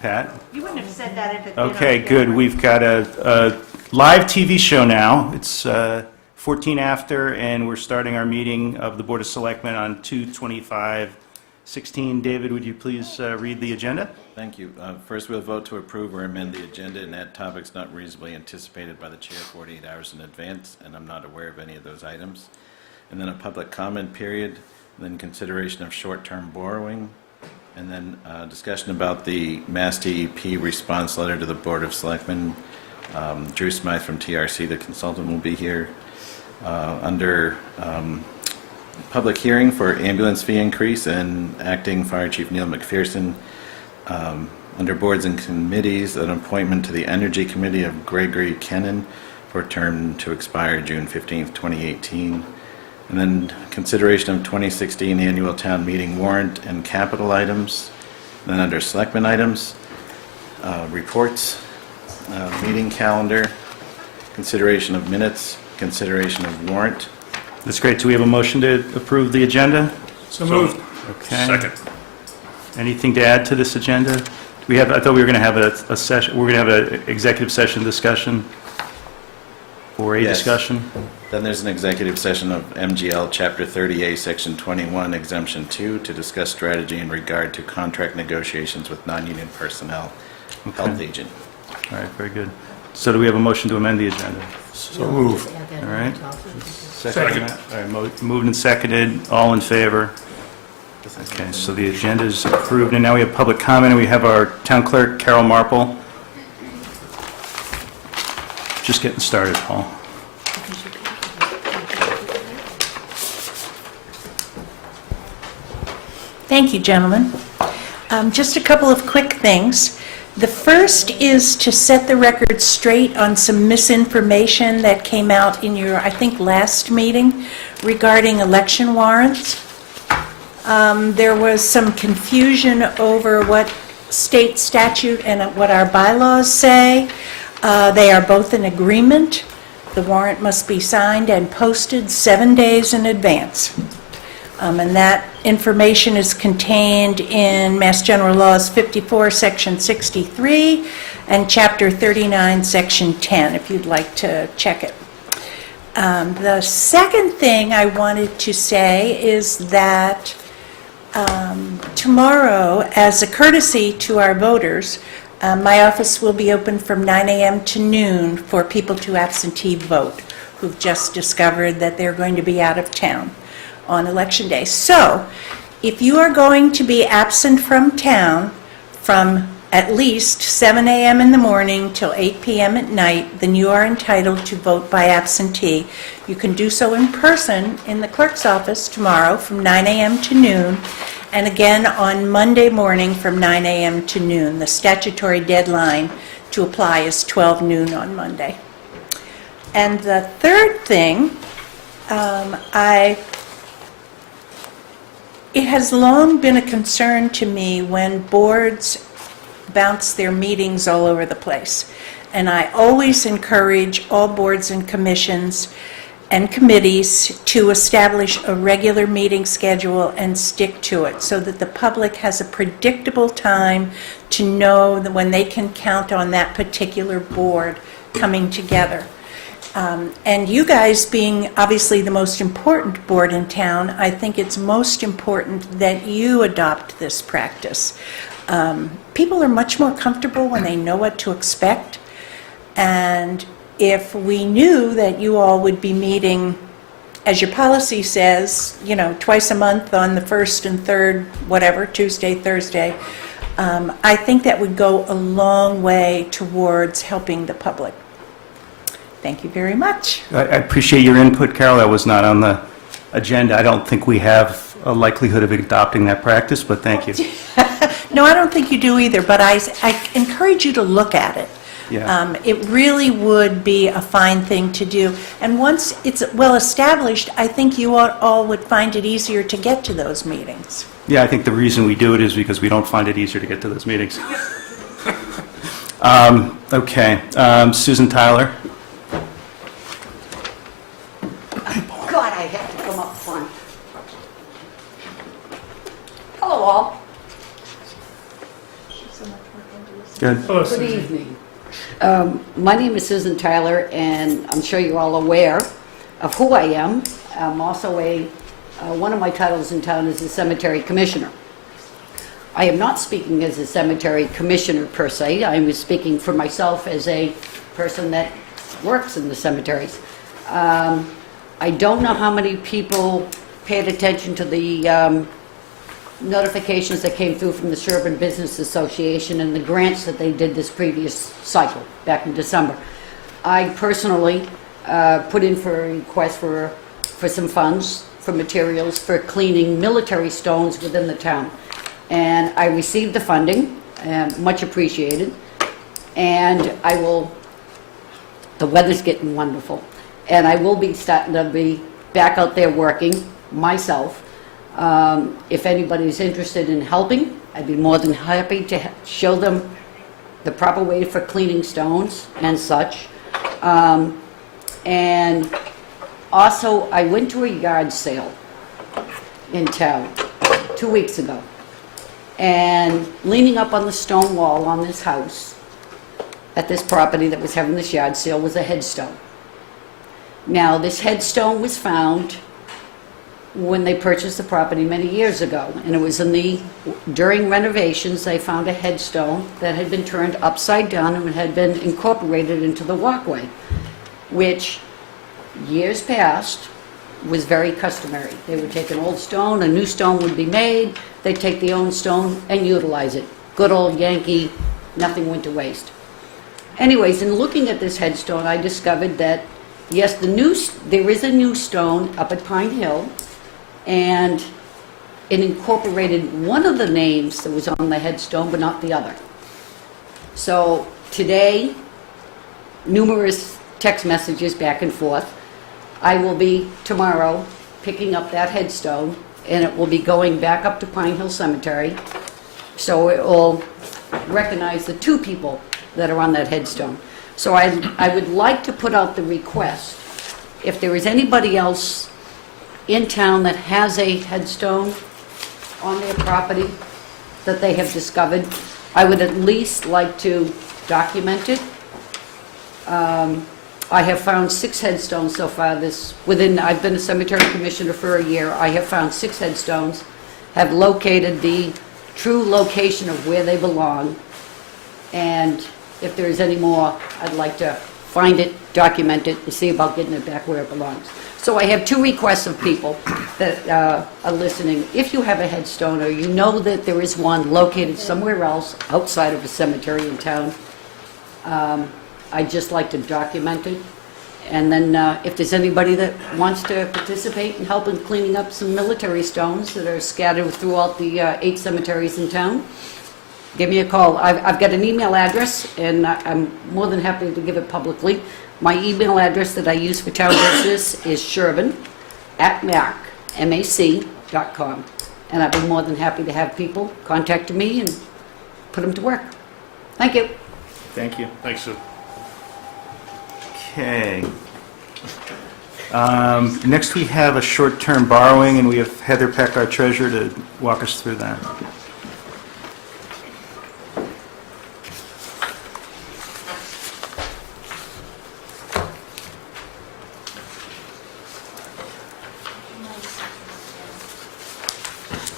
Pat? You wouldn't have said that if it had been Okay, on good. camera. We've got a live TV show now. It's 14 after, and we're starting our meeting of the Board of Selectmen on 2/25/16. David, would you please read the agenda? Thank you. First, we'll vote to approve or amend the agenda and add topics not reasonably anticipated by the chair 48 hours in advance, and I'm not aware of any of those items. And then a public comment period, and then consideration of short-term borrowing, and then discussion about the Mass DEP response letter to the Board of Selectmen. Drew Smythe from TRC, the consultant, will be here. Under public hearing for ambulance fee increase and acting Fire Chief Neil McPherson. Under boards and committees, an appointment to the Energy Committee of Gregory Kennan for a term to expire June 15th, 2018. And then consideration of 2016 annual town meeting warrant and capital items. And then under selectmen items, reports, meeting calendar, consideration of minutes, consideration of warrant. That's great. Do we have a motion to approve the agenda? So moved. Okay. Second. Anything to add to this agenda? Do we have? I thought we were going to have a session. We're going to have an executive session discussion or a Yes. discussion. Then there's an executive session of MGL Chapter 30A, Section 21, Exemption 2, to discuss strategy in regard to contract negotiations with non-union personnel, health agent. All right, very good. So do we have a motion to amend the agenda? So moved. All right. Second. All right, moved and seconded. All in favor? Okay, so the agenda is approved, and now we have public comment, and we have our town clerk, Carol Marple. Just getting started, Paul. Thank you, gentlemen. Just a couple of quick things. The first is to set the record straight on some misinformation that came out in your, I think, last meeting regarding election warrants. There was some confusion over what state statute and what our bylaws say. They are both in agreement. The warrant must be signed and posted 7 days in advance. And that information is contained in Mass General Laws 54, Section 63, and Chapter 39, Section 10, if you'd like to check it. The second thing I wanted to say is that tomorrow, as a courtesy to our voters, my office will be open from 9 a.m. to noon for people to absentee vote who've just discovered that they're going to be out of town on Election Day. So, if you are going to be absent from town from at least 7 a.m. in the morning till 8 p.m. at night, then you are entitled to vote by absentee. You can do so in person in the clerk's office tomorrow from 9 a.m. to noon, and again on Monday morning from 9 a.m. to noon. The statutory deadline to apply is 12 noon on Monday. And the third thing, it has long been a concern to me when boards bounce their meetings all over the place. And I always encourage all boards and commissions and committees to establish a regular meeting schedule and stick to it so that the public has a predictable time to know that when they can count on that particular board coming together. And you guys being obviously the most important board in town, I think it's most important that you adopt this practice. People are much more comfortable when they know what to expect. And if we knew that you all would be meeting, as your policy says, twice a month on the first and third, whatever, Tuesday, Thursday, I think that would go a long way towards helping the public. Thank you very much. I appreciate your input, Carol. That was not on the agenda. I don't think we have a likelihood of adopting that practice, but thank you. No, I don't think you do either, but I encourage you to look at it. Yeah. It really would be a fine thing to do. And once it's well established, I think you all would find it easier to get to those meetings. Yeah, I think the reason we do it is because we don't find it easier to get to those meetings. Okay. Susan Tyler. God, I have to come up front. Hello, all. So much work into ahead. Hello, Good Susan. evening. My name is Susan Tyler, and I'm sure you're all aware of who I am. I'm also one of my titles in town is a cemetery commissioner. I am not speaking as a cemetery commissioner per se. I am speaking for myself as a person that works in the cemeteries. I don't know how many people paid attention to the notifications that came through from the Sherborn Business Association and the grants that they did this previous cycle back in December. I personally put in for a request for some funds, for materials, for cleaning military stones within the town. And I received the funding, and much appreciated. And the weather's getting wonderful. And I will be starting to be back out there working myself. If anybody's interested in helping, I'd be more than happy to show them the proper way for cleaning stones and such. And also, I went to a yard sale in town 2 weeks ago. And leaning up on the stone wall on this house, at this property that was having this yard sale, was a headstone. Now, this headstone was found when they purchased the property many years ago, and it was during renovations, they found a headstone that had been turned upside down and had been incorporated into the walkway, which years past was very customary. They would take an old stone, a new stone would be made, they'd take the old stone and utilize it. Good old Yankee, nothing went to waste. Anyways, in looking at this headstone, I discovered that, yes, there is a new stone up at Pine Hill, and it incorporated one of the names that was on the headstone, but not the other. So today, numerous text messages back and forth. I will be tomorrow picking up that headstone, and it will be going back up to Pine Hill Cemetery, so it will recognize the two people that are on that headstone. So I would like to put out the request, if there is anybody else in town that has a headstone on their property that they have discovered, I would at least like to document it. I have found 6 headstones so far I've been a cemetery commissioner for a year. I have found 6 headstones, have located the true location of where they belong, and if there is any more, I'd like to find it, document it, and see about getting it back where it belongs. So I have 2 requests of people that are listening. If you have a headstone, or you know that there is one located somewhere else outside of a cemetery in town, I'd just like to document it. And then if there's anybody that wants to participate and help in cleaning up some military stones that are scattered throughout the 8 cemeteries in town, give me a call. I've got an email address, and I'm more than happy to give it publicly. My email address that I use for town business is sherborn@mac.com. And I'd be more than happy to have people contact me and put them to work. Thank you. Thank you. Thanks, Sue. Okay. Next, we have a short-term borrowing, and we have Heather Peck, our treasurer, to walk us through that.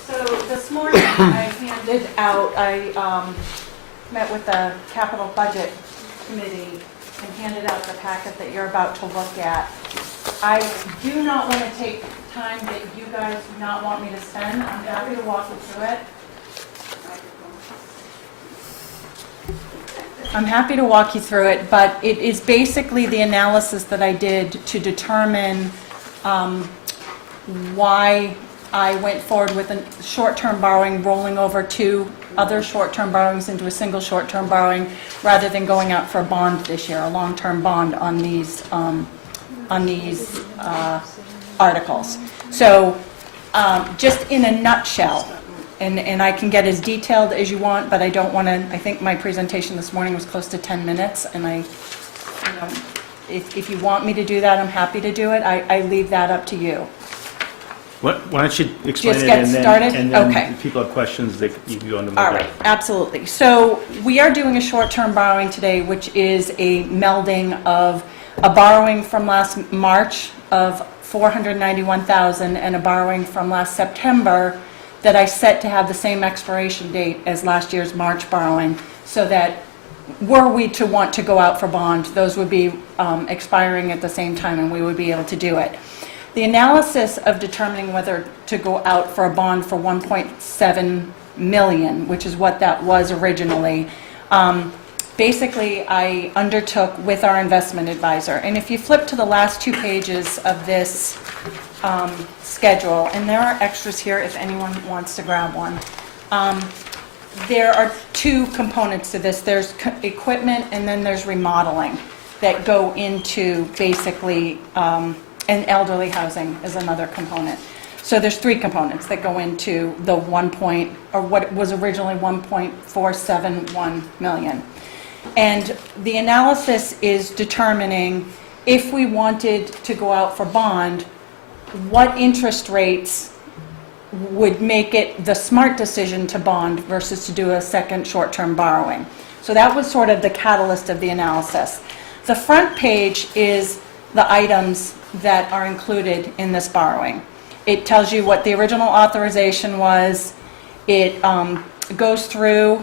So this morning, I met with the capital budget committee and handed out the packet that you're about to look at. I do not want to take time that you guys do not want me to spend. I'm happy to walk you through it. But it is basically the analysis that I did to determine why I went forward with a short-term borrowing, rolling over 2 other short-term borrowings into a single short-term borrowing, rather than going out for a bond this year, a long-term bond on these articles. So just in a nutshell, and I can get as detailed as you want, but I don't want to, I think my presentation this morning was close to 10 minutes, and if you want me to do that, I'm happy to do it. I leave that up to you. Why don't you explain Just it get and then... started? And then Okay. if people have questions, you can go into more All right, depth. absolutely. So we are doing a short-term borrowing today, which is a melding of a borrowing from last March of $491,000 and a borrowing from last September that I set to have the same expiration date as last year's March borrowing, so that were we to want to go out for bond, those would be expiring at the same time and we would be able to do it. The analysis of determining whether to go out for a bond for 1.7 million, which is what that was originally, basically I undertook with our investment advisor. And if you flip to the last 2 pages of this schedule, and there are extras here if anyone wants to grab one. There are 2 components to this. There's equipment and then there's remodeling that go into basically, and elderly housing is another component. So there's 3 components that go into the what was originally 1.471 million. And the analysis is determining if we wanted to go out for bond, what interest rates would make it the smart decision to bond versus to do a second short-term borrowing. So that was sort of the catalyst of the analysis. The front page is the items that are included in this borrowing. It tells you what the original authorization was. It goes through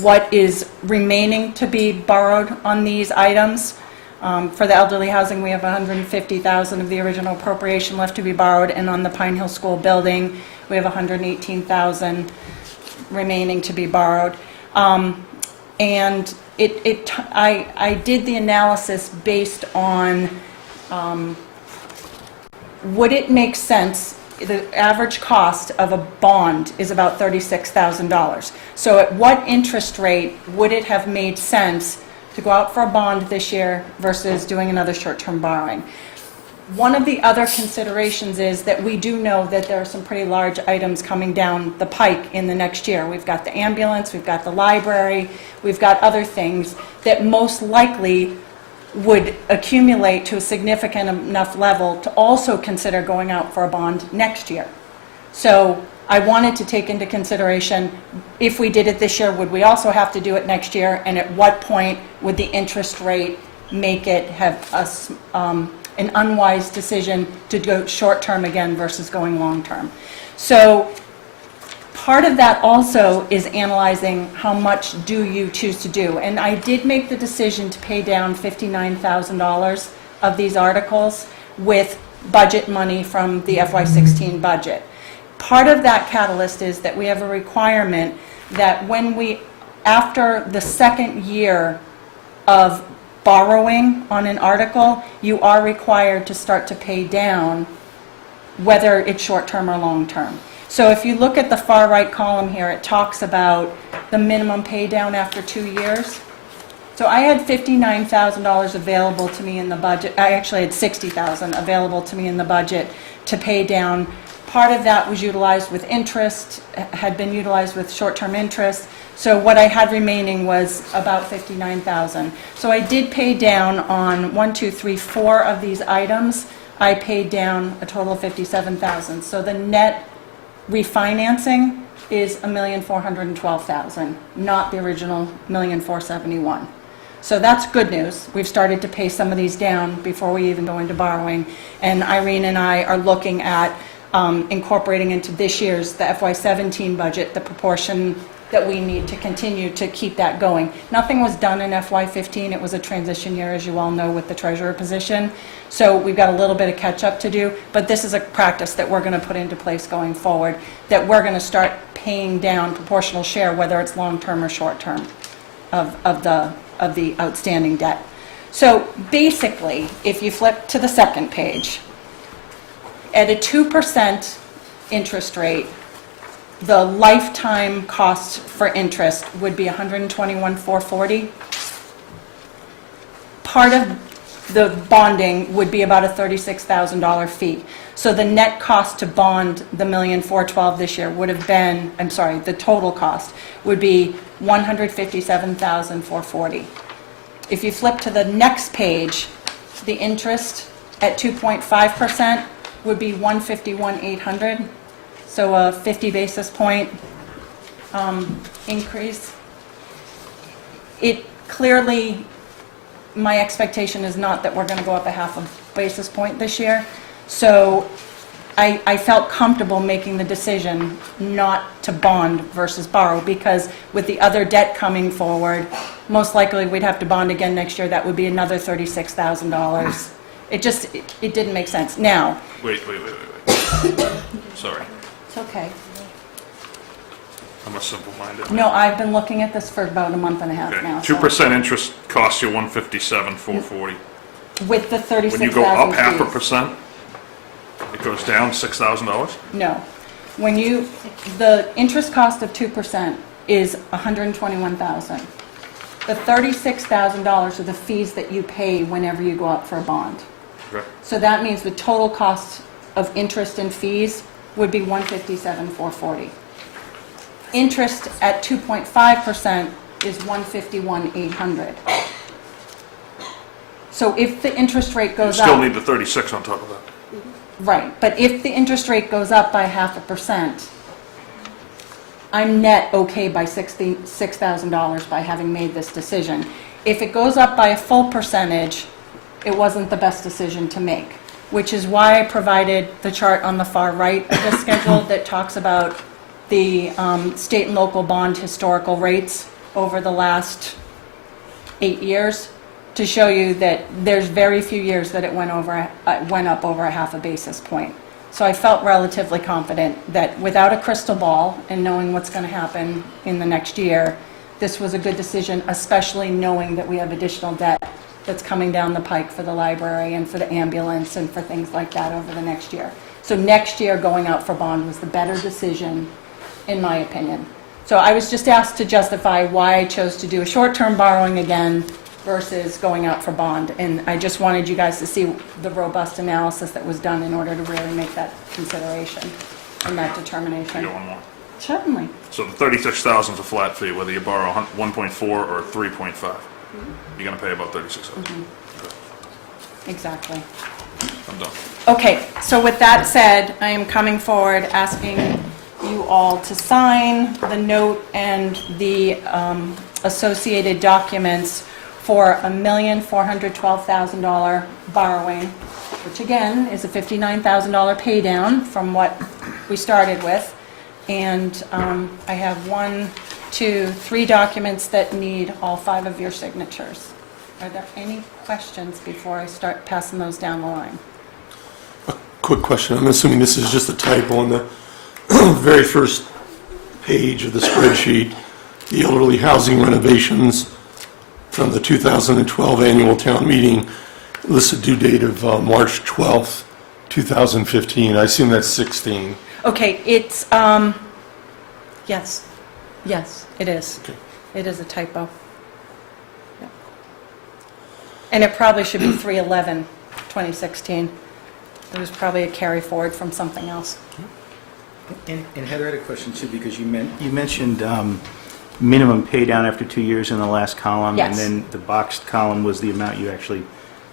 what is remaining to be borrowed on these items. For the elderly housing, we have $150,000 of the original appropriation left to be borrowed, and on the Pine Hill School building, we have $118,000 remaining to be borrowed. And I did the analysis based on, would it make sense? The average cost of a bond is about $36,000. So at what interest rate would it have made sense to go out for a bond this year versus doing another short-term borrowing? One of the other considerations is that we do know that there are some pretty large items coming down the pike in the next year. We've got the ambulance, we've got the library, we've got other things that most likely would accumulate to a significant enough level to also consider going out for a bond next year. So I wanted to take into consideration, if we did it this year, would we also have to do it next year? And at what point would the interest rate make it have an unwise decision to go short-term again versus going long-term? So part of that also is analyzing how much do you choose to do. And I did make the decision to pay down $59,000 of these articles with budget money from the FY16 budget. Part of that catalyst is that we have a requirement that after the second year of borrowing on an article, you are required to start to pay down, whether it's short-term or long-term. So if you look at the far right column here, it talks about the minimum pay down after 2 years. So I had $59,000 available to me in the budget. I actually had $60,000 available to me in the budget to pay down. Part of that was utilized with interest, had been utilized with short-term interest. So what I had remaining was about $59,000. So I did pay down on 4 of these items. I paid down a total of $57,000. So the net refinancing is $1,412,000, not the original $1,471,000. So that's good news. We've started to pay some of these down before we even go into borrowing. And Irene and I are looking at incorporating into this year's, the FY17 budget, the proportion that we need to continue to keep that going. Nothing was done in FY15. It was a transition year, as you all know, with the treasurer position. So we've got a little bit of catch up to do, but this is a practice that we're going to put into place going forward, that we're going to start paying down proportional share, whether it's long-term or short-term, of the outstanding debt. So basically, if you flip to the second page, at a 2% interest rate, the lifetime cost for interest would be $121,440. Part of the bonding would be about a $36,000 fee. So the net cost to bond the $1,412,000 this year would have been, the total cost would be $157,440. If you flip to the next page, the interest at 2.5% would be 151,800, so a 50 basis point increase. It clearly, my expectation is not that we're going to go up a half a basis point this year, so I felt comfortable making the decision not to bond versus borrow, because with the other debt coming forward, most likely we'd have to bond again next year. That would be another $36,000. It didn't make sense. Now, Wait. Sorry, it's okay. I'm a simple-minded. No, I've been looking at this for about a month and a half Okay, now. so- 2% interest costs you 157,440. With the 36,000 When you go up half a fees. percent, it goes down $6,000? No. The interest cost of 2% is $121,000. The $36,000 are the fees that you pay whenever you go out for a bond. Okay. So that means the total cost of interest and fees would be $157,440. Interest at 2.5% is $151,800. So if the interest rate You goes still up, need the 36 on top of that. right, but if the interest rate goes up by 0.5%, I'm net okay by $6,000 by having made this decision. If it goes up by a full percentage, it wasn't the best decision to make, which is why I provided the chart on the far right of the schedule that talks about the state and local bond historical rates over the last 8 years, to show you that there's very few years that it went up over a half a basis point. So I felt relatively confident that without a crystal ball and knowing what's going to happen in the next year, this was a good decision, especially knowing that we have additional debt that's coming down the pike for the library and for the ambulance and for things like that over the next year. So next year, going out for bond was the better decision, in my opinion. So I was just asked to justify why I chose to do a short-term borrowing again versus going out for bond. And I just wanted you guys to see the robust analysis that was done in order to really make that consideration and that You determination. got one more. Certainly. So the 36,000 is a flat fee, whether you borrow 1.4 or 3.5. You're gonna pay about 36,000. Exactly. I'm done. Okay, so with that said, I am coming forward asking you all to sign the note and the associated documents for $1,412,000 borrowing, which again is a $59,000 pay down from what we started with. And I have 3 documents that need all 5 of your signatures. Are there any questions before I start passing those down the line? Quick question. I'm assuming this is just a typo on the very first page of the spreadsheet. The elderly housing renovations from the 2012 annual town meeting listed due date of March 12th, 2015. I assume that's 16. Okay, it's, yes, it is. Okay. It is a typo. Yep. And it probably should be 3/11/2016. It was probably a carry forward from something else. And Heather, I had a question too, because you mentioned minimum pay down after 2 years in the last column. Yes. And then the boxed column was the amount you actually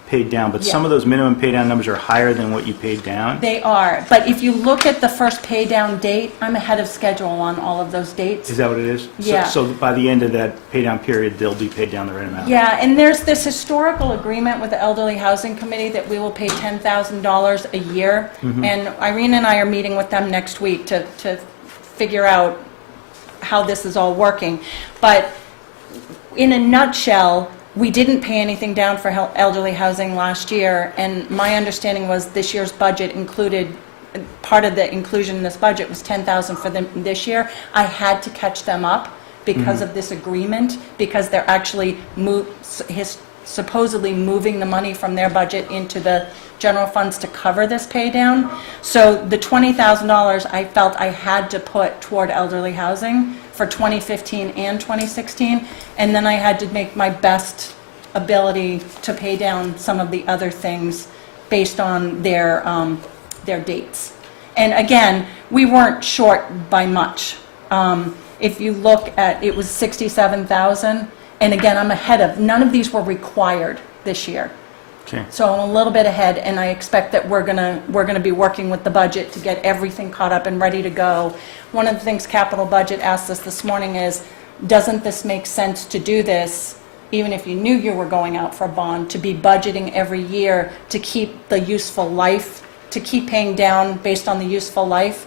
paid down. But Yeah. some of those minimum pay down numbers are higher than what you paid down. They are, but if you look at the first pay down date, I'm ahead of schedule on all of those dates. Is that what it is? Yeah. So by the end of that pay down period, they'll be paid down the right amount? Yeah, and there's this historical agreement with the Elderly Housing Committee that we will pay $10,000 a year. And Irene and I are meeting with them next week to figure out how this is all working. But in a nutshell, we didn't pay anything down for elderly housing last year, and my understanding was this year's budget included, part of the inclusion in this budget was $10,000 for them this year. I had to catch them up because of this agreement, because they're actually supposedly moving the money from their budget into the general funds to cover this pay down. So the $20,000 I felt I had to put toward elderly housing for 2015 and 2016, and then I had to make my best ability to pay down some of the other things based on their dates. And again, we weren't short by much. If you look at, it was 67,000, and again, I'm ahead of, none of these were required this year. Okay. So I'm a little bit ahead, and I expect that we're gonna be working with the budget to get everything caught up and ready to go. One of the things capital budget asked us this morning is, doesn't this make sense to do this, even if you knew you were going out for a bond, to be budgeting every year to keep the useful life, to keep paying down based on the useful life?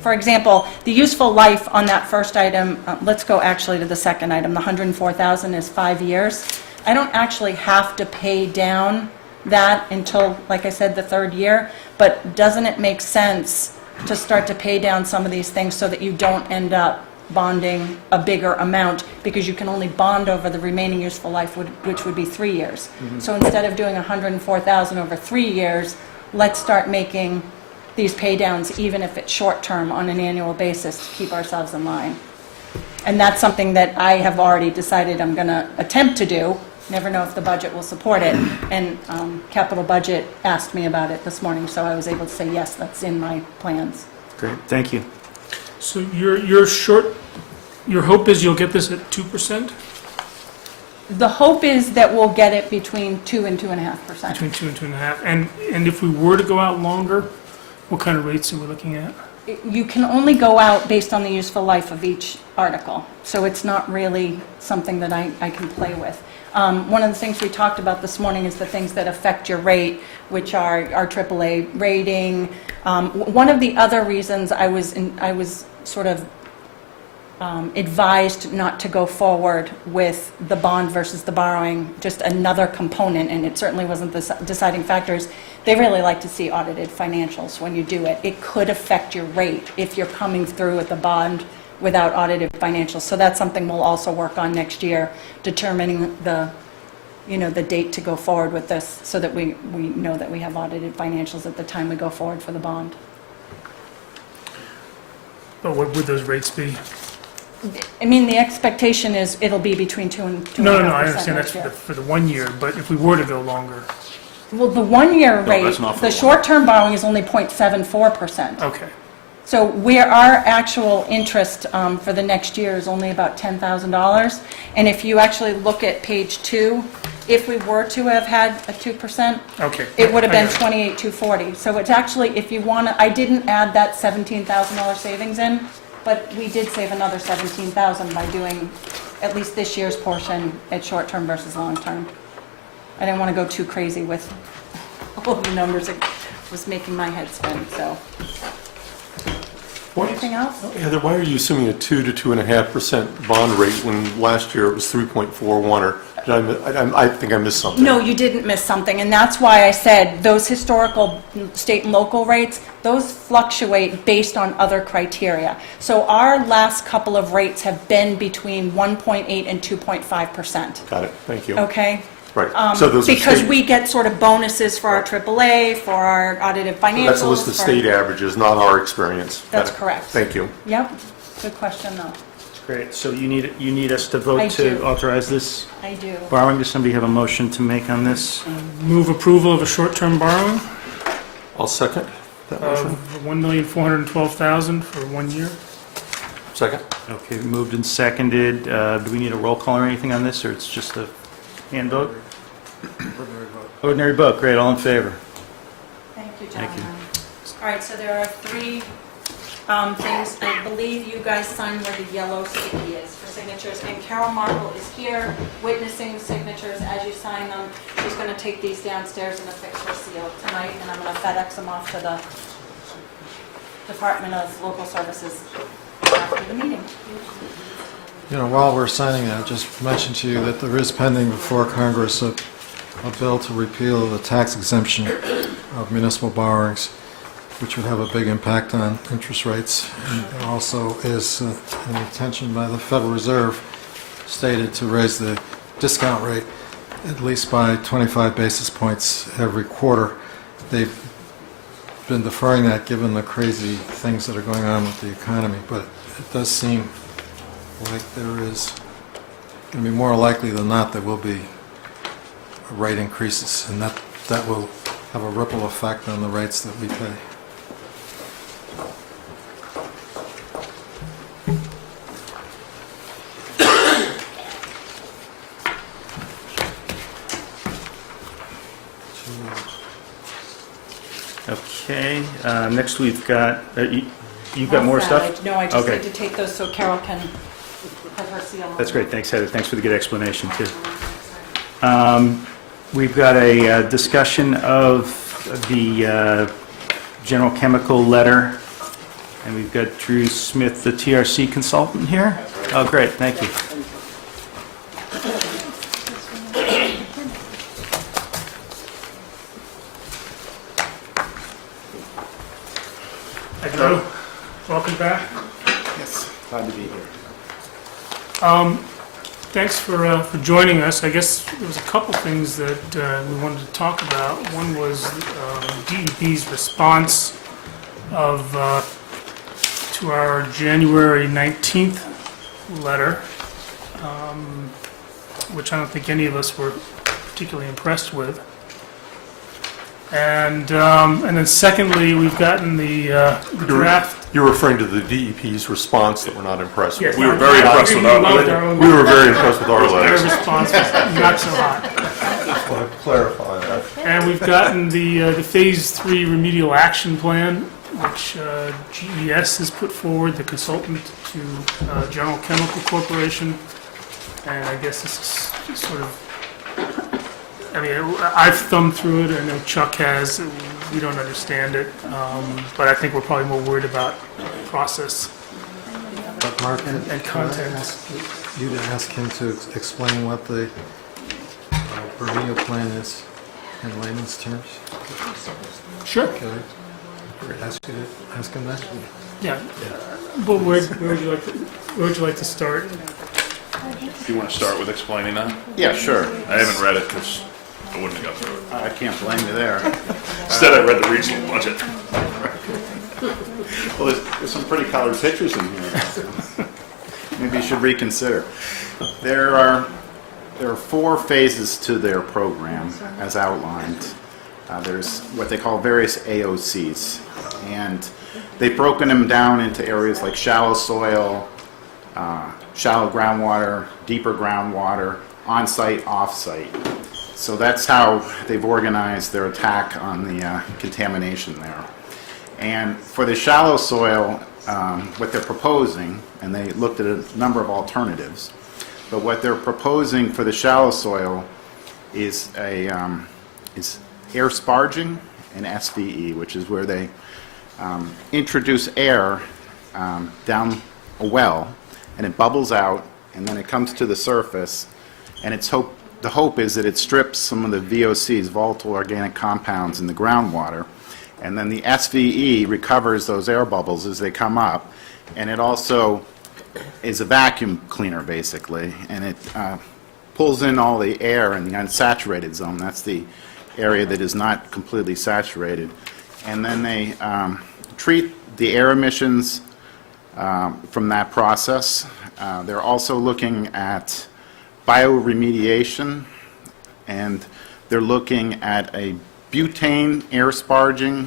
For example, the useful life on that first item, let's go actually to the second item, the 104,000 is 5 years. I don't actually have to pay down that until, like I said, the third year, but doesn't it make sense to start to pay down some of these things so that you don't end up bonding a bigger amount, because you can only bond over the remaining useful life, which would be 3 years. So instead of doing 104,000 over 3 years, let's start making these pay downs, even if it's short-term, on an annual basis to keep ourselves in line. And that's something that I have already decided I'm going to attempt to do. Never know if the budget will support it. And capital budget asked me about it this morning, so I was able to say, yes, that's in my plans. Great, thank you. So your hope is you'll get this at 2%? The hope is that we'll get it between 2 and 2.5%. Between 2 and 2.5. And if we were to go out longer, what kind of rates are we looking at? You can only go out based on the useful life of each article, so it's not really something that I can play with. One of the things we talked about this morning is the things that affect your rate, which are our AAA rating. One of the other reasons I was sort of advised not to go forward with the bond versus the borrowing, just another component, and it certainly wasn't the deciding factors. They really like to see audited financials when you do it. It could affect your rate if you're coming through with the bond without audited financials. So that's something we'll also work on next year, determining the date to go forward with this, so that we know that we have audited financials at the time we go forward for the bond. But what would those rates be? I mean, the expectation is it'll be between 2 and 2.5%. No, I understand that's next year. for the 1 year, but if we were to go longer, Well, the one-year No, rate, that's not for the the short-term borrowing is only 0.74%. okay. So where our actual interest for the next year is only about $10,000. And if you actually look at page 2, if we were to have had a 2%, Okay. it would have been I got it. 28,240. So it's actually, if you want to, I didn't add that $17,000 savings in, but we did save another $17,000 by doing at least this year's portion at short-term versus long-term. I didn't want to go too crazy with all the numbers. It was making my head spin, so. Anything else? Heather, why are you assuming a 2 to 2.5% bond rate when last year it was 3.41? Or I think I missed something. No, you didn't miss something, and that's why I said those historical state and local rates, those fluctuate based on other criteria. So our last couple of rates have been between 1.8 and 2.5%. Got it, thank you. Okay? Right, so those are Because state- we get sort of bonuses for our AAA, for our audited financials. That's a list of for- state averages, not our experience. Got That's it. correct. Thank you. Yep, good question, though. Great, so you need us to I vote to do. authorize this I do. borrowing? Does somebody have a motion to make on this? Move approval of a short-term borrowing I'll second that of motion. $1,412,000 for 1 year. Second. Okay, moved and seconded. Do we need a roll call or anything on this, or it's just a hand vote? Ordinary vote, great, all in favor? Thank you, Thank you. gentlemen. All right, so there are 3 things. I believe you guys signed where the yellow sticky is for signatures, and Carol Markle is here witnessing the signatures as you sign them. She's going to take these downstairs and affix her seal tonight, and I'm going to FedEx them off to the Department of Local Services after the meeting. You know, while we're signing that, just mention to you that there is pending before Congress a bill to repeal the tax exemption of municipal borrowings, which would have a big impact on interest rates. And there also is an intention by the Federal Reserve stated to raise the discount rate at least by 25 basis points every quarter. They've been deferring that given the crazy things that are going on with the economy, but it does seem like there is going to be more likely than not there will be rate increases, and that will have a ripple effect on the rates that we pay. Okay, next we've got, you've got more stuff? No, I just Okay. need to take those so Carol can put her seal on. That's great, thanks Heather, thanks for the good explanation too. We've got a discussion of the general chemical letter, and we've got Drew Smith, the TRC consultant here. Oh, great, thank you. Hi, Drew. Welcome back. Yes, glad to be here. Thanks for joining us. I guess there was a couple things that we wanted to talk about. One was DEP's response of to our January 19th letter, which I don't think any of us were particularly impressed with. And then secondly, we've gotten the draft. You're referring to the DEP's response that we're not impressed with. Yes, We were very impressed with our loved our own- We were very impressed with our Their letters. response was not so hot. Just want to clarify that. And we've gotten the Phase 3 remedial action plan, which GES has put forward, the consultant to General Chemical Corporation. And I guess this is sort of, I mean, I've thumbed through it, I know Chuck has, we don't understand it, but I think we're probably more worried about process But Mark, and can I content. ask you to ask him to explain what the remedial plan is in layman's terms? Sure. Can I ask you to ask him that? Yeah, but where would you like to start? Do you want to start with explaining that? Yeah, sure. I haven't read it because I wouldn't have got through it. I can't blame you there. Instead, I read the regional budget. Well, there's some pretty colored pictures in here. Maybe you should reconsider. There are 4 phases to their program, as outlined. There's what they call various AOCs, and they've broken them down into areas like shallow soil, shallow groundwater, deeper groundwater, on-site, off-site. So that's how they've organized their attack on the contamination there. And for the shallow soil, what they're proposing, and they looked at a number of alternatives, but what they're proposing for the shallow soil is is air sparging and SVE, which is where they introduce air down a well, and it bubbles out, and then it comes to the surface, and the hope is that it strips some of the VOCs, volatile organic compounds, in the groundwater, and then the SVE recovers those air bubbles as they come up, and it also is a vacuum cleaner, basically, and it pulls in all the air in the unsaturated zone. That's the area that is not completely saturated. And then they treat the air emissions from that process. They're also looking at bioremediation, and they're looking at a butane air sparging,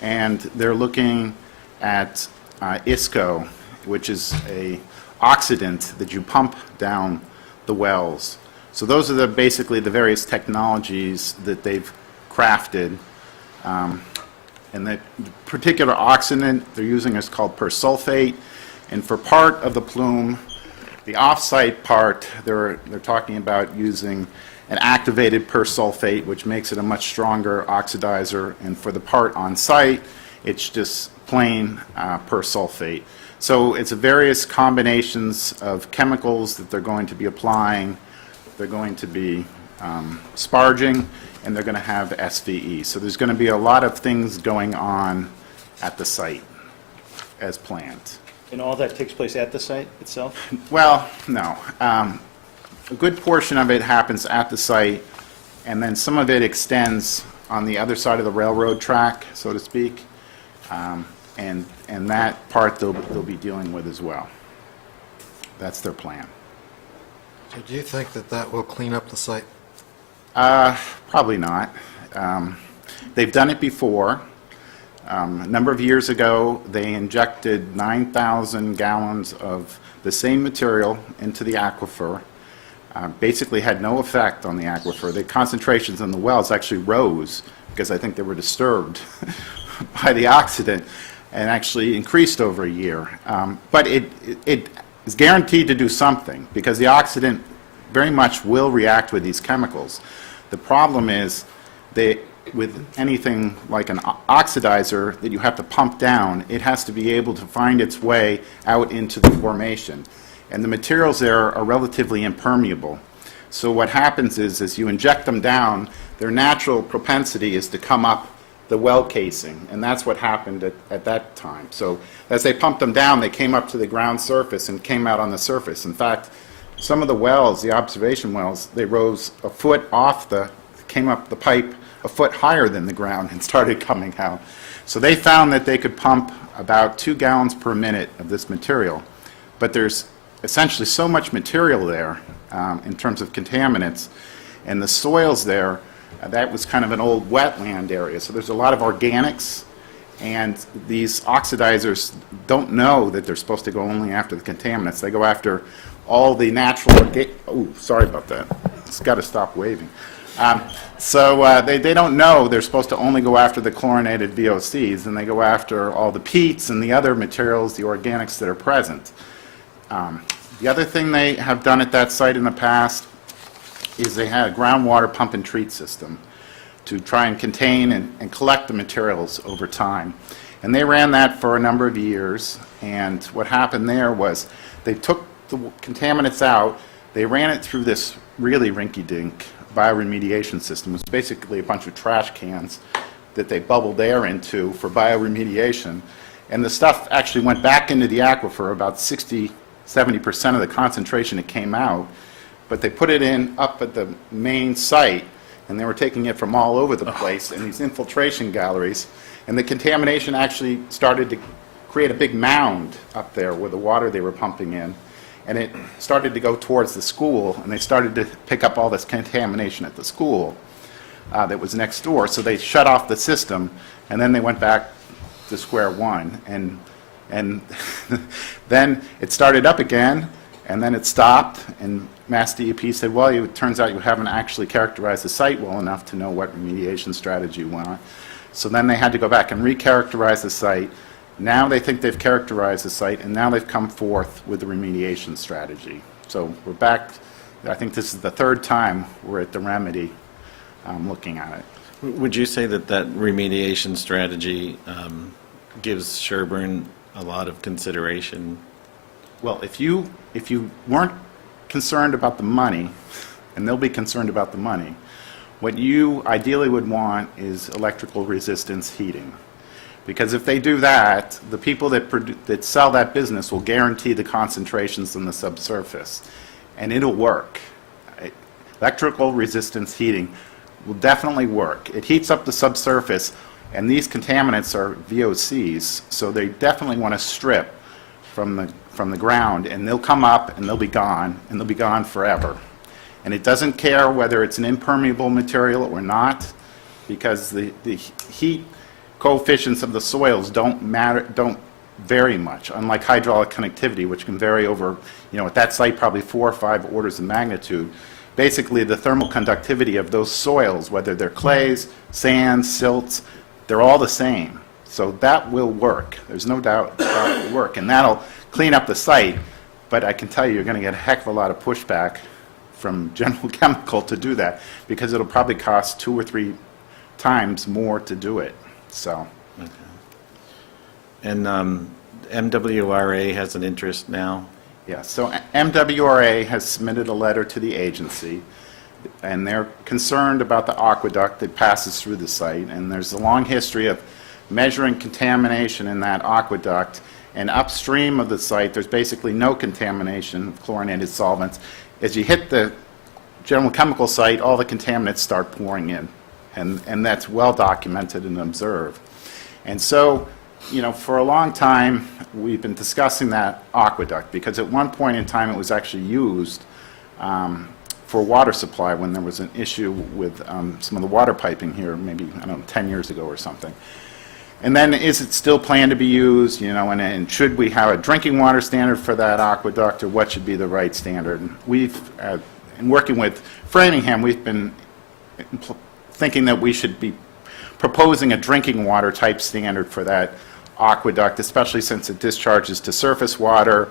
and they're looking at ISCO, which is a oxidant that you pump down the wells. So those are basically the various technologies that they've crafted. And the particular oxidant they're using is called persulfate. And for part of the plume, the off-site part, they're talking about using an activated persulfate, which makes it a much stronger oxidizer. And for the part on-site, it's just plain persulfate. So it's various combinations of chemicals that they're going to be applying. They're going to be sparging, and they're going to have SVE. So there's going to be a lot of things going on at the site as planned. And all that takes place at the site itself? Well, no. A good portion of it happens at the site, and then some of it extends on the other side of the railroad track, so to speak. And that part they'll be dealing with as well. That's their plan. So do you think that that will clean up the site? Probably not. They've done it before. A number of years ago, they injected 9,000 gallons of the same material into the aquifer. Basically had no effect on the aquifer. The concentrations in the wells actually rose because I think they were disturbed by the oxidant, and actually increased over a year. But it is guaranteed to do something, because the oxidant very much will react with these chemicals. The problem is with anything like an oxidizer that you have to pump down, it has to be able to find its way out into the formation. And the materials there are relatively impermeable. So what happens is, as you inject them down, their natural propensity is to come up the well casing, and that's what happened at that time. So as they pumped them down, they came up to the ground surface and came out on the surface. In fact, some of the wells, the observation wells, they rose a foot off came up the pipe a foot higher than the ground and started coming out. So they found that they could pump about 2 gallons per minute of this material. But there's essentially so much material there in terms of contaminants, and the soils there, that was kind of an old wetland area. So there's a lot of organics, and these oxidizers don't know that they're supposed to go only after the contaminants. They go after all the natural, oh, sorry about that. It's got to stop waving. They don't know they're supposed to only go after the chlorinated VOCs, and they go after all the peats and the other materials, the organics that are present. The other thing they have done at that site in the past is they had a groundwater pump and treat system to try and contain and collect the materials over time. And they ran that for a number of years, and what happened there was they took the contaminants out, they ran it through this really rinky-dink bioremediation system. It's basically a bunch of trash cans that they bubbled air into for bioremediation, and the stuff actually went back into the aquifer, about 60–70% of the concentration that came out, but they put it in up at the main site, and they were taking it from all over the place in these infiltration galleries, and the contamination actually started to create a big mound up there with the water they were pumping in, and it started to go towards the school, and they started to pick up all this contamination at the school that was next door. So they shut off the system, and then they went back to square one, and then it started up again, and then it stopped, and Mass DEP said, well, it turns out you haven't actually characterized the site well enough to know what remediation strategy you want. So then they had to go back and recharacterize the site. Now they think they've characterized the site, and now they've come forth with the remediation strategy. So we're back, I think this is the third time we're at the remedy looking at it. Would you say that remediation strategy gives Sherborn a lot of consideration? Well, if you weren't concerned about the money, and they'll be concerned about the money, what you ideally would want is electrical resistance heating. Because if they do that, the people that sell that business will guarantee the concentrations in the subsurface, and it'll work. Electrical resistance heating will definitely work. It heats up the subsurface, and these contaminants are VOCs, so they definitely want to strip from the ground, and they'll come up and they'll be gone forever. And it doesn't care whether it's an impermeable material or not, because the heat coefficients of the soils don't vary much, unlike hydraulic conductivity, which can vary over, at that site probably 4 or 5 orders of magnitude. Basically, the thermal conductivity of those soils, whether they're clays, sands, silts, they're all the same. So that will work. There's no doubt that will work, and that'll clean up the site. But I can tell you, you're going to get a heck of a lot of pushback from General Chemical to do that, because it'll probably cost 2 or 3 times more to do it. So. Okay. And MWRA has an interest now? Yeah, so MWRA has submitted a letter to the agency, and they're concerned about the aqueduct that passes through the site, and there's a long history of measuring contamination in that aqueduct, and upstream of the site there's basically no contamination of chlorinated solvents. As you hit the General Chemical site, all the contaminants start pouring in, and that's well documented and observed. And so, for a long time we've been discussing that aqueduct, because at one point in time it was actually used for water supply when there was an issue with some of the water piping here, maybe, 10 years ago or something. And then, is it still planned to be used, and should we have a drinking water standard for that aqueduct, or what should be the right standard? And we've, in working with Framingham, we've been thinking that we should be proposing a drinking water type standard for that aqueduct, especially since it discharges to surface water,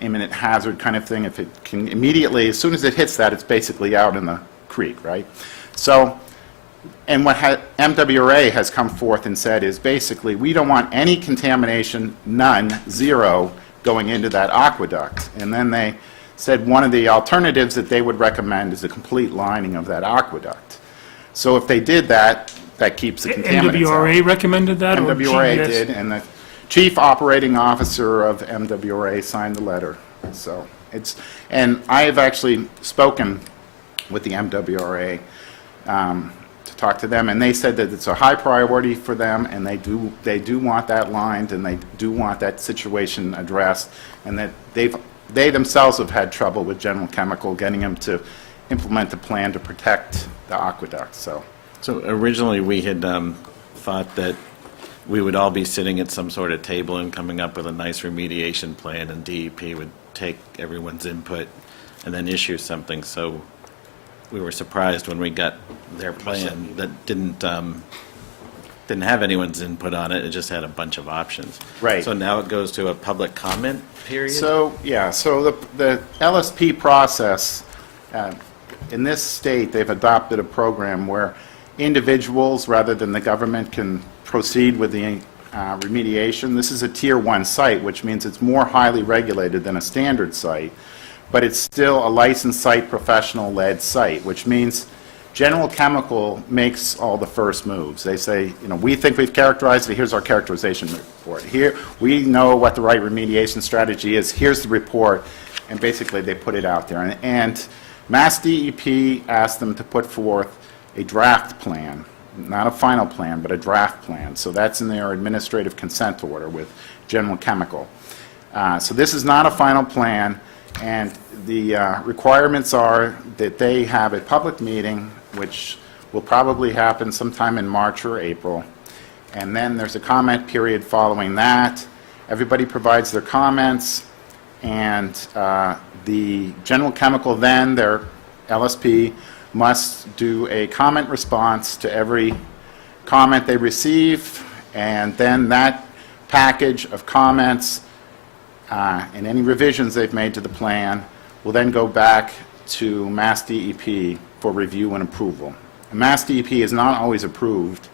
imminent hazard kind of thing. If it can immediately, as soon as it hits that, it's basically out in the creek, right? So, and what MWRA has come forth and said is basically, we don't want any contamination, none, zero, going into that aqueduct. And then they said one of the alternatives that they would recommend is a complete lining of that aqueduct. So if they did that, that keeps the contaminants out. MWRA recommended that, or MWRA GES? did, and the chief operating officer of MWRA signed the letter. So it's, and I have actually spoken with the MWRA to talk to them, and they said that it's a high priority for them, and they do want that lined, and they do want that situation addressed, and that they themselves have had trouble with General Chemical getting them to implement a plan to protect the aqueduct. So originally, we had thought that we would all be sitting at some sort of table and coming up with a nice remediation plan, and DEP would take everyone's input and then issue something. So we were surprised when we got their plan that didn't have anyone's input on it. It just had a bunch of options. Right. So now it goes to a public comment period? So, yeah, so the LSP process, in this state, they've adopted a program where individuals, rather than the government, can proceed with the remediation. This is a Tier 1 site, which means it's more highly regulated than a standard site, but it's still a licensed site, professional-led site, which means General Chemical makes all the first moves. They say, you know, we think we've characterized it, here's our characterization report. Here, we know what the right remediation strategy is, here's the report, and basically they put it out there. And Mass DEP asked them to put forth a draft plan, not a final plan, but a draft plan. So that's in their administrative consent order with General Chemical. So this is not a final plan, and the requirements are that they have a public meeting, which will probably happen sometime in March or April, and then there's a comment period following that. Everybody provides their comments, and the General Chemical then, their LSP, must do a comment response to every comment they receive, and then that package of comments and any revisions they've made to the plan will then go back to Mass DEP for review and approval. And Mass DEP has not always approved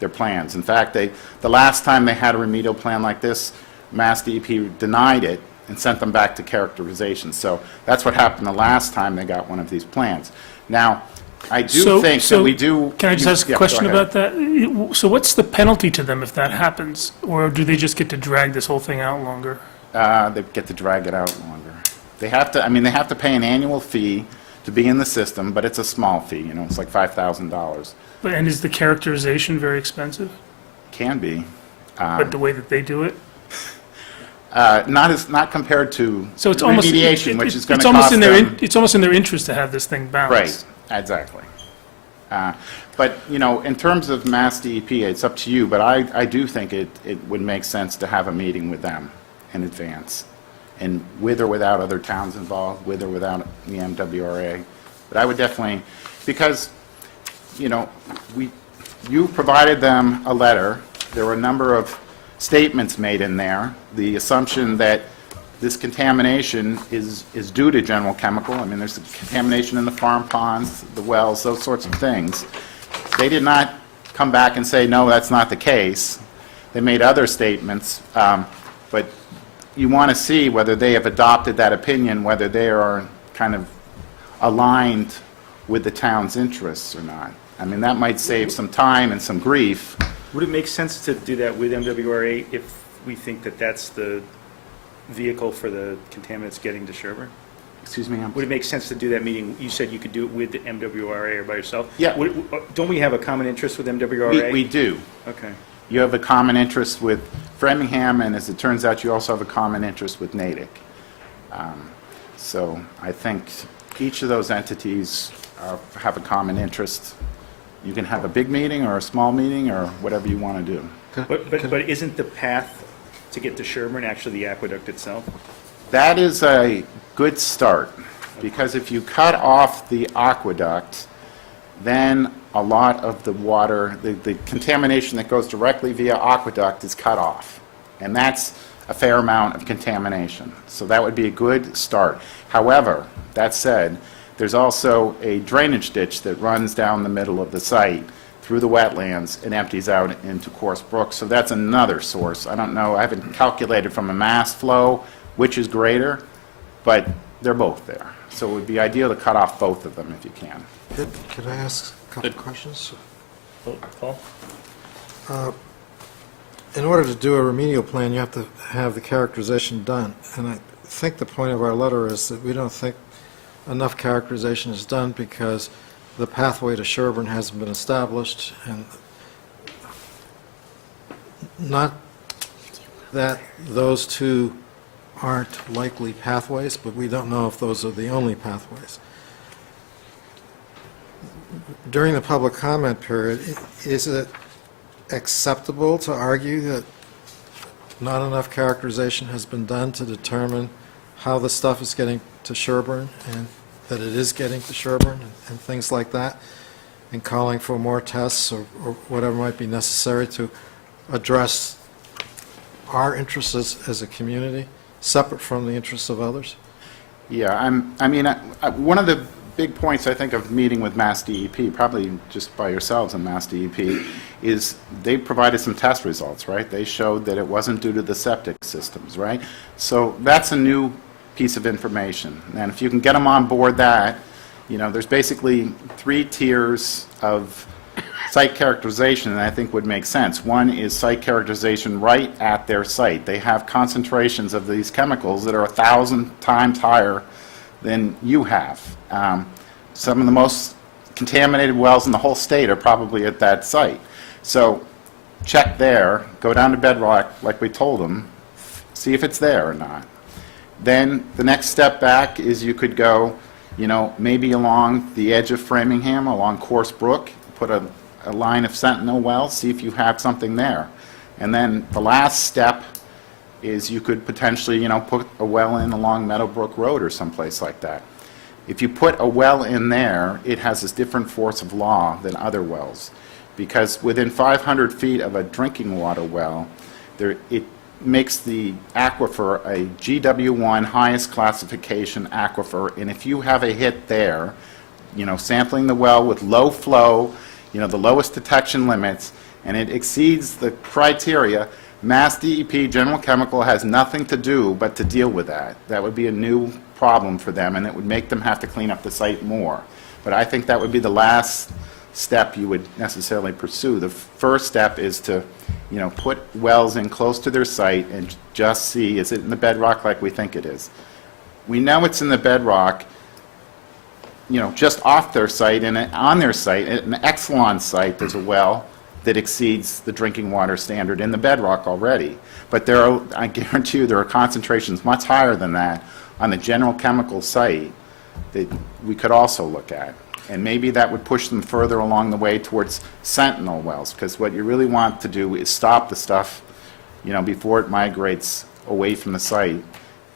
their plans. In fact, the last time they had a remedial plan like this, Mass DEP denied it and sent them back to characterization. So that's what happened the last time they got one of these plans. Now, I do think that we do... Can I just ask a Yeah, question go ahead. about that? So what's the penalty to them if that happens? Or do they just get to drag this whole thing out longer? They get to drag it out longer. They have to, I mean, they have to pay an annual fee to be in the system, but it's a small fee, you know, it's like $5,000. And is the characterization very expensive? Can be. But the way that they do it? Not compared to So it's almost... remediation, which is going it's to almost cost in their them... It's almost in their interest to have this thing balanced. Right, exactly. But, you know, in terms of Mass DEP, it's up to you, but I do think it would make sense to have a meeting with them in advance, and with or without other towns involved, with or without the MWRA. But I would definitely, because, you know, you provided them a letter. There were a number of statements made in there. The assumption that this contamination is due to General Chemical. I mean, there's contamination in the farm ponds, the wells, those sorts of things. They did not come back and say, no, that's not the case. They made other statements, but you want to see whether they have adopted that opinion, whether they are kind of aligned with the town's interests or not. I mean, that might save some time and some grief. Would it make sense to do that with MWRA if we think that that's the vehicle for the contaminants getting to Sherborn? Excuse me? Would it make sense to do that meeting? You said you could do it with the MWRA or by yourself? Yeah. Don't we have a common interest with MWRA? We do. Okay. You have a common interest with Framingham, and as it turns out, you also have a common interest with Natick. So I think each of those entities have a common interest. You can have a big meeting or a small meeting or whatever you want to do. But isn't the path to get to Sherborn actually the aqueduct itself? That is a good start, because if you cut off the aqueduct, then a lot of the water, the contamination that goes directly via aqueduct is cut off. And that's a fair amount of contamination. So that would be a good start. However, that said, there's also a drainage ditch that runs down the middle of the site through the wetlands and empties out into Coarse Brook. So that's another source. I don't know, I haven't calculated from a mass flow which is greater, but they're both there. So it would be ideal to cut off both of them if you can. Could I ask a couple of questions? Paul? In order to do a remedial plan, you have to have the characterization done. And I think the point of our letter is that we don't think enough characterization is done because the pathway to Sherborn hasn't been established, and not that those two aren't likely pathways, but we don't know if those are the only pathways. During the public comment period, is it acceptable to argue that not enough characterization has been done to determine how the stuff is getting to Sherborn, and that it is getting to Sherborn, and things like that, and calling for more tests or whatever might be necessary to address our interests as a community, separate from the interests of others? Yeah, one of the big points, I think, of meeting with Mass DEP, probably just by yourselves and Mass DEP, is they provided some test results, right? They showed that it wasn't due to the septic systems, right? So that's a new piece of information. And if you can get them on board that, there's basically 3 tiers of site characterization that I think would make sense. One is site characterization right at their site. They have concentrations of these chemicals that are 1,000 times higher than you have. Some of the most contaminated wells in the whole state are probably at that site. So check there, go down to bedrock like we told them, see if it's there or not. Then the next step back is you could go, maybe along the edge of Framingham, along Coarse Brook, put a line of sentinel wells, see if you have something there. And then the last step is you could potentially, put a well in along Meadowbrook Road or someplace like that. If you put a well in there, it has this different force of law than other wells, because within 500 feet of a drinking water well, it makes the aquifer a GW1 highest classification aquifer, and if you have a hit there, sampling the well with low flow, the lowest detection limits, and it exceeds the criteria, Mass DEP, General Chemical, has nothing to do but to deal with that. That would be a new problem for them, and it would make them have to clean up the site more. But I think that would be the last step you would necessarily pursue. The first step is to, put wells in close to their site and just see, is it in the bedrock like we think it is? We know it's in the bedrock, just off their site, and on their site, an Exelon site, there's a well that exceeds the drinking water standard in the bedrock already. But I guarantee you, there are concentrations much higher than that on the General Chemical site that we could also look at. And maybe that would push them further along the way towards sentinel wells, because what you really want to do is stop the stuff, before it migrates away from the site.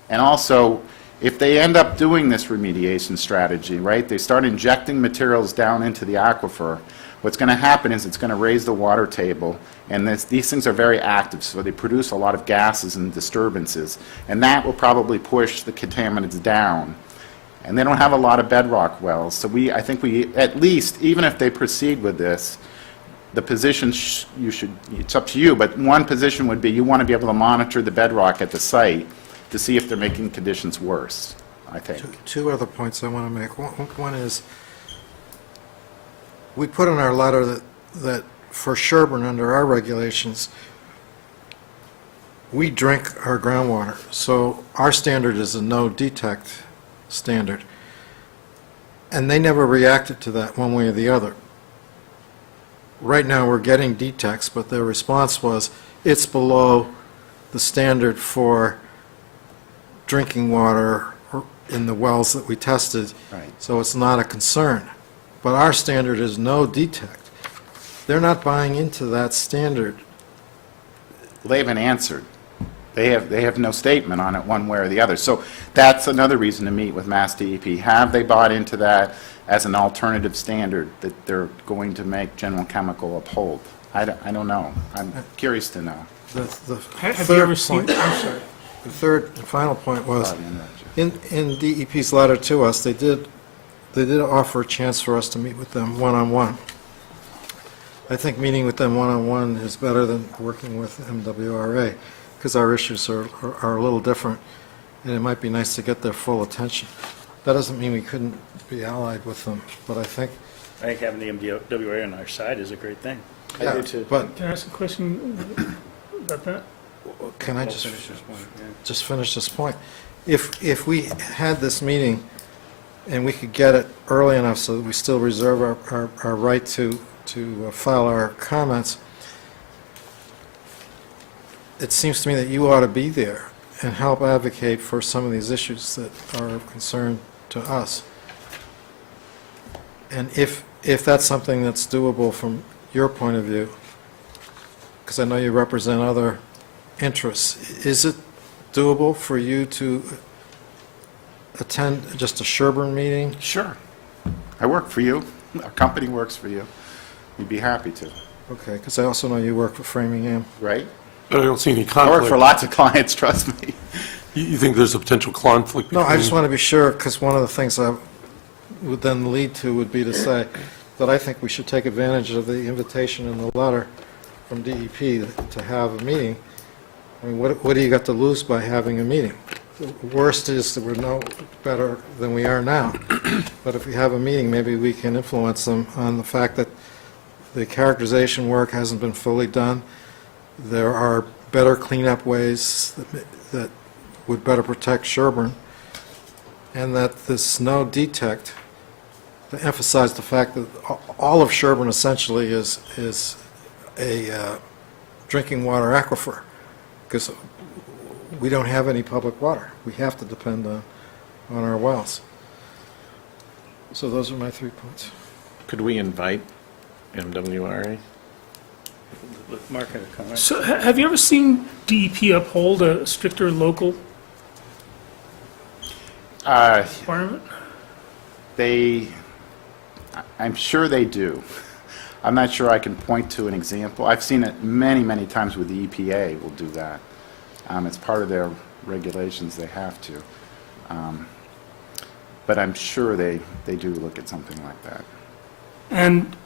And also, if they end up doing this remediation strategy, right, they start injecting materials down into the aquifer, what's going to happen is it's going to raise the water table, and these things are very active, so they produce a lot of gases and disturbances, and that will probably push the contaminants down. And they don't have a lot of bedrock wells, so I think we, at least, even if they proceed with this, the position it's up to you, but one position would be you want to be able to monitor the bedrock at the site to see if they're making conditions worse, I think. Two other points I want to make. One is, we put in our letter that for Sherborn, under our regulations, we drink our groundwater. So our standard is a no detect standard. And they never reacted to that one way or the other. Right now, we're getting detects, but their response was, it's below the standard for drinking water in the wells that we tested, Right. so it's not a concern. But our standard is no detect. They're not buying into that standard. They haven't answered. They have no statement on it one way or the other. So that's another reason to meet with Mass DEP. Have they bought into that as an alternative standard that they're going to make General Chemical uphold? I don't know. I'm curious to know. The Have you third ever seen, point- I'm sorry. The third and final point was, in DEP's letter to us, they did offer a chance for us to meet with them one-on-one. I think meeting with them one-on-one is better than working with MWRA, because our issues are a little different, and it might be nice to get their full attention. That doesn't mean we couldn't be allied with them, but I think, I think having the MDWA on our side is a great thing. yeah, but Can I ask a question about that? can I We'll just finish this one, yeah. just finish this point? If we had this meeting and we could get it early enough so that we still reserve our right to file our comments, it seems to me that you ought to be there and help advocate for some of these issues that are of concern to us. And if that's something that's doable from your point of view, because I know you represent other interests, is it doable for you to attend just a Sherborn meeting? Sure. I work for you. Our company works for you. We'd be happy to, Okay, because I also know you work for Framingham. right? But I don't see any I work conflict. for lots of clients, trust me. You think there's a potential conflict No, between? I just want to be sure, because one of the things I would then lead to would be to say that I think we should take advantage of the invitation in the letter from DEP to have a meeting. I mean, what do you got to lose by having a meeting? The worst is that we're no better than we are now. But if we have a meeting, maybe we can influence them on the fact that the characterization work hasn't been fully done. There are better cleanup ways that would better protect Sherborn, and that this snow detect, to emphasize the fact that all of Sherborn essentially is a drinking water aquifer, because we don't have any public water. We have to depend on our wells. So those are my 3 points. Could we invite MWRA? Mark had a comment. So have you ever seen DEP uphold a stricter local requirement? I'm sure they do. I'm not sure I can point to an example. I've seen it many, many times with the EPA will do that. It's part of their regulations, they have to. But I'm sure they do look at something like that. And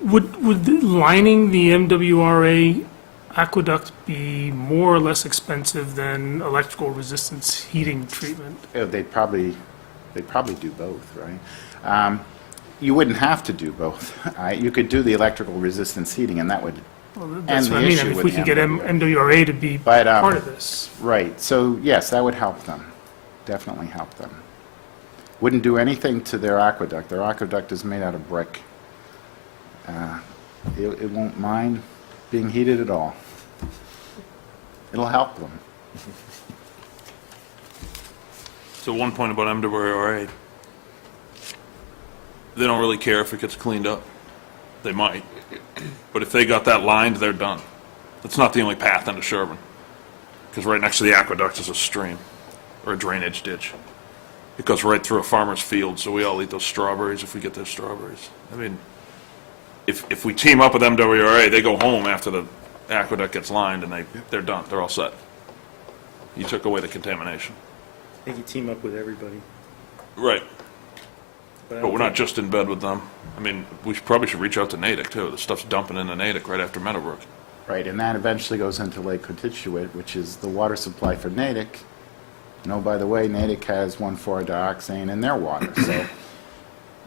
would lining the MWRA aqueduct be more or less expensive than electrical resistance heating treatment? They'd probably do both, right? You wouldn't have to do both. You could do the electrical resistance heating, and that would Well, end that's the what I mean. issue If with we the could get MWRA. MWRA to be But, part of this. Right, so yes, that would help them, definitely help them. Wouldn't do anything to their aqueduct. Their aqueduct is made out of brick. It won't mind being heated at all. It'll help them. So one point about MWRA, they don't really care if it gets cleaned up. They might. But if they got that lined, they're done. That's not the only path into Sherborn. Because right next to the aqueduct is a stream, or a drainage ditch. It goes right through a farmer's field, so we all eat those strawberries if we get those strawberries. I mean, if we team up with MWRA, they go home after the aqueduct gets lined, and they're done, they're all set. You took away the contamination. I think you team up with everybody. Right. I But don't we're not think- just in bed with them. I mean, probably should reach out to Natick, too. The stuff's dumping into Natick right after Meadowbrook. Right, and that eventually goes into Lake Contituate, which is the water supply for Natick. And oh, by the way, Natick has 1,4-dioxane in their water, so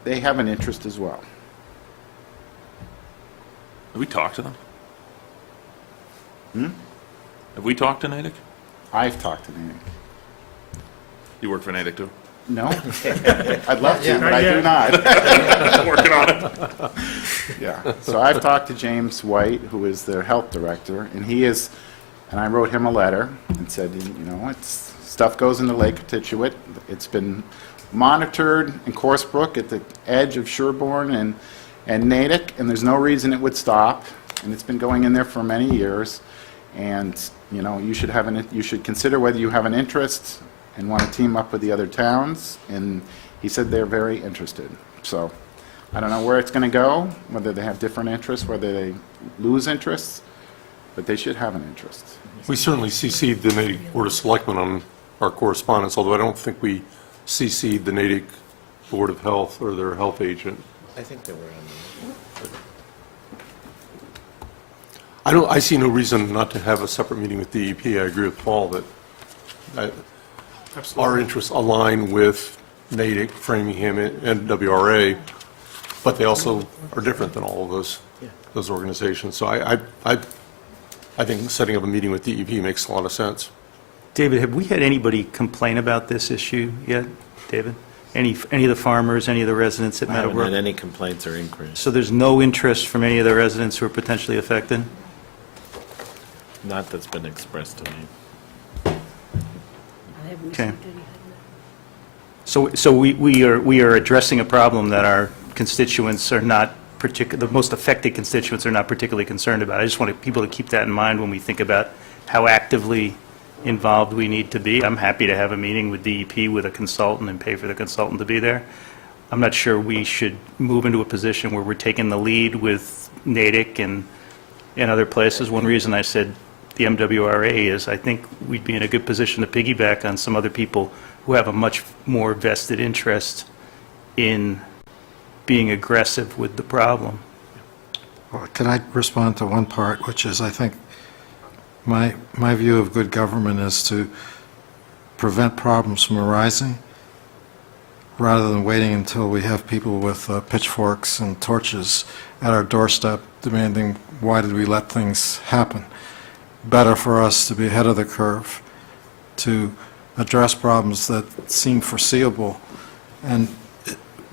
they have an interest as well. Have we talked to them? Have we talked to Natick? I've talked to Natick. You work for Natick, too? No? I'd love to, but I do Not not. Working on it. Yeah, so I've talked to James White, who is their health director, and and I wrote him a letter and said, stuff goes into Lake Contituate. It's been monitored in Corsebrook at the edge of Sherborn and Natick, and there's no reason it would stop, and it's been going in there for many years. And, you should consider whether you have an interest and want to team up with the other towns. And he said they're very interested. So I don't know where it's going to go, whether they have different interests, whether they lose interests, but they should have an interest. We certainly CC'd the Natick Board of Selectmen on our correspondence, although I don't think we CC'd the Natick Board of Health or their health agent. I think they were on I see no reason not to have a separate meeting with DEP. I agree with Paul that our interests align with Natick, Framingham, and WRA, but they also are different than all of those organizations. So I think setting up a meeting with DEP makes a lot of sense. David, have we had anybody complain about this issue yet, David? Any of the farmers, any of the residents at I haven't had Meadowbrook? any complaints or inquiries. So there's no interest from any of the residents who are potentially affected? Not that's been expressed to me. Okay. So we are addressing a problem that our constituents are not the most affected constituents are not particularly concerned about. I just want people to keep that in mind when we think about how actively involved we need to be. I'm happy to have a meeting with DEP with a consultant and pay for the consultant to be there. I'm not sure we should move into a position where we're taking the lead with Natick and other places. One reason I said the MWRA is I think we'd be in a good position to piggyback on some other people who have a much more vested interest in being aggressive with the problem. Well, can I respond to one part, which is, I think, my view of good government is to prevent problems from arising rather than waiting until we have people with pitchforks and torches at our doorstep demanding, why did we let things happen? Better for us to be ahead of the curve, to address problems that seem foreseeable. And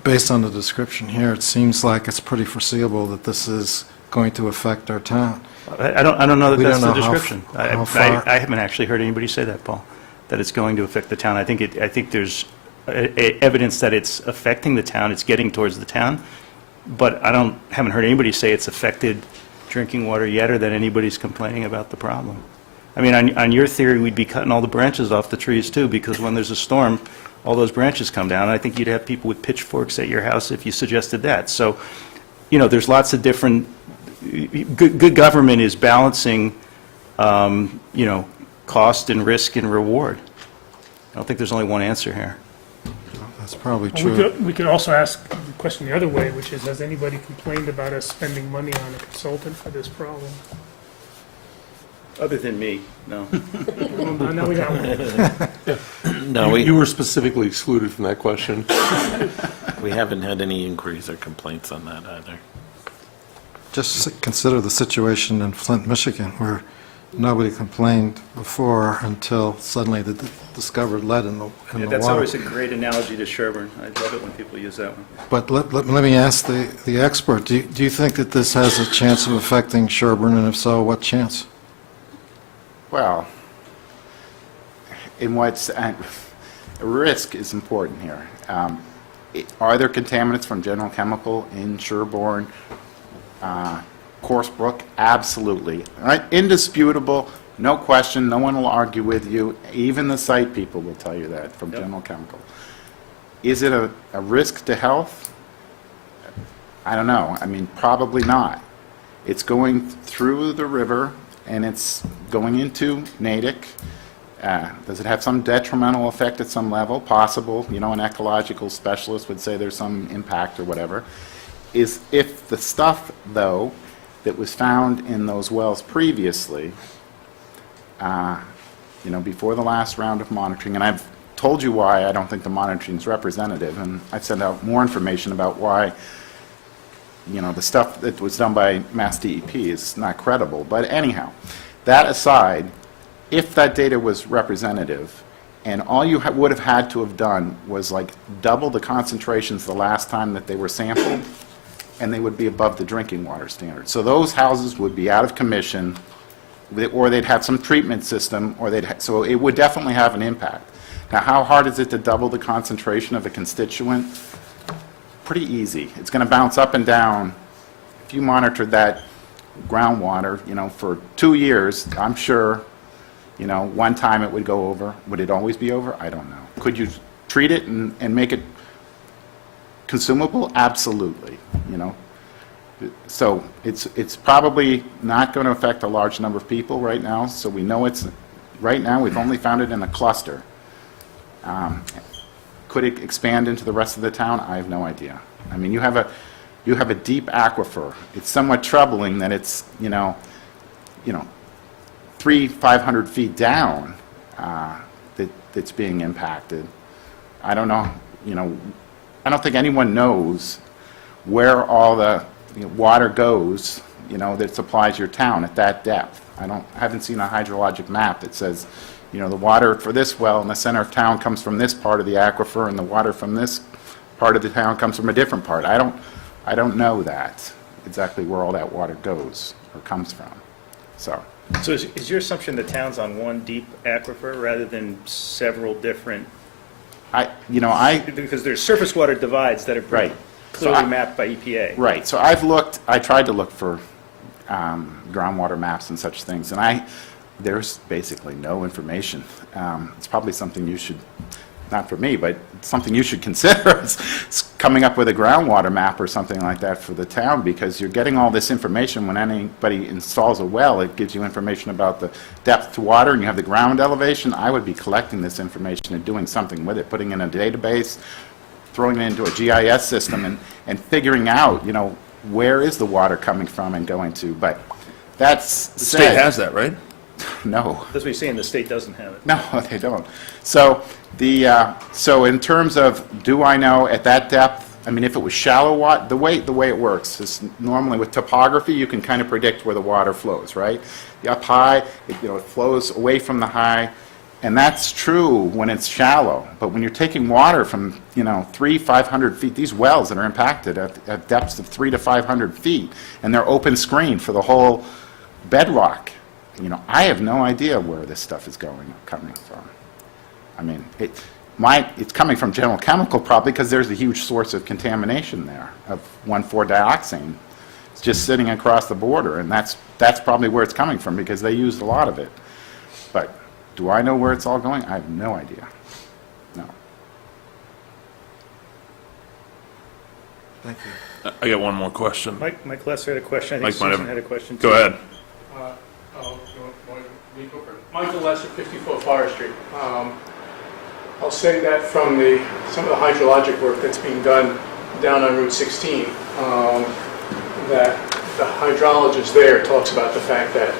based on the description here, it seems like it's pretty foreseeable that this is going to affect our town. I don't know that We that's don't the know how description. how far- I haven't actually heard anybody say that, Paul, that it's going to affect the town. I think there's evidence that it's affecting the town, it's getting towards the town, but haven't heard anybody say it's affected drinking water yet or that anybody's complaining about the problem. I mean, on your theory, we'd be cutting all the branches off the trees too, because when there's a storm, all those branches come down. I think you'd have people with pitchforks at your house if you suggested that. So, there's lots of different, good government is balancing, cost and risk and reward. I don't think there's only one answer here. That's probably Well, true. we could also ask the question the other way, which is, has anybody complained about us spending money on a consultant for this problem? Other than me, no. Well, now we got one. No, You were specifically excluded from that question. we haven't had any inquiries or complaints on that either. Just consider the situation in Flint, Michigan, where nobody complained before until suddenly they discovered lead in the water. That's always a great analogy to Sherborn. I love it when people use that one. But let me ask the expert, do you think that this has a chance of affecting Sherborn, and if so, what chance? Well, risk is important here. Are there contaminants from General Chemical in Sherborn, Coarse Brook? Absolutely. Right? Indisputable, no question, no one will argue with you. Even the site people will tell you that from General Chemical. Is it a risk to health? I don't know. I mean, probably not. It's going through the river, and it's going into Natick. Does it have some detrimental effect at some level? Possible. An ecological specialist would say there's some impact or whatever. If the stuff, though, that was found in those wells previously, before the last round of monitoring, and I've told you why I don't think the monitoring is representative, and I've sent out more information about why the stuff that was done by Mass DEP is not credible. But anyhow, that aside, if that data was representative, and all you would have had to have done was like double the concentrations the last time that they were sampled, and they would be above the drinking water standard. So those houses would be out of commission, or they'd have some treatment system, so it would definitely have an impact. Now, how hard is it to double the concentration of a constituent? Pretty easy. It's going to bounce up and down. If you monitored that groundwater, for 2 years, I'm sure, one time it would go over. Would it always be over? I don't know. Could you treat it and make it consumable? Absolutely, So it's probably not going to affect a large number of people right now, so we know right now, we've only found it in a cluster. Could it expand into the rest of the town? I have no idea. I mean, you have a deep aquifer. It's somewhat troubling that it's, 500 feet down that's being impacted. I don't know, I don't think anyone knows where all the water goes, that supplies your town at that depth. I haven't seen a hydrologic map that says, the water for this well in the center of town comes from this part of the aquifer, and the water from this part of the town comes from a different part. I don't know that, exactly where all that water goes or comes from. So is your assumption the town's on one deep aquifer rather than several different? Because there's surface water divides that are Right. clearly mapped by EPA. Right, so I tried to look for groundwater maps and such things, and there's basically no information. It's probably something you should, not for me, but something you should consider is coming up with a groundwater map or something like that for the town, because you're getting all this information when anybody installs a well. It gives you information about the depth to water, and you have the ground elevation. I would be collecting this information and doing something with it, putting it in a database, throwing it into a GIS system, and figuring out, where is the water coming from and going to. But that's The state has that, right? No. That's what you're saying, the state doesn't have it. No, they don't. So so in terms of, do I know at that depth? I mean, if it was shallow water, the way it works is normally with topography, you can kind of predict where the water flows, right? Up high, it flows away from the high, and that's true when it's shallow. But when you're taking water from 500 feet, these wells that are impacted at depths of 300 to 500 feet, and they're open screen for the whole bedrock. I have no idea where this stuff is coming from. I mean, it's coming from General Chemical probably because there's a huge source of contamination there of 1,4-dioxane. It's just sitting across the border, and that's probably where it's coming from because they used a lot of it. But do I know where it's all going? I have no idea. No. Thank you. I got one more question. Mike Lesser had a question. I Mike think might Susan have- had a question too. Go ahead. Michael Lesser, 54 Forest Street. I'll say that from some of the hydrologic work that's being done down on Route 16, that the hydrologist there talks about the fact that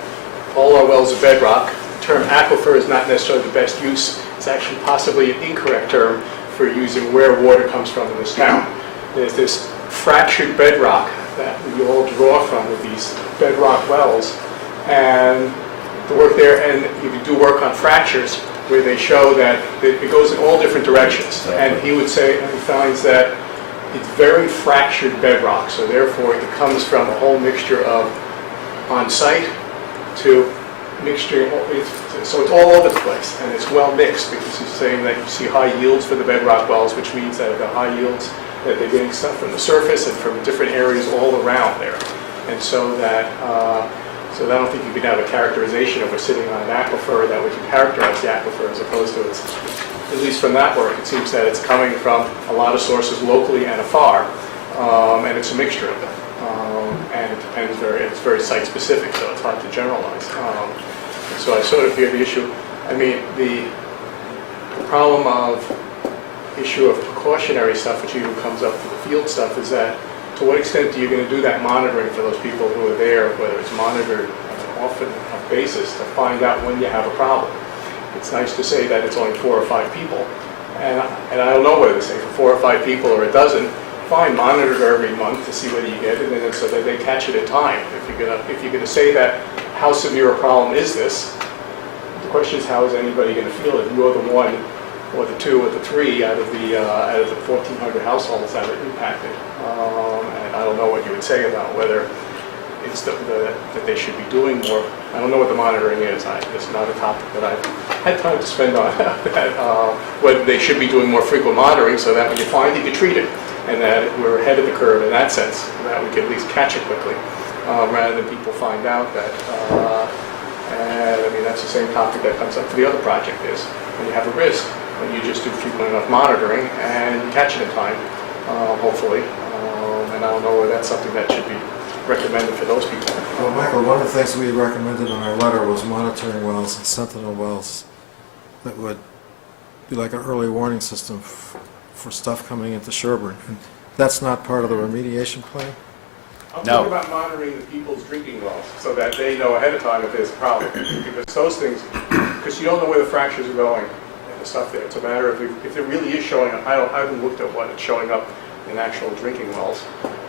all our wells are bedrock. The term aquifer is not necessarily the best use. It's actually possibly an incorrect term for using where water comes from in this town. There's this fractured bedrock that we all draw from with these bedrock wells, and the work there, and you can do work on fractures where they show that it goes in all different directions. And he would say, and he finds that it's very fractured bedrock, so therefore it comes from a whole mixture of on-site to mixture, so it's all over the place, and it's well mixed, because he's saying that you see high yields for the bedrock wells, which means that the high yields, that they're getting stuff from the surface and from different areas all around there. And so that, so I don't think you can have a characterization of we're sitting on an aquifer that we can characterize the aquifer, as opposed to it's, at least from that work, it seems that it's coming from a lot of sources locally and afar, and it's a mixture of them. And it depends it's very site specific, so it's hard to generalize. So I sort of hear the issue. I mean, the problem of issue of precautionary stuff, which even comes up for the field stuff, is that to what extent are you going to do that monitoring for those people who are there, whether it's monitored on an often basis to find out when you have a problem. It's nice to say that it's only 4 or 5 people, and I don't know whether to say for 4 or 5 people or a dozen. Fine, monitor it every month to see whether you get it, and then so that they catch it in time. If you're gonna say that, how severe a problem is this? The question is, how is anybody going to feel it? You're the 1, or the 2, or the 3 out of the 1,400 households that are impacted. And I don't know what you would say about whether it's that they should be doing more. I don't know what the monitoring is. It's not a topic that I've had time to spend on. Whether they should be doing more frequent monitoring so that when you find it, you treat it, and that we're ahead of the curve in that sense, so that we can at least catch it quickly. rather than people find out that, and I mean, that's the same topic that comes up for the other project is, when you have a risk, when you just do frequent enough monitoring and you catch it in time, hopefully, and I don't know whether that's something that should be recommended for those people. Well, Michael, one of the things we recommended in our letter was monitoring wells and sentinel wells that would be like an early warning system for stuff coming into Sherborn. And that's not part of the remediation plan? I'm No. talking about monitoring the people's drinking wells so that they know ahead of time if there's a problem. Because those things, because you don't know where the fractures are going and the stuff there. It's a matter of if it really is showing up. I haven't looked at what it's showing up in actual drinking wells,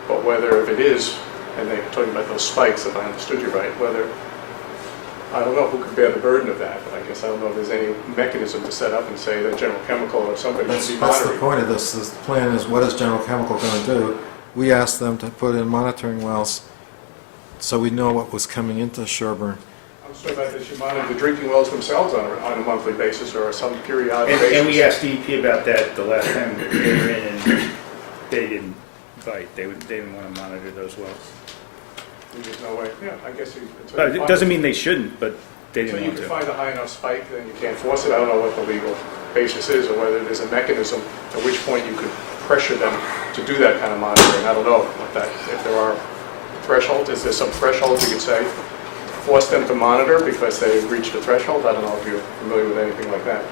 but whether if it is, and they're talking about those spikes, if I understood you right, whether, I don't know who could bear the burden of that, but I guess I don't know if there's any mechanism to set up and say that General Chemical or somebody That's should be the monitoring. point of this. The plan is, what is General Chemical going to do? We asked them to put in monitoring wells so we know what was coming into Sherborn. I'm sorry about they should monitor the drinking wells themselves on a monthly basis or some periodic basis. And we asked DEP about that the last time they were in, and they didn't bite. They didn't want to monitor those wells. There's no way, yeah, I guess you. It doesn't mean they shouldn't, but they So didn't you want can to. find a high enough spike, then you can't force it. I don't know what the legal basis is, or whether there's a mechanism at which point you could pressure them to do that kind of monitoring. I don't know what that, if there are thresholds, is there some threshold you could say, force them to monitor because they've reached a threshold? I don't know if you're familiar with anything like that.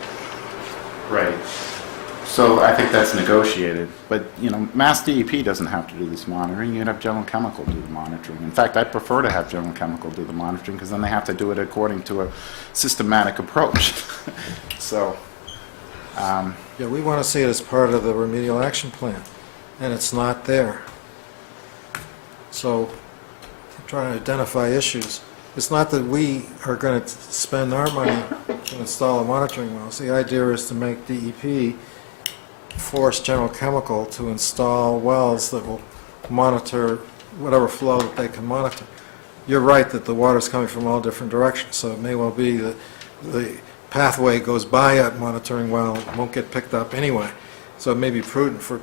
Right. So I think that's negotiated, but, you know, Mass DEP doesn't have to do this monitoring, you'd have General Chemical do the monitoring. In fact, I prefer to have General Chemical do the monitoring, because then they have to do it according to a systematic approach. So, Yeah, we want to see it as part of the remedial action plan, and it's not there. So, I'm trying to identify issues. It's not that we are going to spend our money to install a monitoring wells. The idea is to make DEP force General Chemical to install wells that will monitor whatever flow that they can monitor. You're right that the water's coming from all different directions, so it may well be that the pathway goes by a monitoring well, won't get picked up anyway. So it may be prudent for,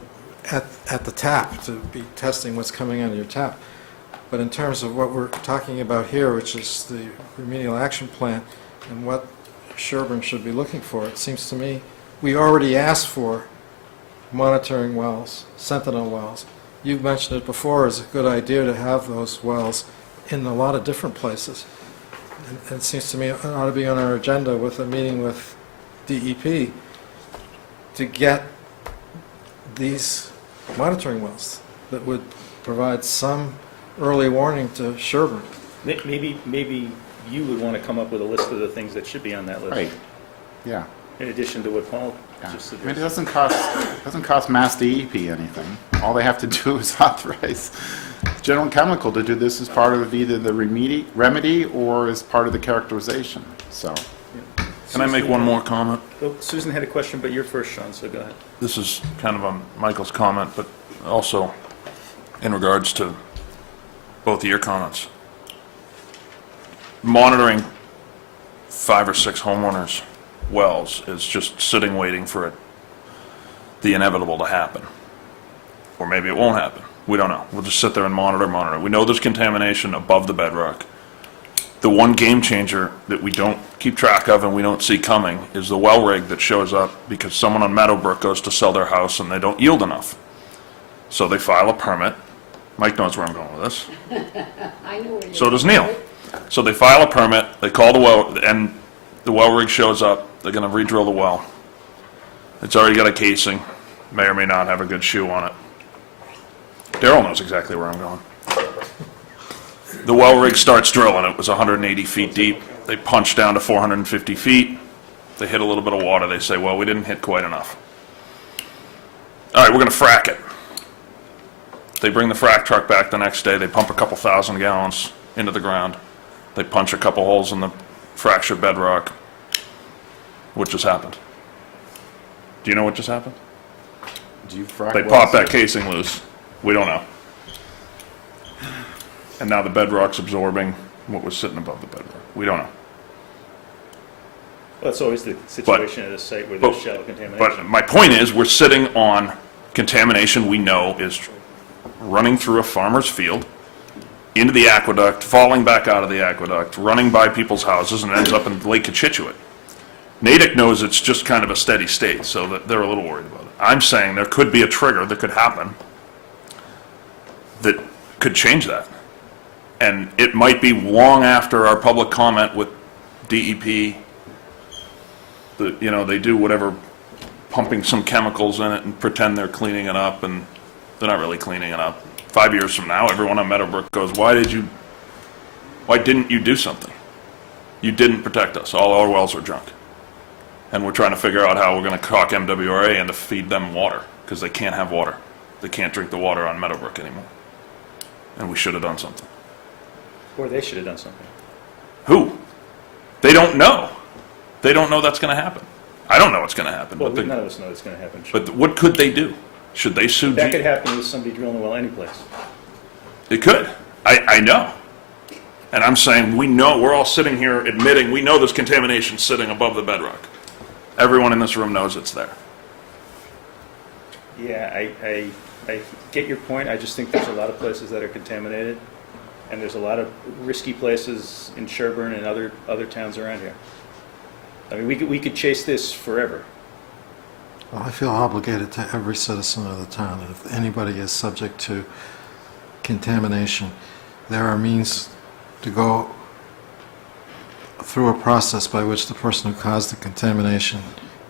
at the tap, to be testing what's coming out of your tap. But in terms of what we're talking about here, which is the remedial action plan and what Sherborn should be looking for, it seems to me we already asked for monitoring wells, sentinel wells. You've mentioned it before as a good idea to have those wells in a lot of different places. And it seems to me it ought to be on our agenda with a meeting with DEP to get these monitoring wells that would provide some early warning to Sherborn. Maybe you would want to come up with a list of the things that should be on that list. right, yeah. In addition to what Paul Yeah. just I mean, it suggested. doesn't cost Mass DEP anything. All they have to do is authorize General Chemical to do this as part of either the remedy or as part of the characterization, so. Can I make one more comment? Oh, Susan had a question, but you're first, Sean, so go ahead. This is kind of on Michael's comment, but also in regards to both of your comments. Monitoring 5 or 6 homeowners' wells is just sitting waiting for the inevitable to happen. Or maybe it won't happen. We don't know. We'll just sit there and monitor. We know there's contamination above the bedrock. The one game changer that we don't keep track of and we don't see coming is the well rig that shows up because someone on Meadowbrook goes to sell their house and they don't yield enough. So they file a permit. Mike knows where I'm going with this. I know where you're So does Neil. So they file a permit, they call the well, and the well rig shows up, they're gonna re-drill the well. It's already got a casing, may or may not have a good shoe on it. Daryl knows exactly where I'm going. The well rig starts drilling, it was 180 feet deep, they punch down to 450 feet, they hit a little bit of water, they say, well, we didn't hit quite enough. All right, we're gonna frack it. They bring the frack truck back the next day, they pump a couple thousand gallons into the ground. They punch a couple holes in the fractured bedrock. What just happened? Do you know what just happened? Do you frack They wells? popped that casing loose. We don't know. And now the bedrock's absorbing what was sitting above the bedrock. We don't know. Well, it's always the situation at a site where there's shallow But contamination. my point is, we're sitting on contamination we know is running through a farmer's field into the aqueduct, falling back out of the aqueduct, running by people's houses, and ends up in Lake Cochituate. Natick knows it's just kind of a steady state, so that they're a little worried about it. I'm saying there could be a trigger that could happen that could change that. And it might be long after our public comment with DEP, that, you know, they do whatever, pumping some chemicals in it and pretend they're cleaning it up, and they're not really cleaning it up. 5 years from now, everyone on Meadowbrook goes, why didn't you do something? You didn't protect us. All our wells are junk. And we're trying to figure out how we're going to talk MWRA into feed them water, because they can't have water. They can't drink the water on Meadowbrook anymore. And we should have done something. Or they should have done something. Who? They don't know. They don't know that's going to happen. I don't know what's going to happen. Well, but none of us know it's going to happen. but what could they do? Should they sue? That could happen with somebody drilling a well anyplace. It could. I know. And I'm saying we know, we're all sitting here admitting we know there's contamination sitting above the bedrock. Everyone in this room knows it's there. Yeah, I get your point. I just think there's a lot of places that are contaminated, and there's a lot of risky places in Sherborn and other towns around here. I mean, we could chase this forever. Well, I feel obligated to every citizen of the town, and if anybody is subject to contamination, there are means to go through a process by which the person who caused the contamination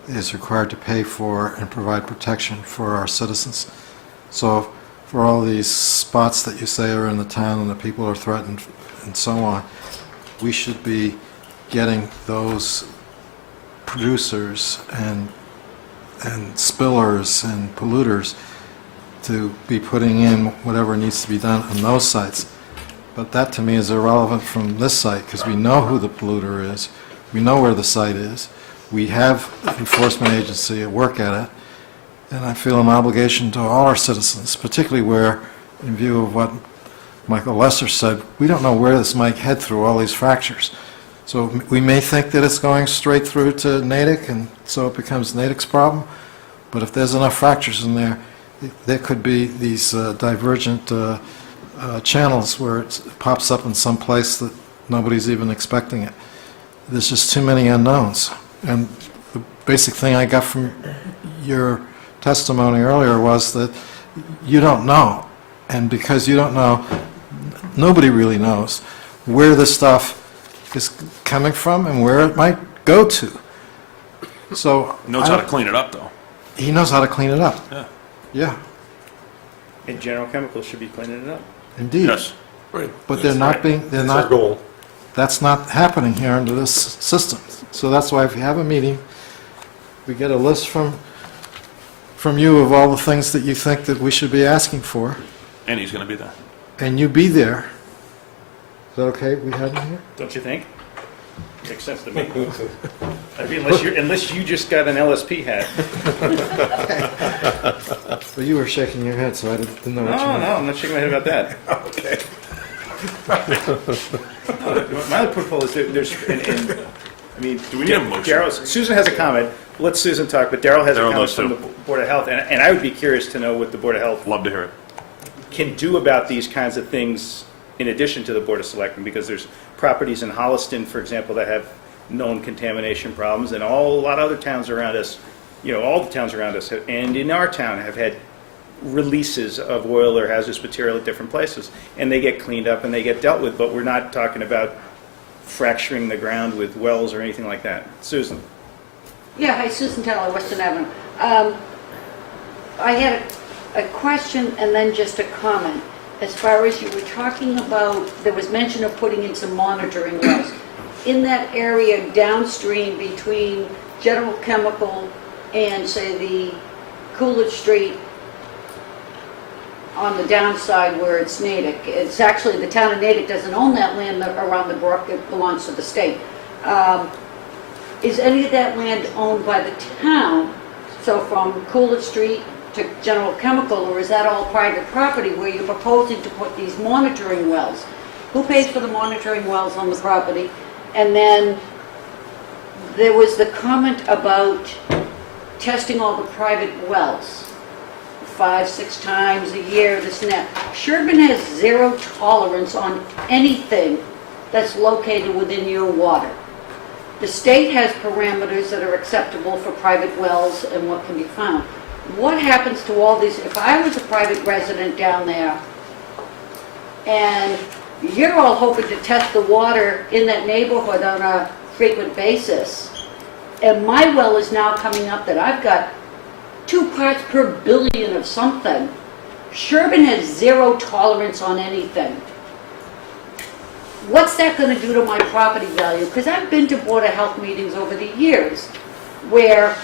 is required to pay for and provide protection for our citizens. So for all these spots that you say are in the town and the people are threatened and so on, we should be getting those producers and spillers and polluters to be putting in whatever needs to be done on those sites. But that to me is irrelevant from this site, because we know who the polluter is, we know where the site is, we have enforcement agency at work at it, and I feel an obligation to all our citizens, particularly where, in view of what Michael Lesser said, we don't know where this might head through all these fractures. So we may think that it's going straight through to Natick, and so it becomes Natick's problem, but if there's enough fractures in there, there could be these divergent channels where it pops up in some place that nobody's even expecting it. There's just too many unknowns. And the basic thing I got from your testimony earlier was that you don't know. And because you don't know, nobody really knows where this stuff is coming from and where it might go to. So Knows how to clean it up, though. he knows how to clean it up. Yeah. Yeah, And General Chemicals should be cleaning it up. indeed. Yes. Right. But they're not being, they're That's our not, goal. that's not happening here under this system. So that's why if you have a meeting, we get a list from you of all the things that you think that we should be asking for, And he's going to be there. and you be there. Is that okay, we have him here? Don't you think? Makes sense to me. I mean, unless you just got an LSP hat. Well, you were shaking your head, so I didn't know what you No, meant. I'm not shaking my head about that. Okay. My other proposal is that there's, I mean, Do we need a motion? Susan has a comment. Let Susan talk, but Darrell has a Darrell comment does from too. the Board of Health, and I would be curious to know what the Board of Health Love to hear it. can do about these kinds of things in addition to the Board of Selectmen, because there's properties in Holliston, for example, that have known contamination problems, and a lot of other towns around us, you know, all the towns around us, and in our town, have had releases of oil or hazardous material at different places, and they get cleaned up and they get dealt with, but we're not talking about fracturing the ground with wells or anything like that. Susan? Yeah, hi, Susan Teller, Western Avenue. I had a question and then just a comment. As far as you were talking about, there was mention of putting in some monitoring wells. In that area downstream between General Chemical and, say, the Coolidge Street on the downside where it's Natick, it's actually, the town of Natick doesn't own that land around the brook, it belongs to the state. Is any of that land owned by the town? So from Coolidge Street to General Chemical, or is that all private property where you're proposing to put these monitoring wells? Who pays for the monitoring wells on the property? And then there was the comment about testing all the private wells 5, 6 times a year, this and that. Sherborn has zero tolerance on anything that's located within your water. The state has parameters that are acceptable for private wells and what can be found. What happens to all these, if I was a private resident down there, and you're all hoping to test the water in that neighborhood on a frequent basis, and my well is now coming up that I've got 2 parts per billion of something, Sherborn has zero tolerance on anything. What's that going to do to my property value? Because I've been to Board of Health meetings over the years where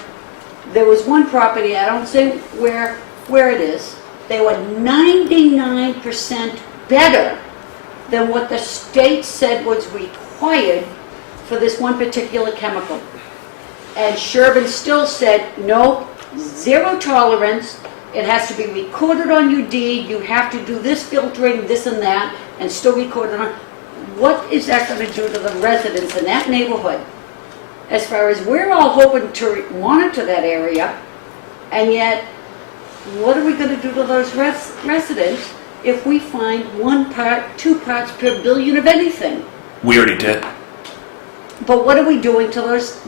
there was one property, I don't say where it is, they were 99% better than what the state said was required for this one particular chemical. And Sherborn still said, no, zero tolerance, it has to be recorded on your deed, you have to do this filtering, this and that, and still record it on. What is that going to do to the residents in that neighborhood? As far as we're all hoping to monitor that area, and yet, what are we going to do to those residents if we find 1 part, 2 parts per billion of anything? We already did. But what are we doing to those,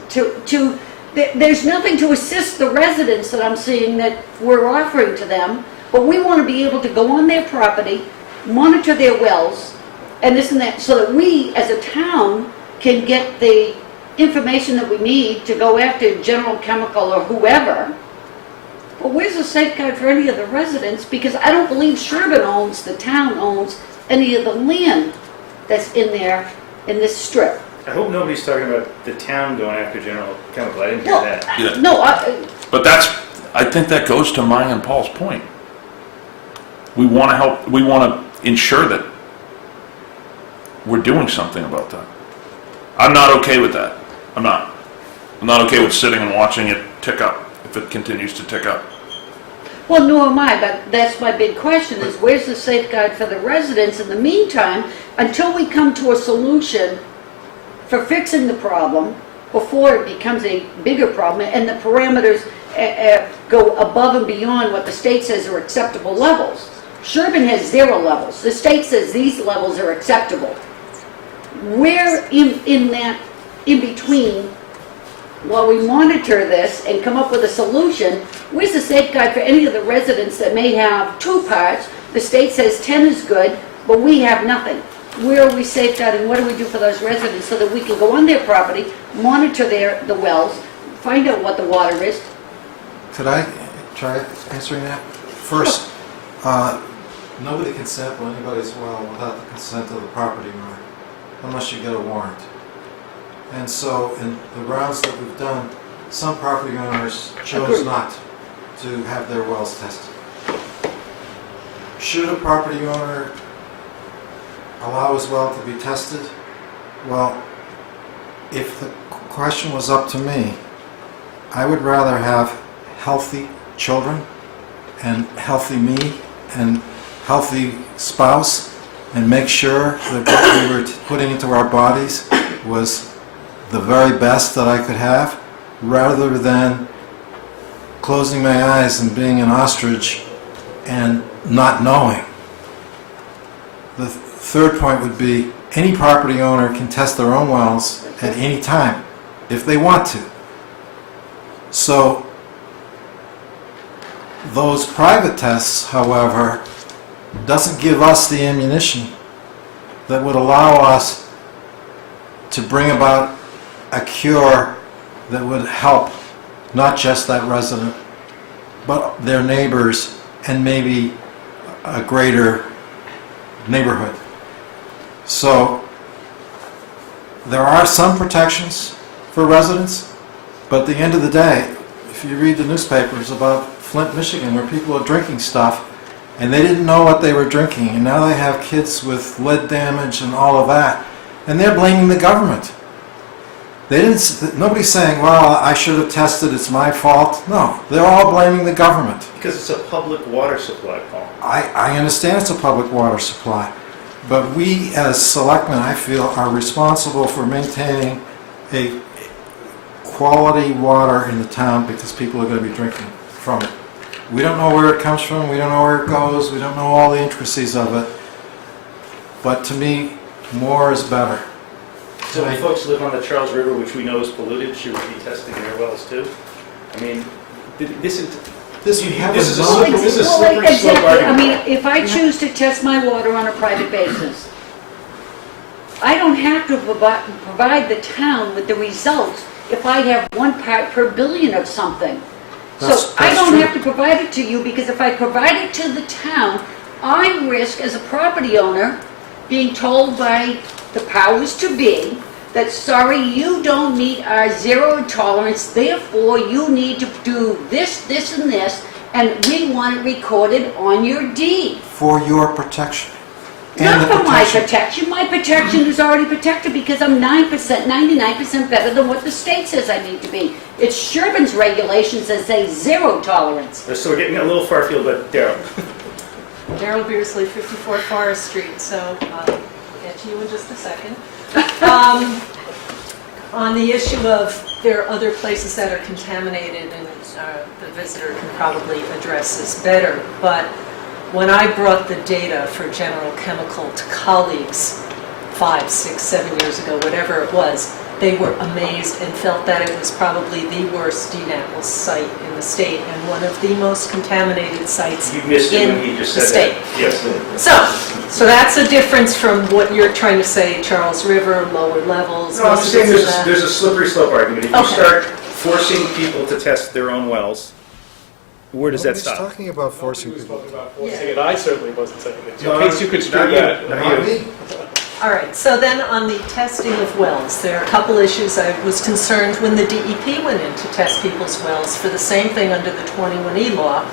there's nothing to assist the residents that I'm seeing that we're offering to them, but we want to be able to go on their property, monitor their wells, and this and that, so that we, as a town, can get the information that we need to go after General Chemical or whoever. But where's the safeguard for any of the residents? Because I don't believe Sherborn owns, the town owns, any of the land that's in there, in this strip. I hope nobody's talking about the town going after General Chemical. I didn't hear that. Yeah. No, But I think that goes to mine and Paul's point. We want to help, we want to ensure that we're doing something about that. I'm not okay with that. I'm not okay with sitting and watching it tick up if it continues to tick up. well, nor am I, but that's my big question, is where's the safeguard for the residents in the meantime, until we come to a solution for fixing the problem before it becomes a bigger problem, and the parameters go above and beyond what the state says are acceptable levels. Sherborn has 0 levels. The state says these levels are acceptable. Where in that, in between, while we monitor this and come up with a solution, where's the safeguard for any of the residents that may have 2 parts? The state says 10 is good, but we have nothing. Where are we safeguarding? What do we do for those residents so that we can go on their property, monitor the wells, find out what the water is? Could I try answering that? First, nobody can sample anybody's well without the consent of the property owner, unless you get a warrant. And so, in the rounds that we've done, some property owners chose Agreed. not to have their wells tested. Should a property owner allow his well to be tested? Well, if the question was up to me, I would rather have healthy children and healthy me and healthy spouse and make sure that what we were putting into our bodies was the very best that I could have, rather than closing my eyes and being an ostrich and not knowing. The third point would be any property owner can test their own wells at any time if they want to. So those private tests, however, doesn't give us the ammunition that would allow us to bring about a cure that would help not just that resident, but their neighbors and maybe a greater neighborhood. So there are some protections for residents, but at the end of the day, if you read the newspapers about Flint, Michigan, where people are drinking stuff and they didn't know what they were drinking, and now they have kids with lead damage and all of that, and they're blaming the government. Nobody's saying, well, I should have tested, it's my fault. No, they're all blaming the government. Because it's a public water supply, Paul. I understand it's a public water supply, but we as selectmen, I feel, are responsible for maintaining a quality water in the town because people are going to be drinking from it. We don't know where it comes from, we don't know where it goes, we don't know all the intricacies of it. But to me, more is better. So when folks live on the Charles River, which we know is polluted, should we be testing their wells too? I mean, this is, This we haven't this is a done. slippery, this is a Well, slippery slope exactly. I argument. mean, if I choose to test my water on a private basis, I don't have to provide the town with the results if I have 1 part per billion of something. So I That's don't true. have to provide it to you, because if I provide it to the town, I risk as a property owner being told by the powers to be that, sorry, you don't meet our zero tolerance, therefore you need to do this, this, and this, and we want it recorded on your deed. For your protection. And Not the for my protection. My protection is already protected because I'm 9%, 99% better than what the state says I need to be. It's Sherborn's regulations that say zero tolerance. So we're getting a little far field, but Darrell. Daryl Beersley, 54 Forest Street, so I'll get to you in just a second. On the issue of there are other places that are contaminated, and the visitor can probably address this better, but when I brought the data for General Chemical to colleagues 5, 6, 7 years ago, whatever it was, they were amazed and felt that it was probably the worst DNAPL site in the state and one of the most contaminated sites You missed it when he in just the said state. that. Yes. So that's a difference from what you're trying to say, Charles River, lower levels. No, I'm just saying most of there's a slippery slope argument. If you Okay. start forcing people to test their own wells, where does that Nobody's stop? talking about forcing He was people. talking about forcing it, I certainly wasn't saying it. No, In case you could not strike you. that. Not you. All right, so then on the testing of wells, there are a couple issues. I was concerned when the DEP went in to test people's wells for the same thing under the 21E law,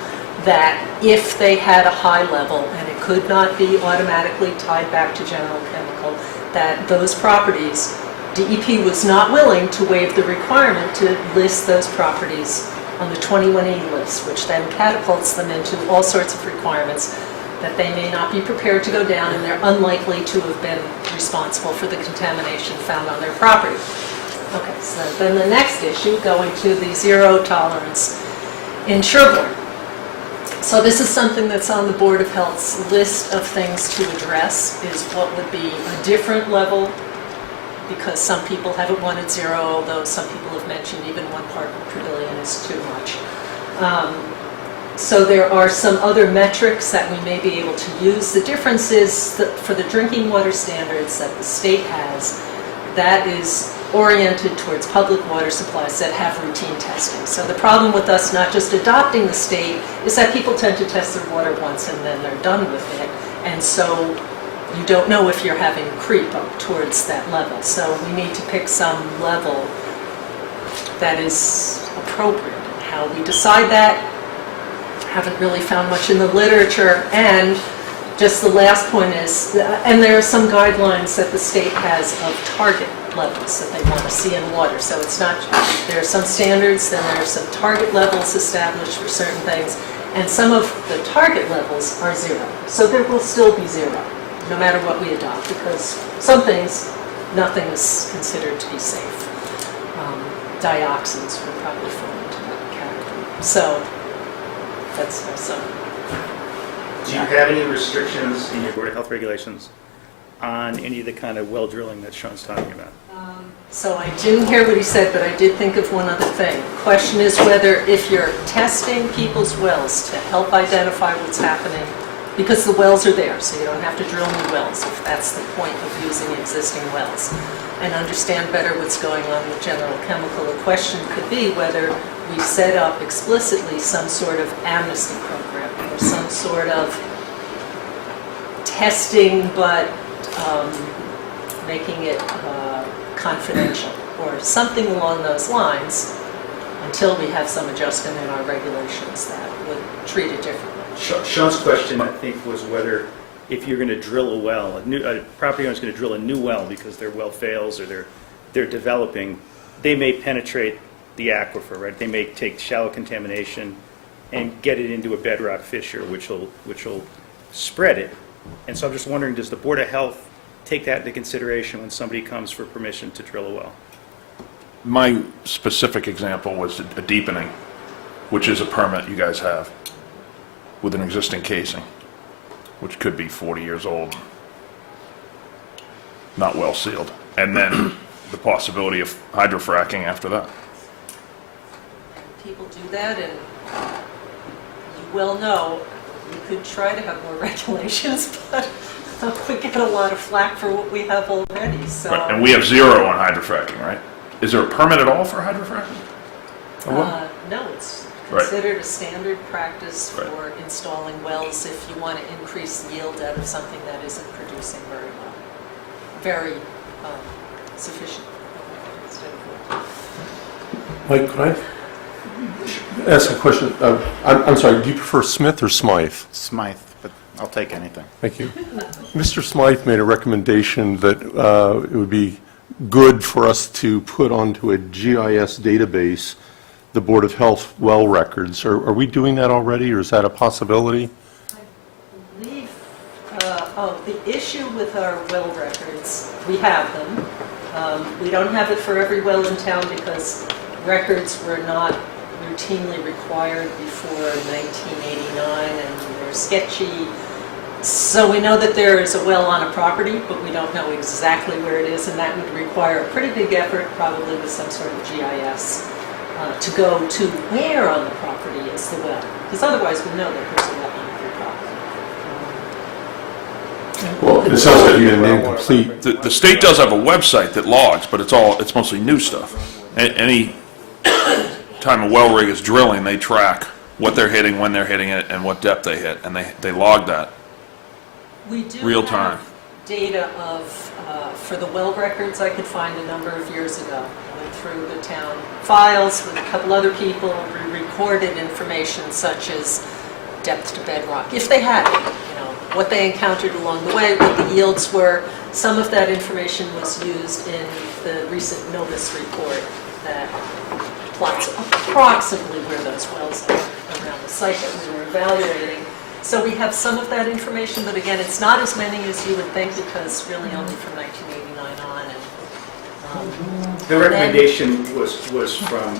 that if they had a high level and it could not be automatically tied back to General Chemical, that those properties, DEP was not willing to waive the requirement to list those properties on the 21E list, which then catapults them into all sorts of requirements that they may not be prepared to go down, and they're unlikely to have been responsible for the contamination found on their property. Okay, so then the next issue, going to the zero tolerance in Sherborn. So this is something that's on the Board of Health's list of things to address, is what would be a different level, because some people haven't wanted zero, although some people have mentioned even 1 part per billion is too much. So there are some other metrics that we may be able to use. The difference is that for the drinking water standards that the state has, that is oriented towards public water supplies that have routine testing. So the problem with us not just adopting the state is that people tend to test their water once and then they're done with it. And so you don't know if you're having creep up towards that level. So we need to pick some level that is appropriate. And how we decide that, haven't really found much in the literature. And just the last point is, and there are some guidelines that the state has of target levels that they want to see in water. So it's not, there are some standards, then there are some target levels established for certain things, and some of the target levels are zero. So there will still be zero, no matter what we adopt, because some things, nothing is considered to be safe. Dioxins would probably fall into that category. So that's my summary. Do you have any restrictions in your Board of Health regulations on any of the kind of well drilling that Sean's talking about? So I didn't hear what he said, but I did think of one other thing. Question is whether if you're testing people's wells to help identify what's happening, because the wells are there, so you don't have to drill new wells, if that's the point of using existing wells, and understand better what's going on with General Chemical. The question could be whether we set up explicitly some sort of amnesty program or some sort of testing, but making it confidential or something along those lines until we have some adjustment in our regulations that would treat it differently. Sean's question, I think, was whether if you're going to drill a well, a property owner's going to drill a new well because their well fails or they're developing, they may penetrate the aquifer, right? They may take shallow contamination and get it into a bedrock fissure, which will spread it. And so I'm just wondering, does the Board of Health take that into consideration when somebody comes for permission to drill a well? My specific example was a deepening, which is a permit you guys have. with an existing casing, which could be 40 years old, not well sealed, and then the possibility of hydrofracking after that. People do that, and you well know, you could try to have more regulations, but we get a lot of flack for what we have already, so. Right, and we have 0 on hydrofracking, right? Is there a permit at all for hydrofracking? No, it's Right. considered a standard practice Right. for installing wells if you want to increase yield out of something that isn't producing very well, very sufficient. Mike, could I ask a question? I'm sorry, do you prefer Smith or Smythe? Smythe, but I'll take anything. Thank you. Mr. Smythe made a recommendation that it would be good for us to put onto a GIS database the Board of Health well records. Are we doing that already, or is that a possibility? I believe, the issue with our well records, we have them. We don't have it for every well in town because records were not routinely required before 1989, and they're sketchy. So we know that there is a well on a property, but we don't know exactly where it is, and that would require a pretty big effort, probably with some sort of GIS, to go to where on the property is the well. Because otherwise we know that there's a well on every property. Well, it sounds like you didn't incomplete. The state does have a website that logs, but it's mostly new stuff. Any time a well rig is drilling, they track what they're hitting, when they're hitting it, and what depth they hit, and they log that. We do Real time. have data of, for the well records I could find a number of years ago. I went through the town files with a couple other people, we recorded information such as depth to bedrock, if they had it, what they encountered along the way, what the yields were. Some of that information was used in the recent Novus report that plots approximately where those wells are around the site that we were evaluating. So we have some of that information, but again, it's not as many as you would think because really only from 1989 on. And The recommendation was from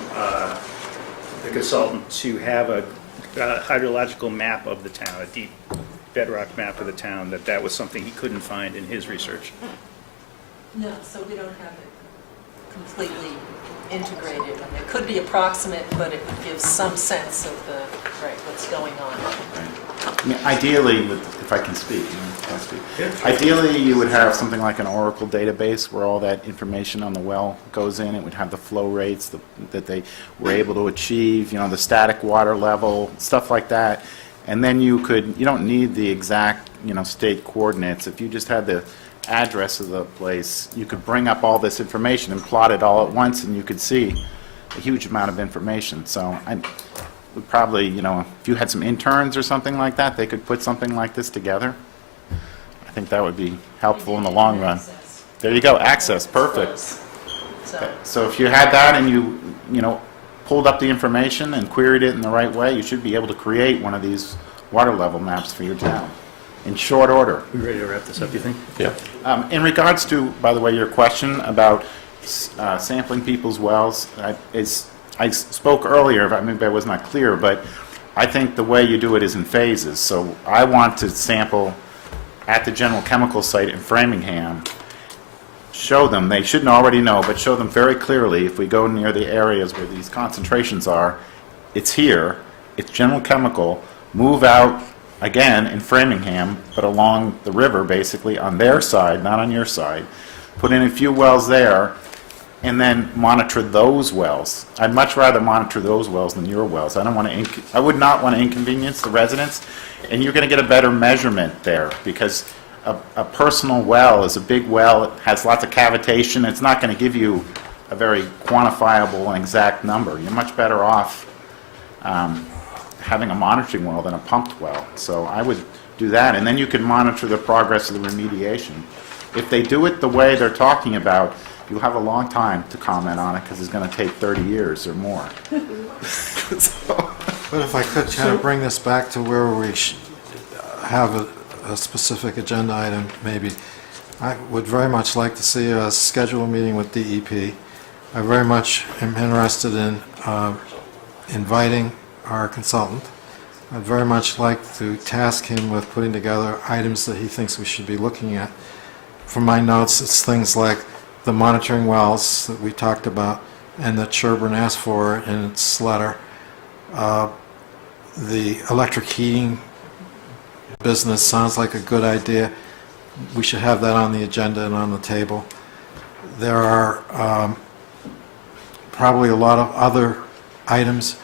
the consultant to have a hydrological map of the town, a deep bedrock map of the town, that was something he couldn't find in his research. No, so we don't have it completely integrated. I mean, it could be approximate, but it would give some sense of what's going on. I mean, ideally, if I can speak, ideally you would have something like an Oracle database where all that information on the well goes in. It would have the flow rates that they were able to achieve, the static water level, stuff like that. And then you don't need the exact, state coordinates. If you just had the address of the place, you could bring up all this information and plot it all at once, and you could see a huge amount of information. So I would probably, if you had some interns or something like that, they could put something like this together. I think that would be helpful in the long run. There you go, access, perfect. So if you had that and you pulled up the information and queried it in the right way, you should be able to create one of these water level maps for your town in short order. We ready to wrap this up, you think? Yeah. In regards to, by the way, your question about sampling people's wells, I spoke earlier, maybe I was not clear, but I think the way you do it is in phases. So I want to sample at the General Chemical site in Framingham, show them, they shouldn't already know, but show them very clearly, if we go near the areas where these concentrations are, it's here, it's General Chemical, move out again in Framingham, but along the river, basically, on their side, not on your side, put in a few wells there, and then monitor those wells. I'd much rather monitor those wells than your wells. I would not want to inconvenience the residents, and you're going to get a better measurement there, because a personal well is a big well, it has lots of cavitation, it's not going to give you a very quantifiable and exact number. You're much better off having a monitoring well than a pumped well. So I would do that, and then you can monitor the progress of the remediation. If they do it the way they're talking about, you'll have a long time to comment on it because it's going to take 30 years or more. But if I could kind of bring this back to where we have a specific agenda item, maybe, I would very much like to see us schedule a meeting with DEP. I very much am interested in inviting our consultant. I'd very much like to task him with putting together items that he thinks we should be looking at. From my notes, it's things like the monitoring wells that we talked about and that Sherborn asked for in its letter. The electric heating business sounds like a good idea. We should have that on the agenda and on the table. There are probably a lot of other items.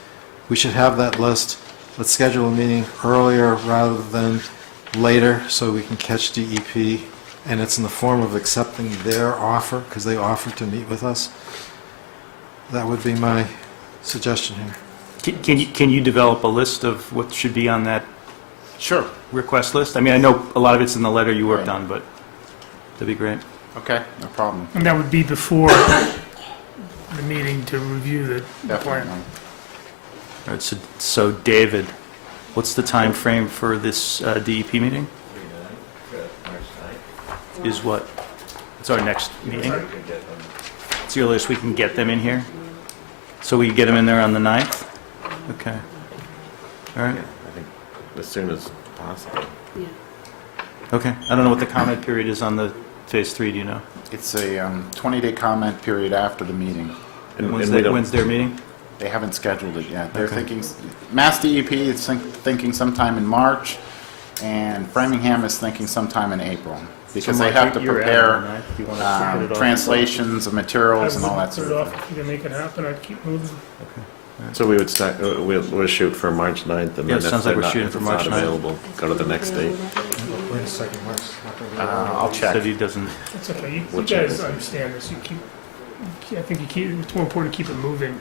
We should have that list. Let's schedule a meeting earlier rather than later so we can catch DEP, and it's in the form of accepting their offer because they offered to meet with us. That would be my suggestion here. Can you develop a list of what should be on that Sure. request list? I mean, I know a lot of it's in the letter you worked Right. on, but that'd be great. Okay, no problem. And that would be before the meeting to review the plan. Definitely. All right, so David, what's the time frame for this DEP meeting? Is what? It's our next meeting? It's the earliest we can get them in here? So we can get them in there on the 9th? Okay. All right. I think as soon as possible. Okay. I don't know what the comment period is on the Phase 3, do you know? It's a 20-day comment period after the meeting. When's their meeting? They haven't scheduled it yet. They're Okay. thinking, Mass DEP is thinking sometime in March, and Framingham is thinking sometime in April, because they have to prepare translations of materials and all that Put sort it of off thing. if you can make it happen, I'd keep moving. So we would start, we'll shoot for March 9th, and Yeah, then it sounds like we're if shooting it's for not March 9th. available, go to the next date. Wait a second, Mark's not going to be able to- I'll check. Said he doesn't, It's okay, you We'll check guys this. understand this, I think it's more important to keep it moving.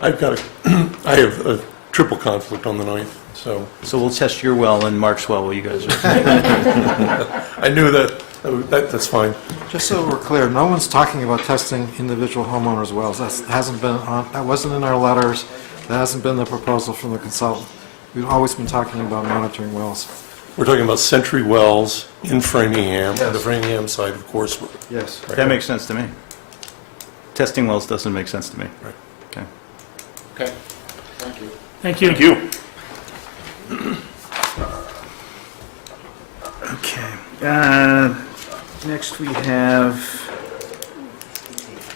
I've got I have a triple conflict on the 9th, so so we'll test your well and Mark's well while you guys are... I knew that's fine. Just so we're clear, no one's talking about testing individual homeowners' wells. That wasn't in our letters. That hasn't been the proposal from the consultant. We've always been talking about monitoring wells. We're talking about Century Wells in Framingham, and the Framingham side, of course. Yes. That makes sense to me. Testing wells doesn't make sense to me. Right. Okay. Okay, thank you. Thank you. Thank you. Okay. Next, we have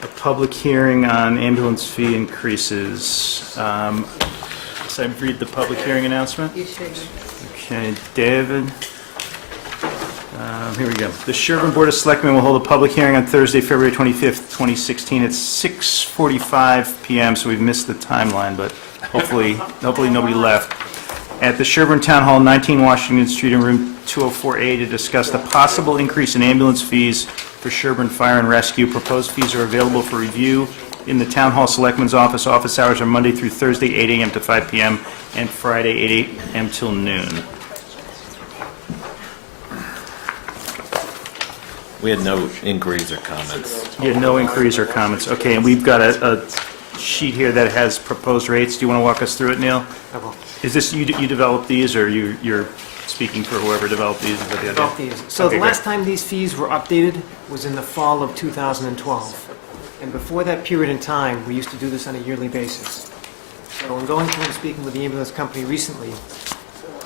a public hearing on ambulance fee increases. So I read the public hearing announcement? You should. Okay, David. Here we go. The Sherborn Board of Selectmen will hold a public hearing on Thursday, February 25th, 2016 at 6:45 PM, so we've missed the timeline, but hopefully nobody left. At the Sherborn Town Hall, 19 Washington Street in room 204A to discuss the possible increase in ambulance fees for Sherborn Fire and Rescue. Proposed fees are available for review in the Town Hall Selectmen's office. Office hours are Monday through Thursday, 8 a.m. to 5 p.m., and Friday, 8 a.m. till noon. We had no inquiries or comments. You had no inquiries or comments. Okay, and we've got a sheet here that has proposed rates. Do you want to walk us through it, Neil? I will. Is this, you developed these, or you're speaking for whoever developed these? Is that the idea? About these. So Okay, the great. last time these fees were updated was in the fall of 2012. And before that period in time, we used to do this on a yearly basis. So in going through and speaking with the ambulance company recently,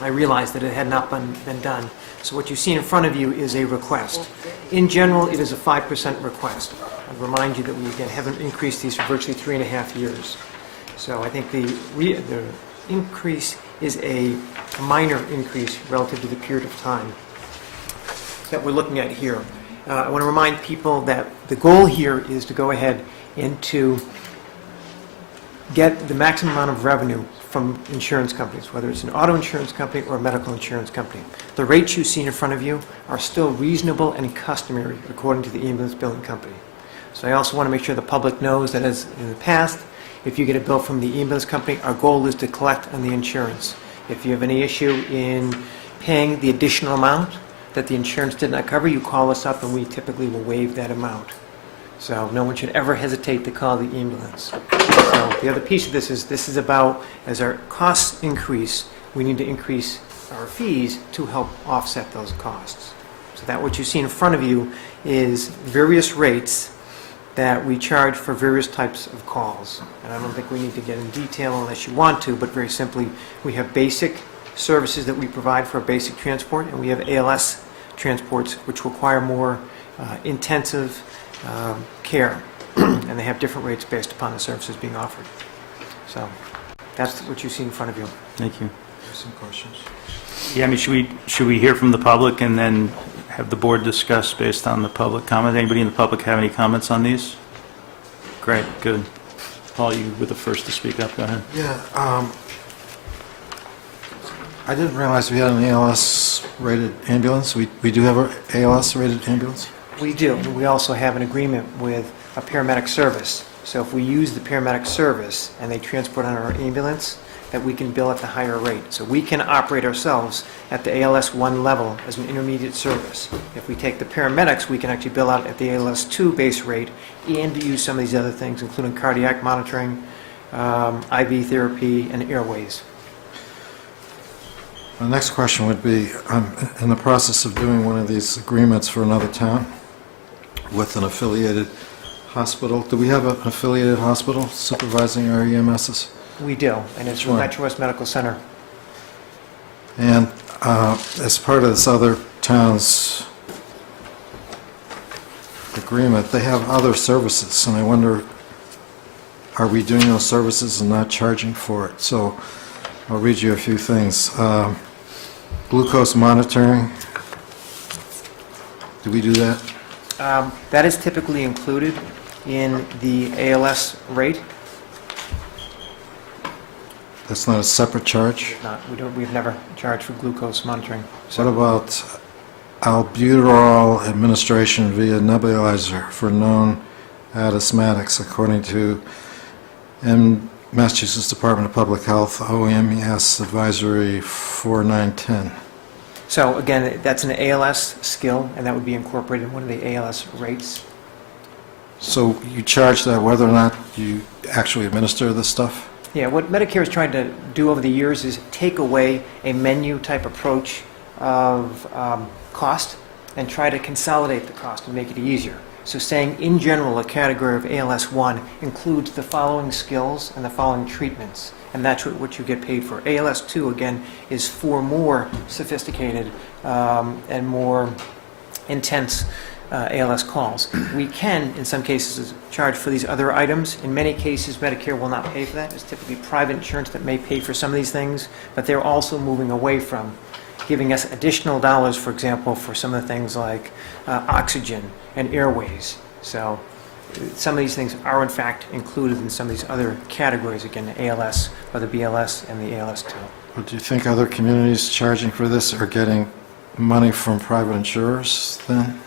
I realized that it had not been done. So what you see in front of you is a request. In general, it is a 5% request. I'd remind you that we, again, haven't increased these for virtually 3.5 years. So I think the increase is a minor increase relative to the period of time that we're looking at here. I want to remind people that the goal here is to go ahead and to get the maximum amount of revenue from insurance companies, whether it's an auto insurance company or a medical insurance company. The rates you see in front of you are still reasonable and customary according to the ambulance billing company. So I also want to make sure the public knows that, as in the past, if you get a bill from the ambulance company, our goal is to collect on the insurance. If you have any issue in paying the additional amount that the insurance did not cover, you call us up and we typically will waive that amount. So no one should ever hesitate to call the ambulance. So the other piece of this is about, as our costs increase, we need to increase our fees to help offset those costs. So that what you see in front of you is various rates that we charge for various types of calls. And I don't think we need to get in detail unless you want to, but very simply, we have basic services that we provide for basic transport, and we have ALS transports, which require more intensive care, and they have different rates based upon the services being offered. So that's what you see in front of you. Thank you. Some questions? Yeah, I mean, should we hear from the public and then have the board discuss based on the public comment? Anybody in the public have any comments on these? Great, good. Paul, you were the first to speak up, go ahead. Yeah, I didn't realize we had an ALS-rated ambulance. We do have an ALS-rated ambulance? We do. We also have an agreement with a paramedic service. So if we use the paramedic service and they transport on our ambulance, that we can bill at the higher rate. So we can operate ourselves at the ALS 1 level as an intermediate service. If we take the paramedics, we can actually bill out at the ALS 2 base rate and use some of these other things, including cardiac monitoring, IV therapy, and airways. The next question would be, I'm in the process of doing one of these agreements for another town with an affiliated hospital. Do we have an affiliated hospital supervising our EMSs? We do, and it's Which the one? Metro West Medical Center. And as part of this other town's agreement, they have other services, and I wonder, are we doing those services and not charging for it? So I'll read you a few things. Glucose monitoring, do we do that? That is typically included in the ALS rate. That's not a separate charge? We've never charged for glucose monitoring. What about albuterol administration via nebulizer for known asthmatics, according to Massachusetts Department of Public Health, OMES Advisory 4910? So again, that's an ALS skill, and that would be incorporated in one of the ALS rates. So you charge that whether or not you actually administer this stuff? Yeah, what Medicare has tried to do over the years is take away a menu-type approach of cost and try to consolidate the cost and make it easier. So saying, in general, a category of ALS 1 includes the following skills and the following treatments, and that's what you get paid for. ALS 2, again, is for more sophisticated and more intense ALS calls. We can, in some cases, charge for these other items. In many cases, Medicare will not pay for that. It's typically private insurance that may pay for some of these things, but they're also moving away from giving us additional dollars, for example, for some of the things like oxygen and airways. So some of these things are, in fact, included in some of these other categories, again, the ALS or the BLS and the ALS 2. But do you think other communities charging for this are getting money from private insurers then?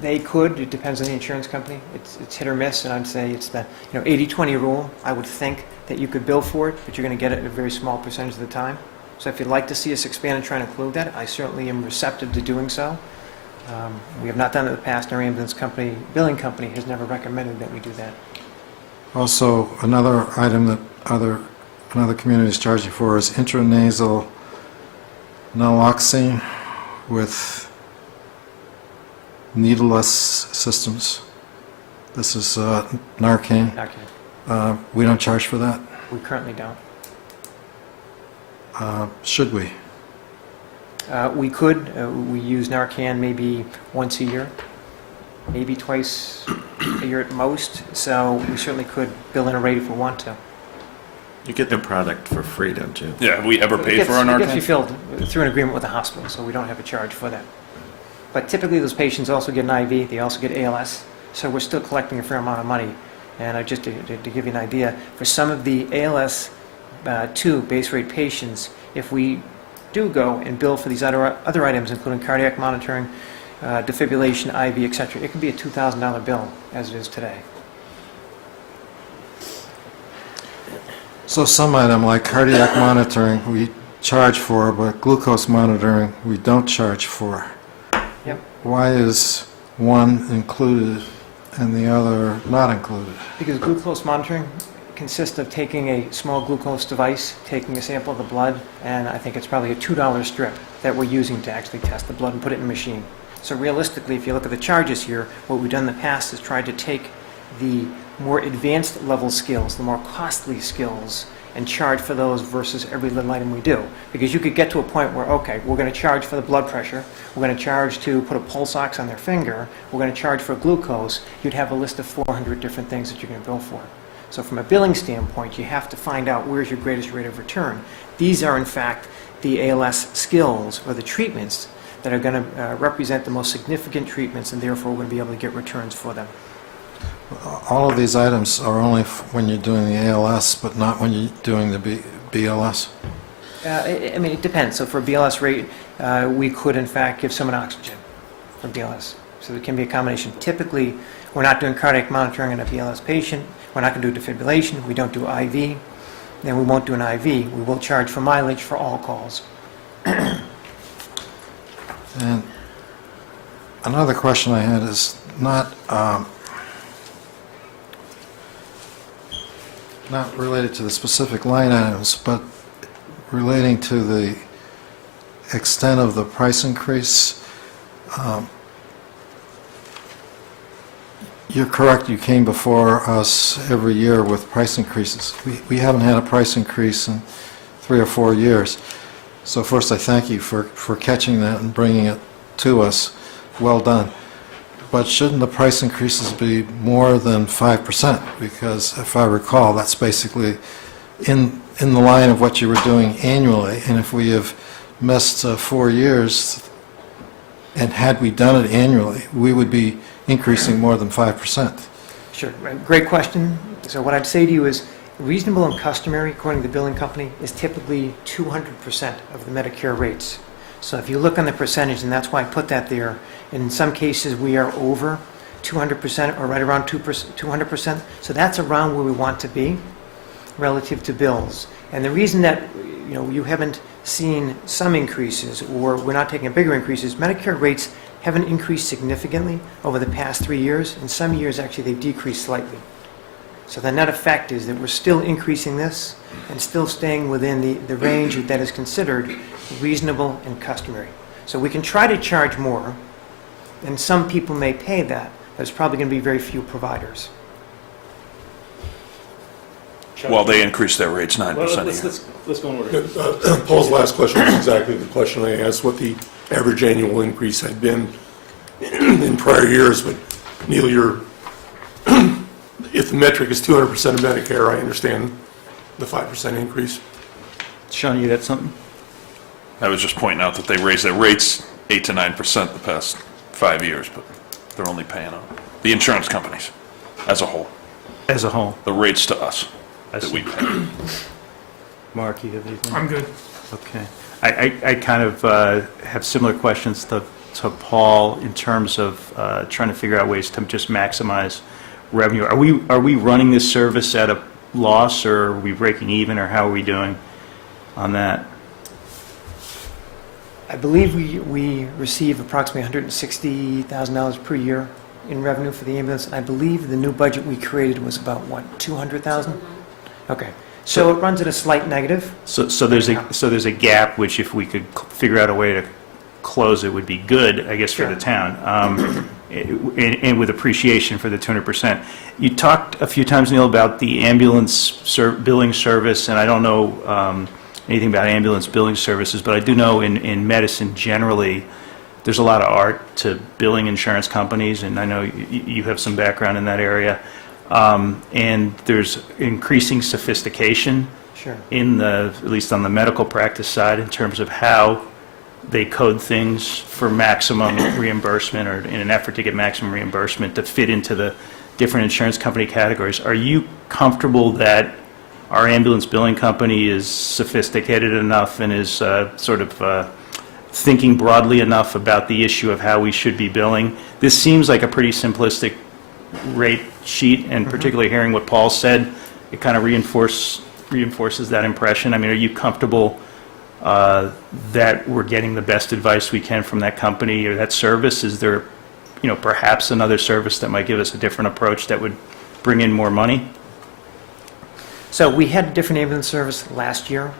They could. It depends on the insurance company. It's hit or miss, and I'd say it's the 80-20 rule. I would think that you could bill for it, but you're going to get it a very small percentage of the time. So if you'd like to see us expand and try and include that, I certainly am receptive to doing so. We have not done it in the past. Our ambulance company, billing company, has never recommended that we do that. Also, another item that another community is charging for is intranasal naloxone with needleless systems. This is Narcan. Okay. We don't charge for that? We currently don't. Should we? We could. We use Narcan maybe once a year, maybe twice a year at most. So we certainly could bill in a rate if we want to. You get the product for free, don't you? Yeah, have we ever It paid gets- for our It gets Narcan? refilled through an agreement with the hospital, so we don't have a charge for that. But typically, those patients also get an IV, they also get ALS, so we're still collecting a fair amount of money. And just to give you an idea, for some of the ALS 2 base rate patients, if we do go and bill for these other items, including cardiac monitoring, defibrillation, IV, etc., it could be a $2,000 bill, as it is today. So some item like cardiac monitoring we charge for, but glucose monitoring we don't charge for. Yep. Why is one included and the other not included? Because glucose monitoring consists of taking a small glucose device, taking a sample of the blood, and I think it's probably a $2 strip that we're using to actually test the blood and put it in a machine. So realistically, if you look at the charges here, what we've done in the past is tried to take the more advanced level skills, the more costly skills, and charge for those versus every little item we do. Because you could get to a point where, okay, we're going to charge for the blood pressure, we're going to charge to put a pulse ox on their finger, we're going to charge for glucose. You'd have a list of 400 different things that you're going to bill for. So from a billing standpoint, you have to find out where's your greatest rate of return. These are, in fact, the ALS skills or the treatments that are going to represent the most significant treatments, and therefore we're going to be able to get returns for them. All of these items are only when you're doing the ALS, but not when you're doing the BLS? I mean, it depends. So for a BLS rate, we could, in fact, give someone oxygen for BLS. So it can be a combination. Typically, we're not doing cardiac monitoring in a BLS patient. We're not going to do defibrillation. We don't do IV. Then we won't do an IV. We will charge for mileage for all calls. And another question I had is not related to the specific line items, but relating to the extent of the price increase. You're correct, you came before us every year with price increases. We haven't had a price increase in 3 or 4 years. So first, I thank you for catching that and bringing it to us. Well done. But shouldn't the price increases be more than 5%? Because if I recall, that's basically in the line of what you were doing annually. And if we have missed 4 years, and had we done it annually, we would be increasing more than 5%. Sure. Great question. So what I'd say to you is reasonable and customary, according to the billing company, is typically 200% of the Medicare rates. So if you look on the percentage, and that's why I put that there, in some cases we are over 200% or right around 200%. So that's around where we want to be relative to bills. And the reason that you haven't seen some increases or we're not taking bigger increases, Medicare rates haven't increased significantly over the past 3 years. In some years, actually, they've decreased slightly. So the net effect is that we're still increasing this and still staying within the range that is considered reasonable and customary. So we can try to charge more, and some people may pay that, but it's probably going to be very few providers. Well, they increased their rates 9% a year. Let's go in order. Paul's last question was exactly the question I asked, what the average annual increase had been in prior years. But Neil, if the metric is 200% of Medicare, I understand the 5% increase. Sean, you got something? I was just pointing out that they raised their rates 8 to 9% the past 5 years, but they're only paying out the insurance companies as a whole, As a whole. the rates to us I that see. we pay. Mark, you have anything? I'm good. Okay. I kind of have similar questions to Paul in terms of trying to figure out ways to just maximize revenue. Are we running this service at a loss, or are we breaking even, or how are we doing on that? I believe we receive approximately $160,000 per year in revenue for the ambulance, and I believe the new budget we created was about, what, 200,000? Okay. So it runs at a slight negative. So there's a gap, which if we could figure out a way to close it would be good, I guess, for the town, and with appreciation for the 200%. You talked a few times, Neil, about the ambulance billing service, and I don't know anything about ambulance billing services, but I do know in medicine generally, there's a lot of art to billing insurance companies, and I know you have some background in that area. And there's increasing sophistication Sure. at least on the medical practice side, in terms of how they code things for maximum reimbursement, or in an effort to get maximum reimbursement to fit into the different insurance company categories. Are you comfortable that our ambulance billing company is sophisticated enough and is thinking broadly enough about the issue of how we should be billing? This seems like a pretty simplistic rate sheet, and particularly hearing what Paul said, it kind of reinforces that impression. I mean, are you comfortable that we're getting the best advice we can from that company or that service? Is there, perhaps another service that might give us a different approach that would bring in more money? So we had a different ambulance service last year,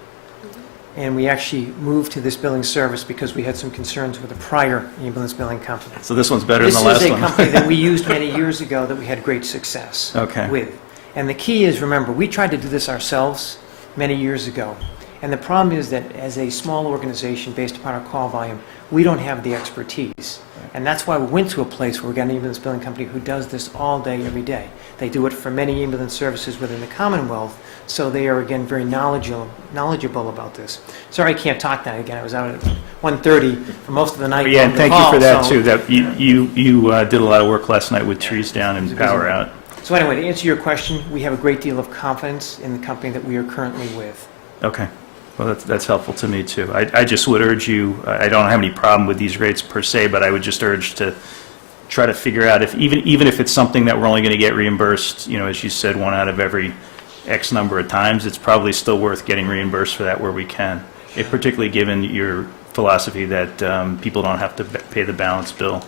and we actually moved to this billing service because we had some concerns with the prior ambulance billing company. So this one's better than the last This is one. a company that we used many years ago that we had great success Okay. with. And the key is, remember, we tried to do this ourselves, many years ago. And the problem is that as a small organization based upon our call volume, we don't have the expertise. And that's why we went to a place where we got an ambulance billing company who does this all day, every day. They do it for many ambulance services within the Commonwealth, so they are, again, very knowledgeable about this. Sorry I can't talk now. Again, I was out at 1:30 for most of the night. Yeah, on and the thank you call, for that, so- too, that you did a lot of work last night with trees down and power out. So anyway, to answer your question, we have a great deal of confidence in the company that we are currently with. Okay. Well, that's helpful to me, too. I just would urge you, I don't have any problem with these rates per se, but I would just urge to try to figure out if, even if it's something that we're only going to get reimbursed, as you said, 1 out of every X number of times, it's probably still worth getting reimbursed for that where we can, particularly given your philosophy that people don't have to pay the balance bill.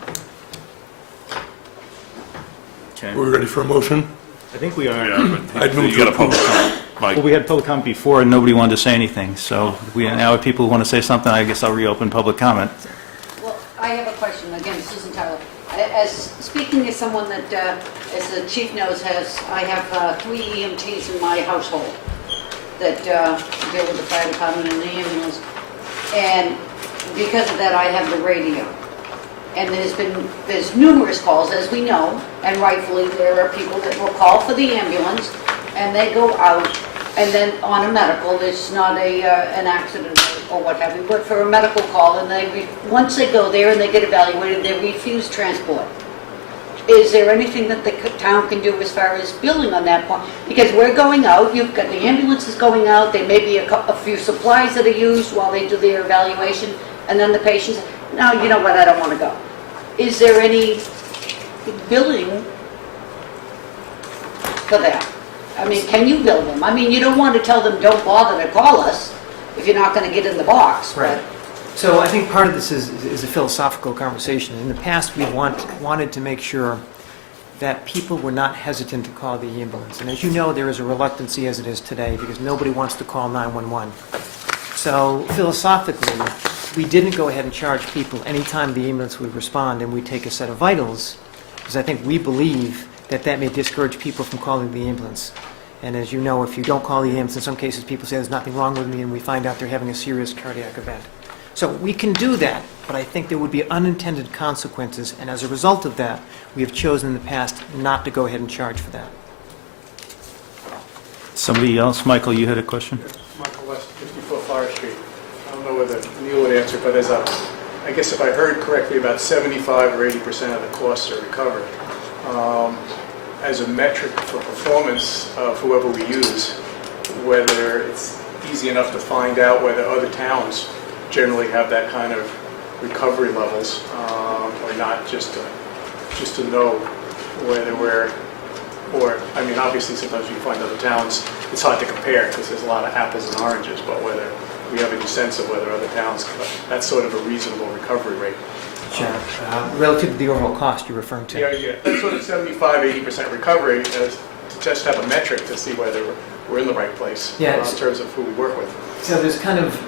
Okay. Are we ready for a motion? I think we are. Yeah, but I'd move you got to a public approve. comment. Mike, Well, we had public comment before, and nobody wanted to say anything, so now if people want to say something, I guess I'll reopen public comment. Well, I have a question, again, Susan Tyler. As speaking as someone that, as the chief knows, I have 3 EMTs in my household that deal with the fire department and the ambulance. And because of that, I have the radio. And there's numerous calls, as we know, and rightfully, there are people that will call for the ambulance, and they go out, and then on a medical, it's not an accident or what have you, but for a medical call, and once they go there and they get evaluated, they refuse transport. Is there anything that the town can do as far as billing on that point? Because we're going out, you've got the ambulances going out, there may be a few supplies that are used while they do their evaluation, and then the patients, no, you know what, I don't want to go. Is there any billing for that? I mean, can you bill them? I mean, you don't want to tell them, don't bother to call us if you're not going to get in the box, Right. but... So I think part of this is a philosophical conversation. In the past, we wanted to make sure that people were not hesitant to call the ambulance. And as you know, there is a reluctancy as it is today because nobody wants to call 911. So philosophically, we didn't go ahead and charge people anytime the ambulance would respond and we take a set of vitals, because I think we believe that that may discourage people from calling the ambulance. And as you know, if you don't call the ambulance, in some cases people say there's nothing wrong with me and we find out they're having a serious cardiac event. So we can do that, but I think there would be unintended consequences, and as a result of that, we have chosen in the past not to go ahead and charge for that. Somebody else? Michael, you had a question? Michael West, 54 Forest Street. I don't know whether Neil would answer, but I guess if I heard correctly, about 75 or 80% of the costs are recovered. As a metric for performance of whoever we use, whether it's easy enough to find out whether other towns generally have that kind of recovery levels, or not, just to know whether I mean, obviously sometimes you find other towns, it's hard to compare because there's a lot of apples and oranges, but whether we have any sense of whether other towns, that's sort of a reasonable recovery rate. Sure. Relative to the overall cost you're referring to. Yeah, that's sort of 75, 80% recovery, to just have a metric to see whether we're in the right place Yeah, in terms of who we work with. So there's kind of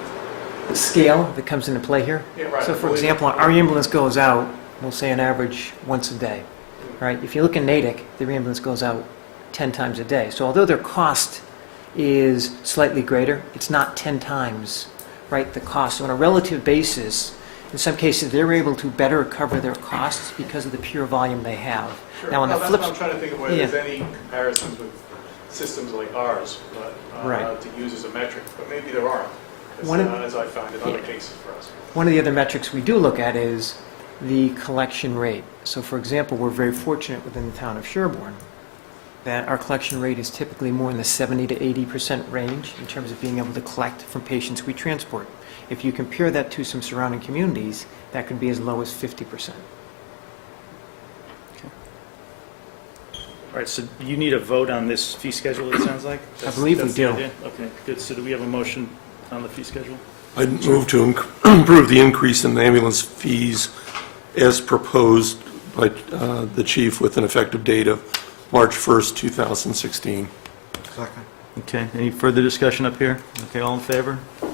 a scale that comes into play here. Yeah, right. So for example, our ambulance goes out, we'll say on average, once a day. Right? If you look in Natick, their ambulance goes out 10 times a day. So although their cost is slightly greater, it's not 10 times, right, the cost. So on a relative basis, in some cases, they're able to better cover their costs because of the pure volume they have. Sure. Now, on the That's flip what I'm trying to think of whether Yeah. there's any comparisons with systems like ours, but Right. to use as a metric, but maybe there aren't, One of- as I found in other Yeah. cases for us. One of the other metrics we do look at is the collection rate. So for example, we're very fortunate within the town of Sherborn that our collection rate is typically more in the 70 to 80% range in terms of being able to collect from patients we transport. If you compare that to some surrounding communities, that could be as low as 50%. All right, so you need a vote on this fee schedule, it sounds like? believe we That's the do. idea? Okay, good. So do we have a motion on the fee schedule? I'd move to approve the increase in the ambulance fees as proposed by the chief with an effective date of March 1st, 2016. Second. Okay, any further discussion up here? Okay, all in favor? All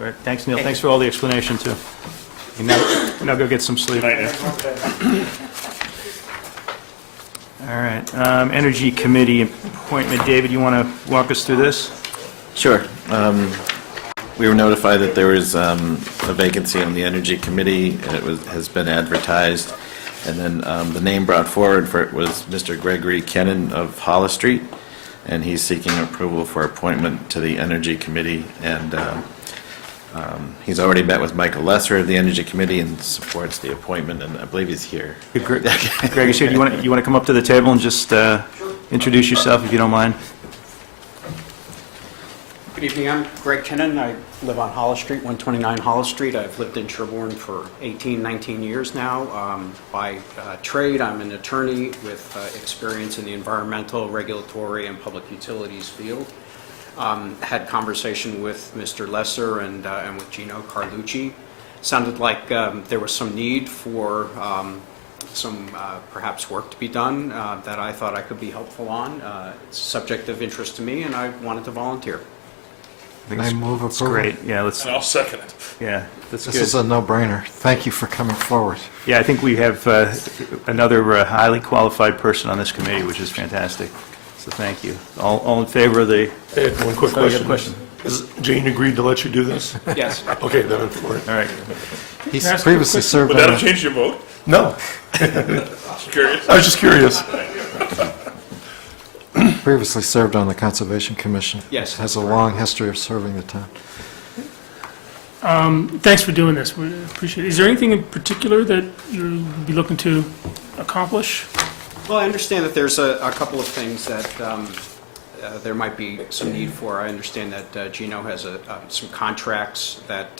right, thanks, Neil. Thanks for all the explanation, too. And now go get some sleep. All right, Energy Committee appointment. David, you want to walk us through this? Sure. We were notified that there was a vacancy on the Energy Committee, and has been advertised. And then the name brought forward for it was Mr. Gregory Kennan of Hollis Street, and he's seeking approval for appointment to the Energy Committee. And he's already met with Michael Lesser of the Energy Committee and supports the appointment, and I believe he's here. Greg is here. Do you want to come up to the table and just introduce yourself, if you don't mind? Good evening, I'm Greg Kennan. I live on Hollis Street, 129 Hollis Street. I've lived in Sherborn for 18, 19 years now. By trade, I'm an attorney with experience in the environmental, regulatory, and public utilities field. Had conversation with Mr. Lesser and with Gino Carlucci. Sounded like there was some need for some perhaps work to be done that I thought I could be helpful on. It's a subject of interest to me, and I wanted to volunteer. I move It's approval. great. Yeah, let's. And I'll second it. Yeah, that's This good. is a no-brainer. Thank you for coming forward. Yeah, I think we have another highly qualified person on this committee, which is fantastic. So thank you. All in favor of the? I had one quick Oh, you got question. a question? Has Jane agreed to let you do this? Yes. Okay, then I'm for it. All right. He's Can I ask previously a served Would on that have the, changed your vote? No, Just curious. I was just curious. previously served on the Conservation Commission. Yes. Has a long history of serving the town. Thanks for doing this, we appreciate it. Is there anything in particular that you'll be looking to accomplish? Well, I understand that there's a couple of things that there might be some need for. I understand that Gino has some contracts that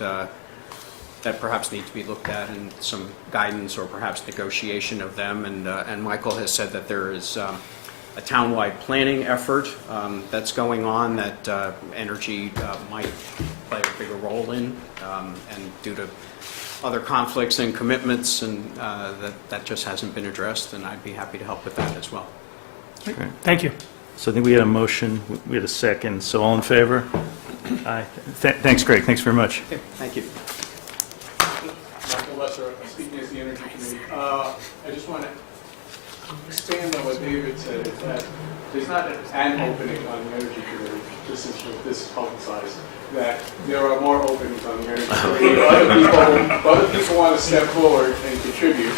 perhaps need to be looked at, and some guidance or perhaps negotiation of them. And Michael has said that there is a townwide planning effort that's going on that energy might play a bigger role in, and due to other conflicts and commitments, and that just hasn't been addressed, and I'd be happy to help with that as well. Thank you. So I think we had a motion, we had a second, so all in favor? Aye. Thanks, Greg, thanks very much. Okay, thank you. Michael Lesser, speaking as the Energy Committee. I just want to expand on what David said, is that there's not an opening on the Energy Committee, just as this is publicized, that there are more openings on the Energy Committee. Other people want to step forward and contribute.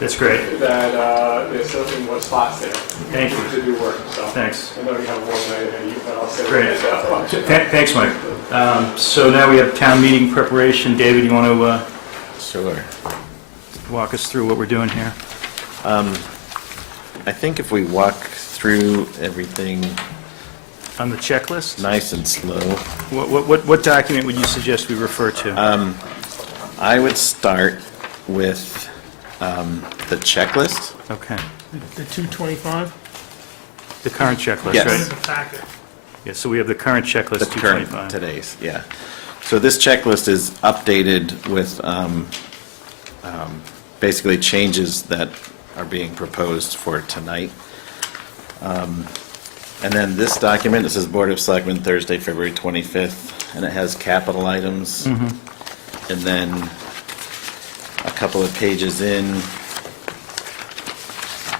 That's great. That there's certainly more spots there. Thank you. To do work, so. Thanks. I know you have more than I do, but I'll say. Great. that. Thanks, Mike. So now we have town meeting preparation. David, you want to Sure. walk us through what we're doing here? I think if we walk through everything On the checklist? nice and slow, What document would you suggest we refer to? I would start with the checklist. Okay. The 225? The current checklist, Yes. right? The packet. Yeah, so we have the current checklist, The current, 225. today's, yeah. So this checklist is updated with basically changes that are being proposed for tonight. And then this document, this is Board of Selectmen, Thursday, February 25th, and it has capital items. And then a couple of pages in,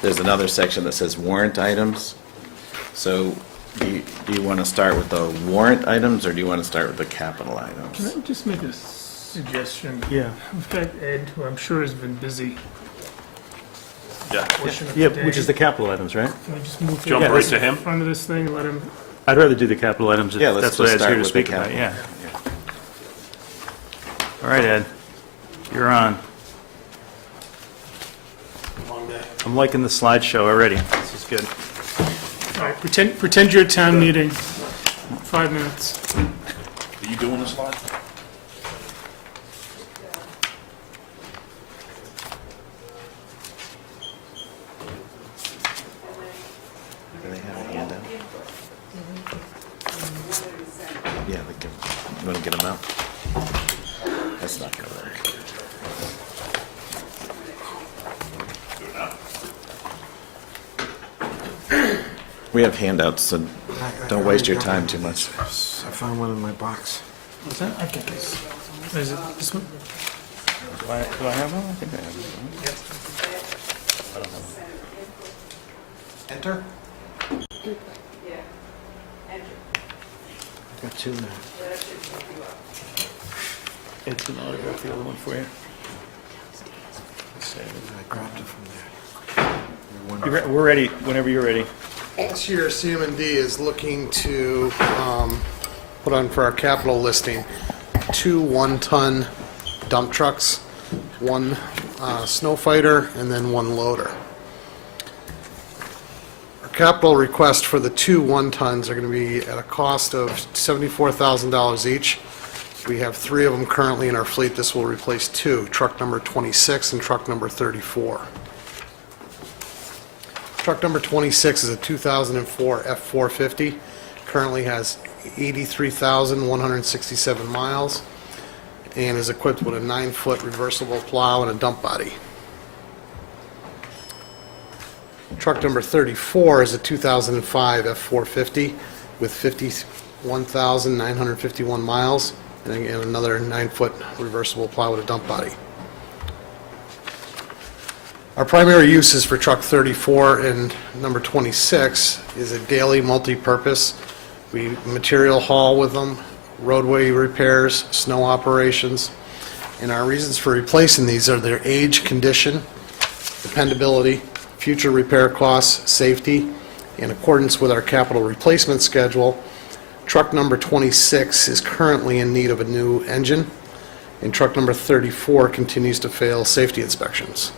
there's another section that says warrant items. So do you want to start with the warrant items, or do you want to start with the capital Can items? I just make a suggestion? Yeah. We've got Ed, who I'm sure has been busy Yeah. portion of Yeah, the day. which is the capital items, right? Can we just move Jump to right the to him? front of this thing and let him? I'd rather do the capital items if Yeah, let's that's what just Ed's start here to with the speak about, capital. yeah. All right, Ed, you're on. I'm liking the slideshow already. This is good. All right, pretend you're at town meeting. 5 minutes. Are you doing the slide? Do they have a handout? Yeah, they can, you want to get them out? That's not gonna work. We have handouts, so don't waste your time too much. I found one in my box. What's that? I've got this. Is it this one? Do I have one? I think I have one. Enter? two now. It's an autograph, the other one for you. I grabbed it from there. We're ready, whenever you're ready. This year, CM&D is looking to put on for our capital listing 2 one-ton dump trucks, 1 snow fighter, and then 1 loader. Our capital request for the 2 one-tons are going to be at a cost of $74,000 each. We have 3 of them currently in our fleet. This will replace 2, truck number 26 and truck number 34. Truck number 26 is a 2004 F450, currently has 83,167 miles, and is equipped with a 9-foot reversible plow and a dump body. Truck number 34 is a 2005 F450 with 51,951 miles, and again, another 9-foot reversible plow with a dump body. Our primary uses for truck 34 and number 26 is a daily multi-purpose. We material haul with them, roadway repairs, snow operations, and our reasons for replacing these are their age, condition, dependability, future repair costs, safety. In accordance with our capital replacement schedule, truck number 26 is currently in need of a new engine, and truck number 34 continues to fail safety inspections.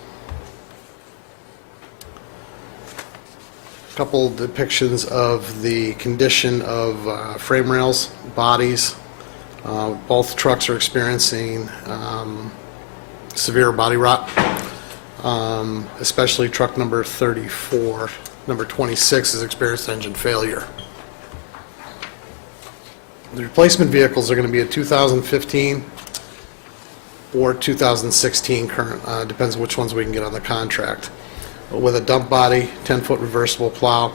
A couple depictions of the condition of frame rails, bodies. Both trucks are experiencing severe body rot, especially truck number 34. Number 26 has experienced engine failure. The replacement vehicles are going to be a 2015 or 2016 current, depends which ones we can get on the contract, with a dump body, 10-foot reversible plow,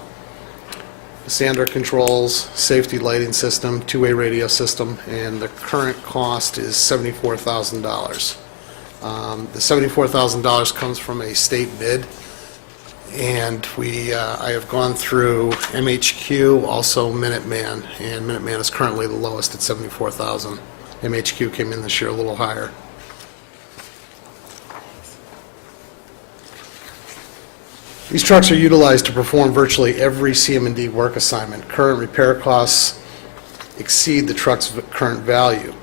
sander controls, safety lighting system, two-way radio system, and the current cost is $74,000. The $74,000 comes from a state bid, and I have gone through MHQ, also Minuteman, and Minuteman is currently the lowest at $74,000. MHQ came in this year a little higher. These trucks are utilized to perform virtually every CM&D work assignment. Current repair costs exceed the truck's current value.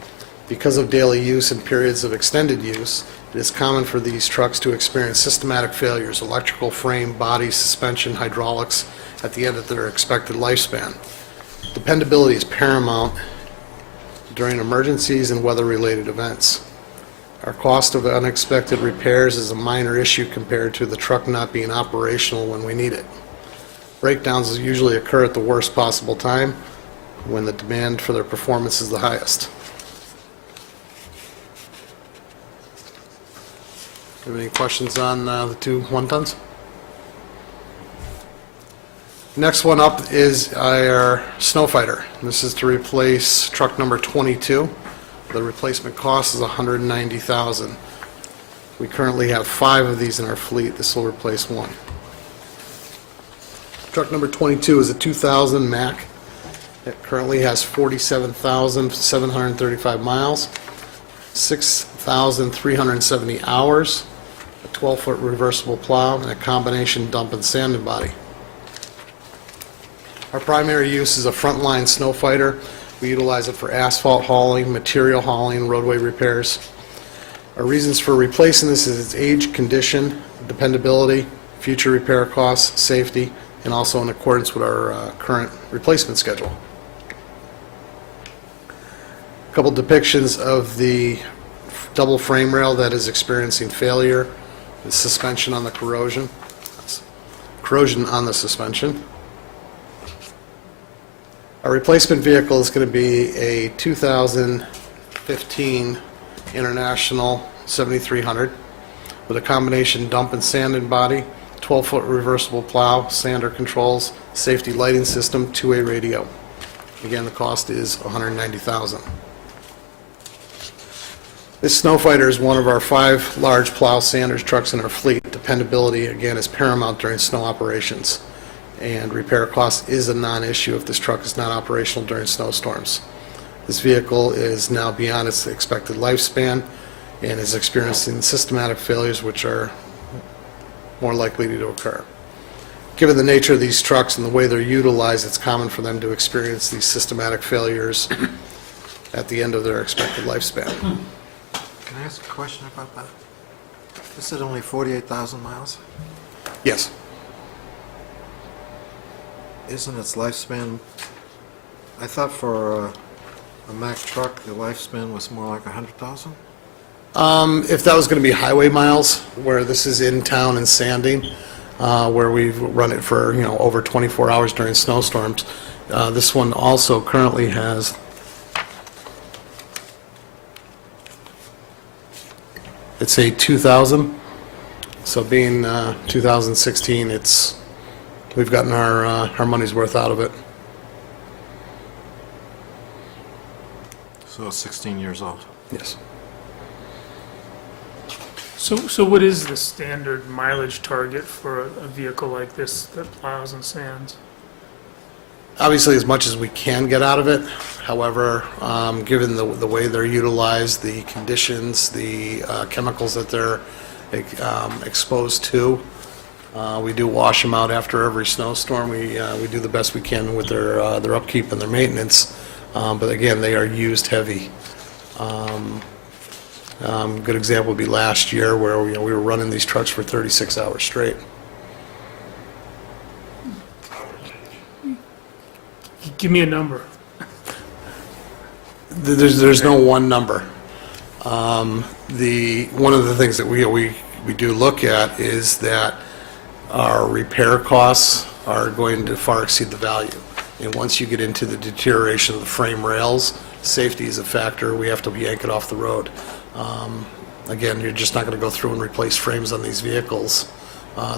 Because of daily use and periods of extended use, it is common for these trucks to experience systematic failures, electrical frame, body, suspension, hydraulics, at the end of their expected lifespan. Dependability is paramount during emergencies and weather-related events. Our cost of unexpected repairs is a minor issue compared to the truck not being operational when we need it. Breakdowns usually occur at the worst possible time, when the demand for their performance is the highest. Do you have any questions on the two one-tons? Next one up is our snow fighter. This is to replace truck number 22. The replacement cost is $190,000. We currently have 5 of these in our fleet. This will replace 1. Truck number 22 is a 2000 Mack. It currently has 47,735 miles, 6,370 hours, a 12-foot reversible plow, and a combination dump and sanding body. Our primary use is a frontline snow fighter. We utilize it for asphalt hauling, material hauling, roadway repairs. Our reasons for replacing this is its age, condition, dependability, future repair costs, safety, and also in accordance with our current replacement schedule. A couple depictions of the double frame rail that is experiencing failure, the suspension on the corrosion on the suspension. Our replacement vehicle is going to be a 2015 International 7300 with a combination dump and sanding body, 12-foot reversible plow, sander controls, safety lighting system, two-way radio. Again, the cost is $190,000. This snow fighter is one of our 5 large plow sanders trucks in our fleet. Dependability, again, is paramount during snow operations, and repair cost is a non-issue if this truck is not operational during snowstorms. This vehicle is now beyond its expected lifespan and is experiencing systematic failures which are more likely to occur. Given the nature of these trucks and the way they're utilized, it's common for them to experience these systematic failures at the end of their expected lifespan. Can I ask a question about that? This is only 48,000 miles. Yes. Isn't its lifespan, I thought for a Mack truck, the lifespan was more like 100,000? If that was going to be highway miles, where this is in town and sanding, where we've run it for, over 24 hours during snowstorms, this one also currently has, it's a 2000, so being 2016, we've gotten our money's worth out of it. So it's 16 years old. Yes. So what is the standard mileage target for a vehicle like this that plows and sands? Obviously, as much as we can get out of it. However, given the way they're utilized, the conditions, the chemicals that they're exposed to, we do wash them out after every snowstorm. We do the best we can with their upkeep and their maintenance. But again, they are used heavy. Good example would be last year where we were running these trucks for 36 hours straight. Give me a number. There's no one number. One of the things that we do look at is that our repair costs are going to far exceed the value. And once you get into the deterioration of the frame rails, safety is a factor. We have to yank it off the road. Again, you're just not going to go through and replace frames on these vehicles.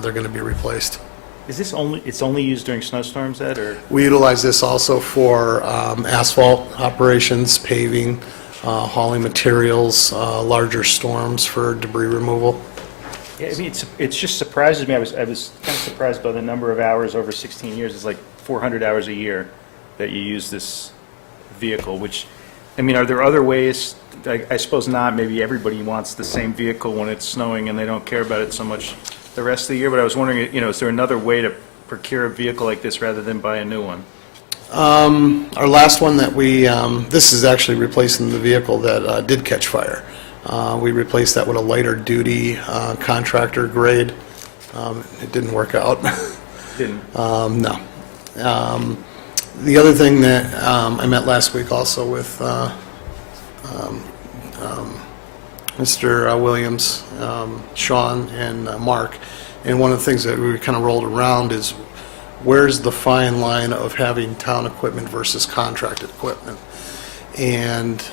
They're going to be replaced. Is this it's only used during snowstorms, Ed, or? We utilize this also for asphalt operations, paving, hauling materials, larger storms for debris removal. Yeah, I mean, it's just surprises me. I was kind of surprised by the number of hours over 16 years. It's like 400 hours a year that you use this vehicle, which, I mean, are there other ways? I suppose not. Maybe everybody wants the same vehicle when it's snowing and they don't care about it so much the rest of the year. But I was wondering, is there another way to procure a vehicle like this rather than buy a new one? Our last one that this is actually replacing the vehicle that did catch fire. We replaced that with a lighter duty contractor grade. It didn't work out. Didn't? No. The other thing that I met last week also with Mr. Williams, Sean, and Mark, and one of the things that we kind of rolled around is where's the fine line of having town equipment versus contracted equipment? And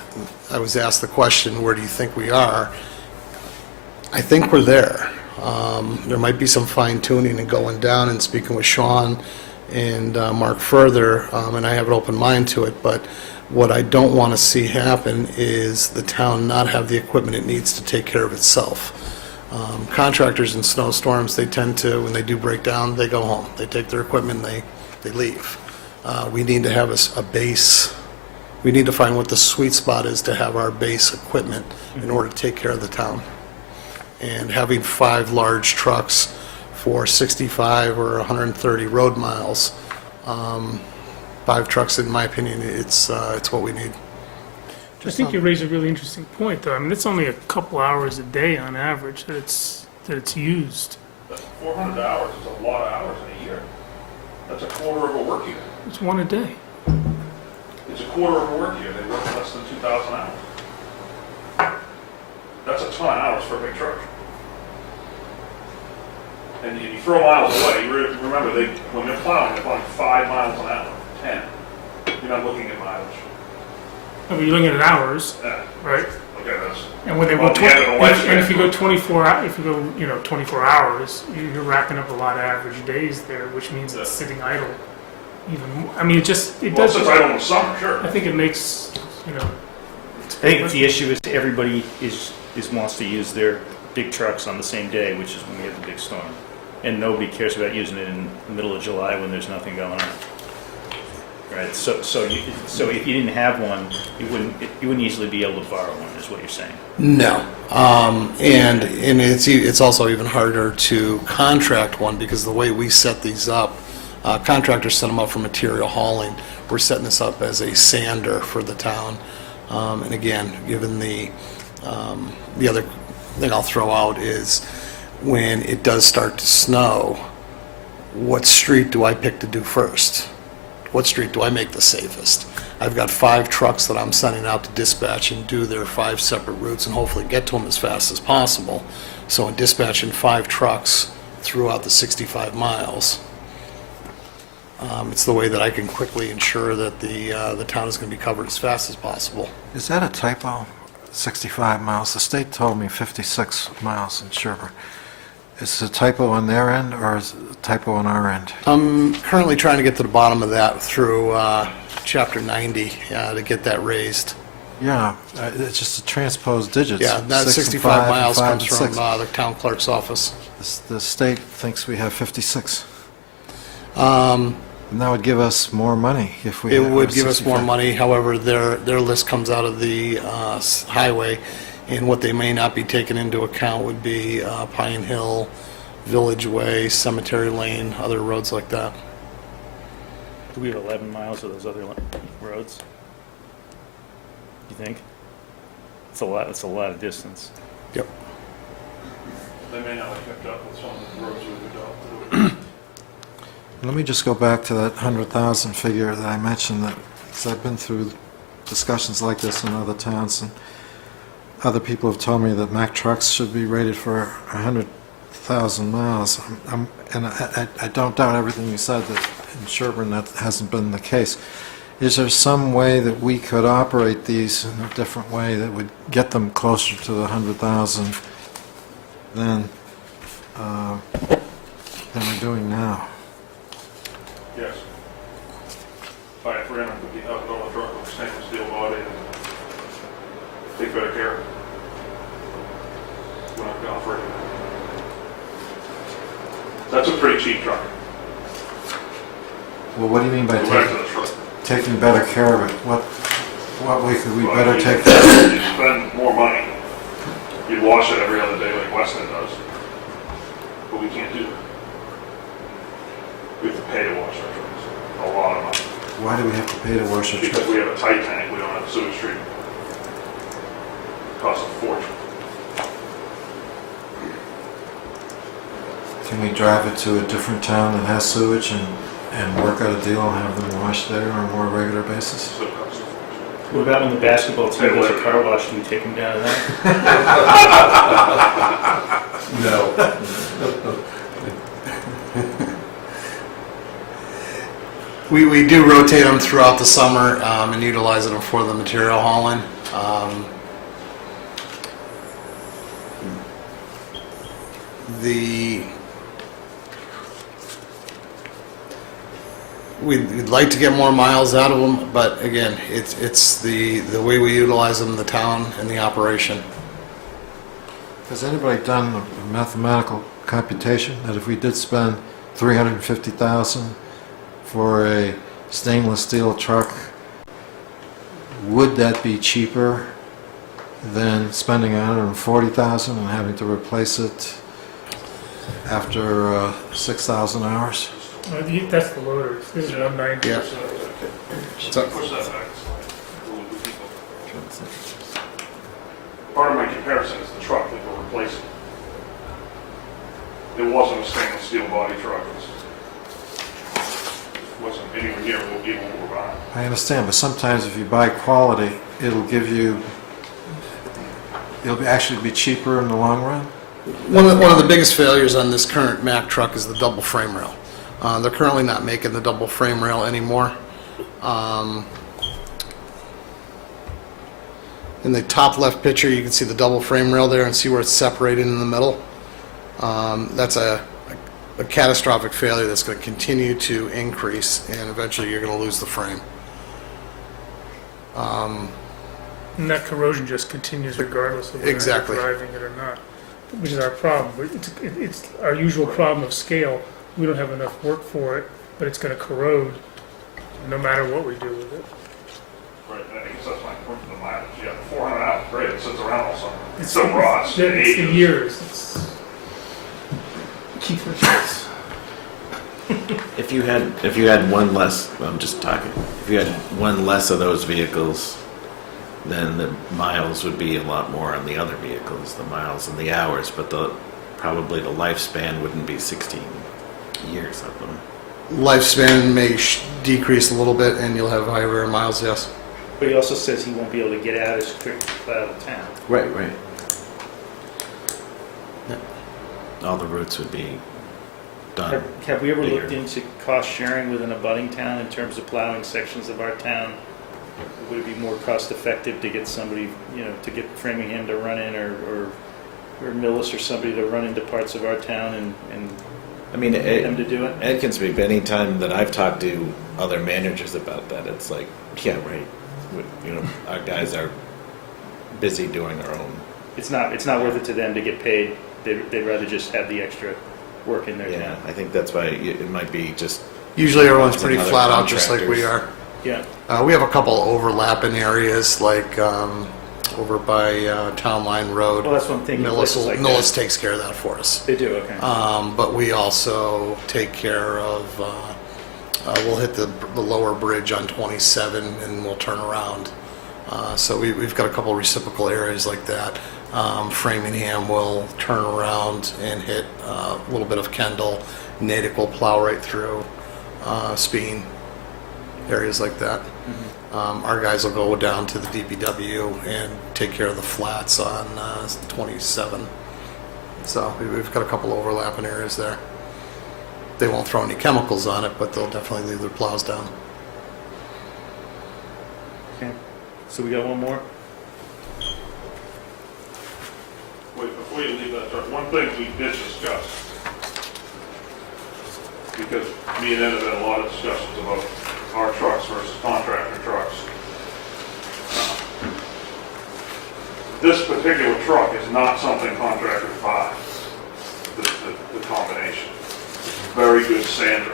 I was asked the question, where do you think we are? I think we're there. There might be some fine tuning and going down and speaking with Sean and Mark further, and I have an open mind to it, but what I don't want to see happen is the town not have the equipment it needs to take care of itself. Contractors in snowstorms, they tend to, when they do break down, they go home. They take their equipment and they leave. We need to have a base. We need to find what the sweet spot is to have our base equipment in order to take care of the town. And having 5 large trucks for 65 or 130 road miles, 5 trucks, in my opinion, it's what we need. I think you raise a really interesting point, though. I mean, it's only a couple hours a day on average that it's used. 400 hours is a lot of hours in a year. That's a quarter of a work year. It's one a day. It's a quarter of a work year. They work less than 2,000 hours. That's a ton of hours for a big truck. And you throw miles away. Remember, when they're plowing 5 miles an hour, 10. You're not looking at mileage. I mean, you're looking at hours, Yeah. right? Okay, that's. And when they go, Well, the end of the lifespan. and if you go 24 hours, 24 hours, you're racking up a lot of average days there, which means it's sitting idle. Even more. I mean, it Well, does. it's idle in the summer, sure. I think it makes, I think the issue is everybody wants to use their big trucks on the same day, which is when we have the big storm. And nobody cares about using it in the middle of July when there's nothing going on. Right, so if you didn't have one, you wouldn't easily be able to borrow one, is what you're saying? No. And it's also even harder to contract one because the way we set these up, contractors set them up for material hauling. We're setting this up as a sander for the town. And again, given the other thing I'll throw out is when it does start to snow, what street do I pick to do first? What street do I make the safest? I've got 5 trucks that I'm sending out to dispatch and do their 5 separate routes and hopefully get to them as fast as possible. So in dispatching 5 trucks throughout the 65 miles, it's the way that I can quickly ensure that the town is going to be covered as fast as possible. Is that a typo? 65 miles? The state told me 56 miles in Sherborn. Is it a typo on their end or is it a typo on our end? I'm currently trying to get to the bottom of that through Chapter 90 to get that raised. Yeah, it's just a transposed digits. Yeah, that 6 and 65 5 and miles 5 comes and from 6. the town clerk's office. The state thinks we have 56. Um, And that would give us more money if we It had would give us more 65. money, however, their list comes out of the highway, and what they may not be taking into account would be Pine Hill, Village Way, Cemetery Lane, other roads like that. Do we have 11 miles of those other roads? You think? It's a lot of distance. Yep. They may not have kept up with some of the roads we've adopted. Let me just go back to that 100,000 figure that I mentioned, that, because I've been through discussions like this in other towns, and other people have told me that Mack trucks should be rated for 100,000 miles. And I don't doubt everything you said, that in Sherborn that hasn't been the case. Is there some way that we could operate these in a different way that would get them closer to the 100,000 than we're doing now? Yes. Buy a $350,000 truck with stainless steel body and take better care of it. We're not going to offer it. That's a pretty cheap truck. Well, what do you mean by Go back to the truck. taking better care of it? What way could we Well, better you- take care of it? You spend more money. You'd wash it every other day like Weston does. But we can't do that. We have to pay to wash our trucks. A lot of money. Why do we have to pay to wash a Because truck? we have a tight tank, we don't have sewage treatment. Costs a fortune. Can we drive it to a different town that has sewage and work out a deal and have them wash there on a more regular basis? So it costs a fortune. What about when the basketball team does a car wash, do you take them down to that? No. We do rotate them throughout the summer and utilize them for the material hauling. We'd like to get more miles out of them, but again, it's the way we utilize them, the town and the operation. Has anybody done a mathematical computation that if we did spend $350,000 for a stainless steel truck, would that be cheaper than spending $140,000 and having to replace it after 6,000 hours? That's the loader. This is 190. Yeah. So- Push that back. Part of my comparison is the truck that we're replacing. It wasn't a stainless steel body truck. It wasn't anywhere near what people were buying. I understand, but sometimes if you buy quality, it'll actually be cheaper in the long run? One of the biggest failures on this current Mack truck is the double frame rail. They're currently not making the double frame rail anymore. In the top left picture, you can see the double frame rail there and see where it's separated in the middle. That's a catastrophic failure that's going to continue to increase, and eventually you're going to lose the frame. And that corrosion just continues regardless of whether Exactly. you're driving it or not, which is our problem. But it's our usual problem of scale. We don't have enough work for it, but it's going to corrode no matter what we do with it. Right, I guess that's my point for the mileage. Yeah, 400 hours, great, it sits around all summer. It's so raw, It's the ages. years. It's keep the choice. If you had one less, I'm just talking, if you had one less of those vehicles, then the miles would be a lot more on the other vehicles, the miles and the hours, but probably the lifespan wouldn't be 16 years of them. Lifespan may decrease a little bit, and you'll have higher miles, yes. But he also says he won't be able to get out as quick out of town. Right. All the routes would be done. Have we ever bigger. looked into cost sharing with an abutting town in terms of plowing sections of our town? Would it be more cost effective to get somebody, to get Framingham to run in or Millis or somebody to run into parts of our town and I mean, get them to do it? Ed can speak, but any time that I've talked to other managers about that, it's like, yeah, right. Our guys are busy doing their own. It's not worth it to them to get paid. They'd rather just have the extra work in their Yeah, town. I think that's why it might be just. Usually everyone's It's pretty another flat out, just like we are. contractors. Yeah. We have a couple overlapping areas, like over by Town Line Road. Well, that's what I'm thinking, places like that. Millis takes care of that for us. They do, okay. But we also take care of, we'll hit the lower bridge on 27 and we'll turn around. So we've got a couple reciprocal areas like that. Framingham will turn around and hit a little bit of Kendall. Natick will plow right through Speen, areas like that. Our guys will go down to the DPW and take care of the flats on 27. So we've got a couple overlapping areas there. They won't throw any chemicals on it, but they'll definitely leave their plows down. Okay. So we got one more? Wait, before you leave that, Chuck, one thing we did discuss, because me and Ed have had a lot of discussions about our trucks versus contractor trucks. This particular truck is not something contractors buy, the combination. Very good sander.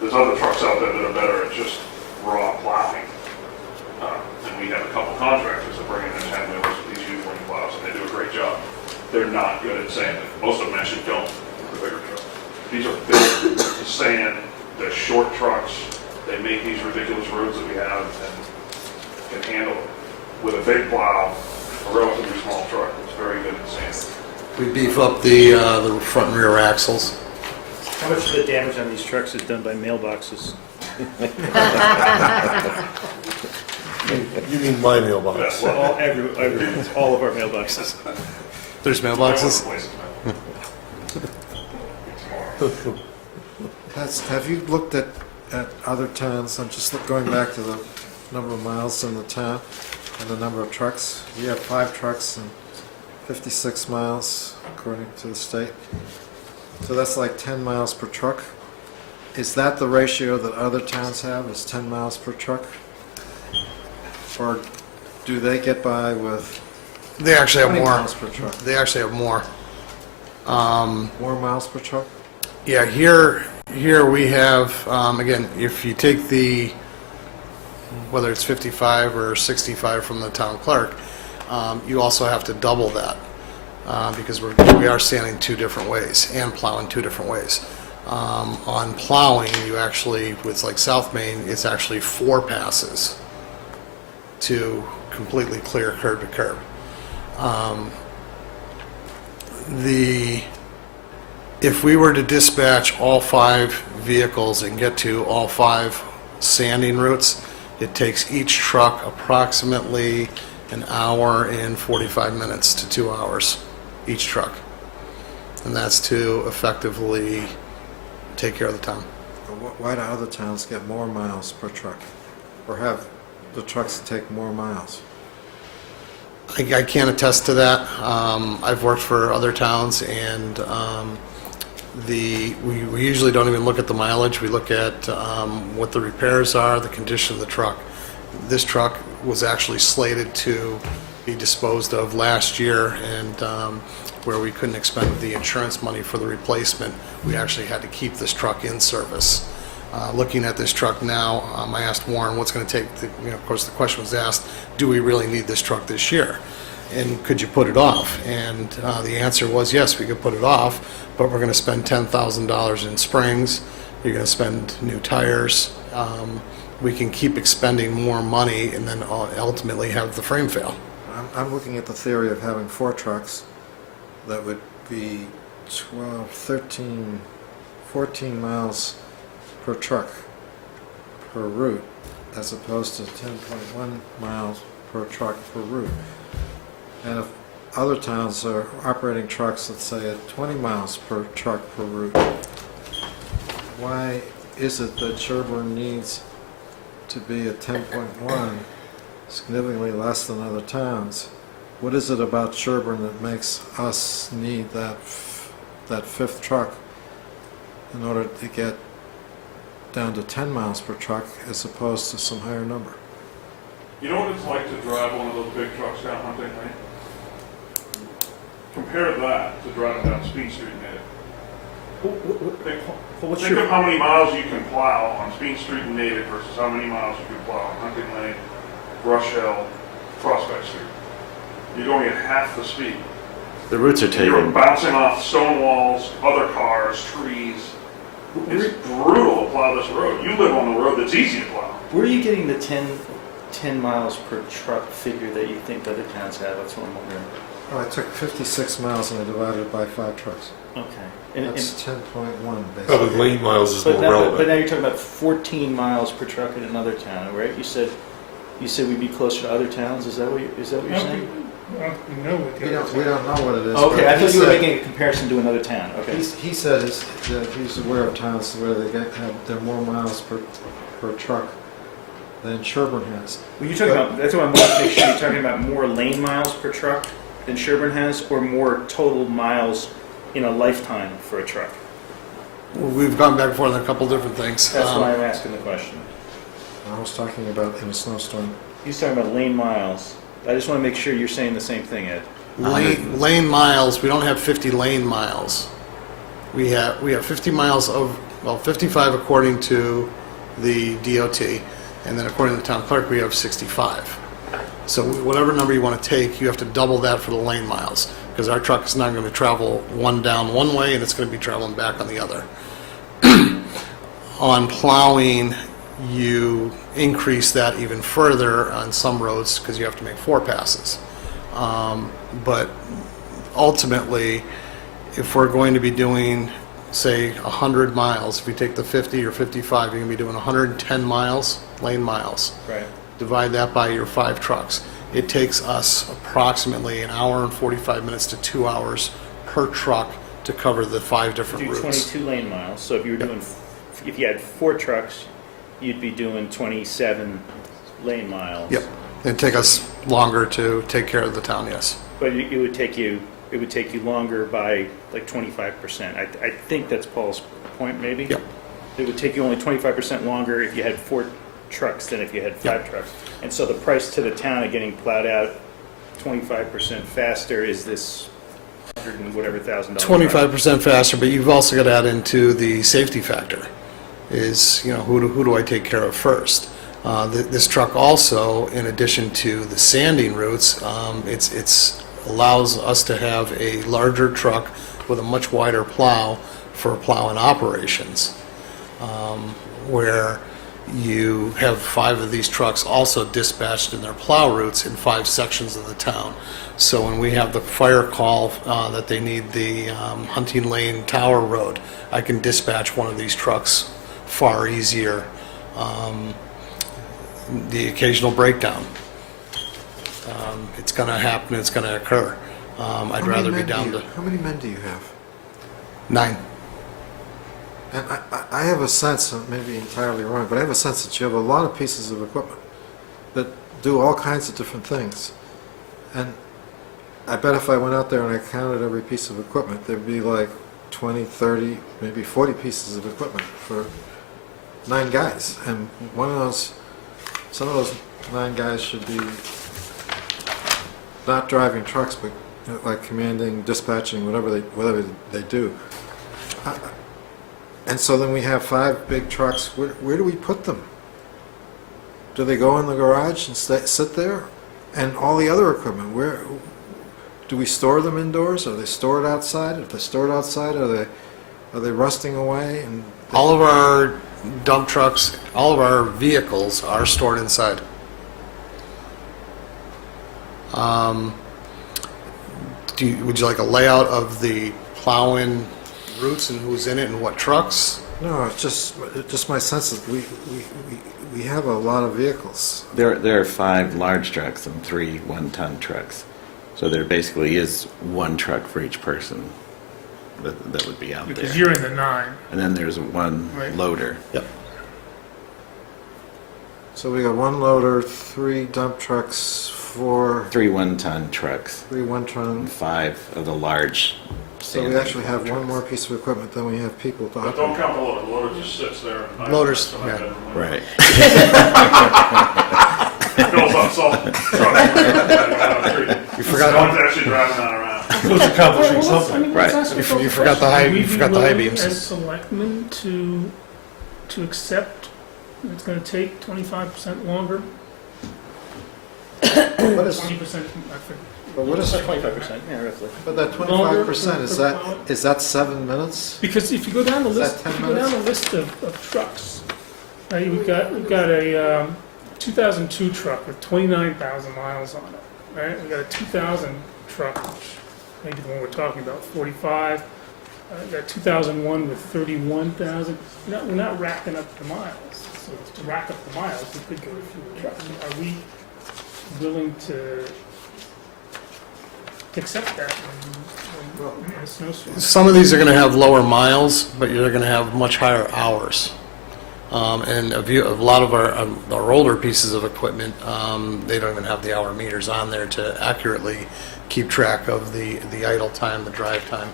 There's other trucks out there that are better at just raw plowing. And we have a couple contractors that bring in their 10 wheelers with these U-20 plows, and they do a great job. They're not good at sanding. Most of them actually don't, the bigger trucks. These are built to sand. They're short trucks. They make these ridiculous roads that we have and can handle it. With a big plow, a relatively small truck, it's very good at sanding. We beef up the front and rear axles. How much of the damage on these trucks is done by mailboxes? You mean my mailbox? Well, all of our mailboxes. There's mailboxes? Have you looked at other towns? I'm just going back to the number of miles in the town and the number of trucks. We have 5 trucks and 56 miles, according to the state. So that's like 10 miles per truck. Is that the ratio that other towns have, is 10 miles per truck? Or do they get by with They actually have 20 more. miles per truck? They actually have more. More miles per truck? Yeah, here we have, again, if you take whether it's 55 or 65 from the town clerk, you also have to double that because we are sanding 2 different ways and plowing 2 different ways. On plowing, you actually, with like South Main, it's actually 4 passes to completely clear curb to curb. If we were to dispatch all 5 vehicles and get to all 5 sanding routes, it takes each truck approximately an hour and 45 minutes to 2 hours, each truck. And that's to effectively take care of the town. Why do other towns get more miles per truck? Or have the trucks take more miles? I can't attest to that. I've worked for other towns, and we usually don't even look at the mileage. We look at what the repairs are, the condition of the truck. This truck was actually slated to be disposed of last year, and where we couldn't expend the insurance money for the replacement, we actually had to keep this truck in service. Looking at this truck now, I asked Warren, what's going to take, of course, the question was asked, do we really need this truck this year? And could you put it off? And the answer was, yes, we could put it off, but we're going to spend $10,000 in springs, you're going to spend new tires, we can keep expending more money and then ultimately have the frame fail. I'm looking at the theory of having 4 trucks that would be 12, 13, 14 miles per truck per route, as opposed to 10.1 miles per truck per route. And if other towns are operating trucks, let's say at 20 miles per truck per route, why is it that Sherborn needs to be at 10.1, significantly less than other towns? What is it about Sherborn that makes us need that 5th truck in order to get down to 10 miles per truck as opposed to some higher number? You know what it's like to drive one of those big trucks down Hunting Lane? Compare that to driving down Speed Street Native. Think of how many miles you can plow on Speed Street and Native versus how many miles you can plow on Hunting Lane, Rochelle, Prospect Street. You're going at half the speed. The routes are You're taken. bouncing off stone walls, other cars, trees. It's brutal to plow this road. You live on the road that's easy to plow. Where are you getting the 10 miles per truck figure that you think other towns have? That's what I'm wondering. Oh, I took 56 miles and I divided it by 5 trucks. Okay. That's 10.1 Probably basically. lane miles is But more now, relevant. but now you're talking about 14 miles per truck in another town, right? You said we'd be closer to other towns. Is that what you're saying? Well, we know what the We other don't know what it is. Okay, but I he thought you were said- making a comparison to another town. Okay. He says that he's aware of towns where they're more miles per truck than Sherborn has. Well, you're talking about, that's what I'm wanting to make sure, you're talking about more lane miles per truck than Sherborn has, or more total miles in a lifetime for a truck? We've gone back and forth on a couple different things. That's why I'm asking the question. I was talking about in a snowstorm. He's talking about lane miles. I just want to make sure you're saying the same thing, Ed. Lane miles, we don't have 50 lane miles. We have 50 miles of, 55 according to the DOT, and then according to the town clerk, we have 65. So whatever number you want to take, you have to double that for the lane miles, because our truck is not going to travel one down one way, and it's going to be traveling back on the other. On plowing, you increase that even further on some roads, because you have to make 4 passes. But ultimately, if we're going to be doing, say, 100 miles, if you take the 50 or 55, you're going to be doing 110 miles, lane miles. Right. Divide that by your 5 trucks. It takes us approximately an hour and 45 minutes to 2 hours per truck to cover the 5 different Do routes. 22 lane miles. So if you were doing, if you had 4 trucks, you'd be doing 27 lane miles. Yep. It'd take us longer to take care of the town, yes. But it would take you longer by like 25%. I think that's Paul's point, maybe? Yep. It would take you only 25% longer if you had 4 trucks than if you had 5 Yep. trucks. And so the price to the town of getting plowed out 25% faster is this $100 and whatever thousand dollars. 25% faster, but you've also got to add into the safety factor. Is, who do I take care of first? This truck also, in addition to the sanding routes, it's allows us to have a larger truck with a much wider plow for plowing operations, where you have 5 of these trucks also dispatched in their plow routes in 5 sections of the town. So when we have the fire call that they need the Hunting Lane Tower Road, I can dispatch one of these trucks far easier. The occasional breakdown, it's going to happen, it's going to occur. I'd rather be down to How many men do you have? 9. And I have a sense, and maybe entirely wrong, but I have a sense that you have a lot of pieces of equipment that do all kinds of different things. And I bet if I went out there and I counted every piece of equipment, there'd be like 20, 30, maybe 40 pieces of equipment for 9 guys. And some of those 9 guys should be not driving trucks, but like commanding, dispatching, whatever they do. And so then we have 5 big trucks. Where do we put them? Do they go in the garage and sit there? And all the other equipment, where do we store them indoors? Are they stored outside? If they're stored outside, are they rusting away? And All of our dump trucks, all of our vehicles are stored inside. Would you like a layout of the plow-in routes and who's in it and what trucks? no, it's just my sense that we have a lot of vehicles. There are 5 large trucks and 3 one-ton trucks. So there basically is 1 truck for each person that would be out there. Because you're in the 9. And then there's 1 Right. loader. Yep. So we got 1 loader, 3 dump trucks, 4, 3 one-ton trucks 3 one-ton. and 5 of the large. So we actually have one more piece of equipment than we have people to But don't operate. count the loader. The loader just sits there. and Loaders, I- yeah. Right. Fills up salt trucks. You forgot- Someone's actually driving that around. Who's accomplishing something? Right. You forgot the high, you forgot the high beams. As selectmen to accept that it's gonna take 25% longer, What is, 20%, I forget. but what is, 25%, yeah, roughly. but that Longer 25%, is that 7 minutes? Because if you go down the Is that list, 10 if you go down the list of trucks, we've got a 2002 truck with 29,000 miles on it, right? We've got a 2000 truck, which maybe the one we're talking about, 45. We've got 2001 with 31,000. We're not racking up the miles. So to rack up the miles, we could go to fewer trucks. Are we willing to accept that in a snowstorm? Some of these are going to have lower miles, but you're going to have much higher hours. And a lot of our older pieces of equipment, they don't even have the hour meters on there to accurately keep track of the idle time, the drive time.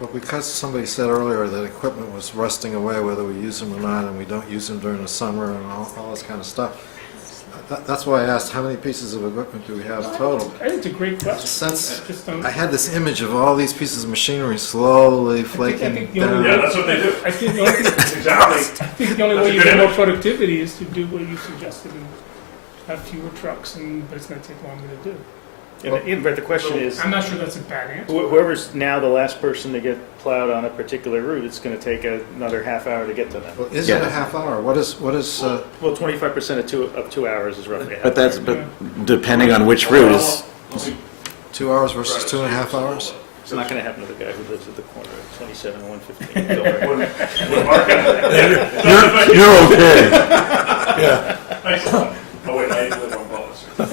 Well, because somebody said earlier that equipment was rusting away, whether we use them or not, and we don't use them during the summer and all this kind of stuff. That's why I asked, how many pieces of equipment do we have total? I think it's a great question. Since Just don't- I had this image of all these pieces of machinery slowly I flaking think the only down. Yeah, that's what they do. I think the only thing, Exactly. I think the only That's way a you good get more image. productivity is to do what you suggested and have fewer trucks, but it's going to take longer to do. But the question is, I'm not sure that's a bad answer. whoever's now the last person to get plowed on a particular route, it's going to take another half hour to get to them. Well, is it Yeah. a half hour? What is, Well, 25% of 2 hours is roughly a half But hour. depending on which route is, 2 hours versus 2.5 hours? It's not going to happen to the guy who lives at the corner of 27 and 115. Don't worry. You're okay. Yeah. Thanks a lot. Oh, wait, I live on Butler.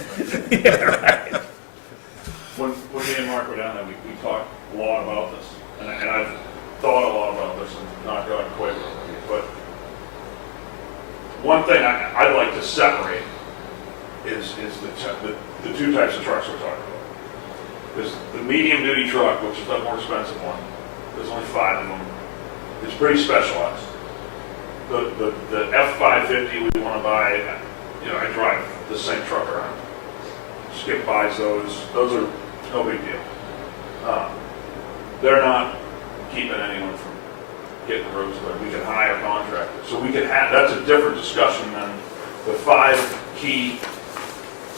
Yeah, right. When me and Mark were down there, we talked a lot about this, and I've thought a lot about this and not gotten quite with it. But one thing I'd like to separate is the 2 types of trucks we're talking about. There's the medium-duty truck, which is the more expensive one. There's only 5 of them. It's pretty specialized. The F550 we want to buy, I drive the same truck around. Skip buys those. Those are no big deal. They're not keeping anyone from getting the roads clear. We can hire contractors. So we can have, that's a different discussion than the 5 key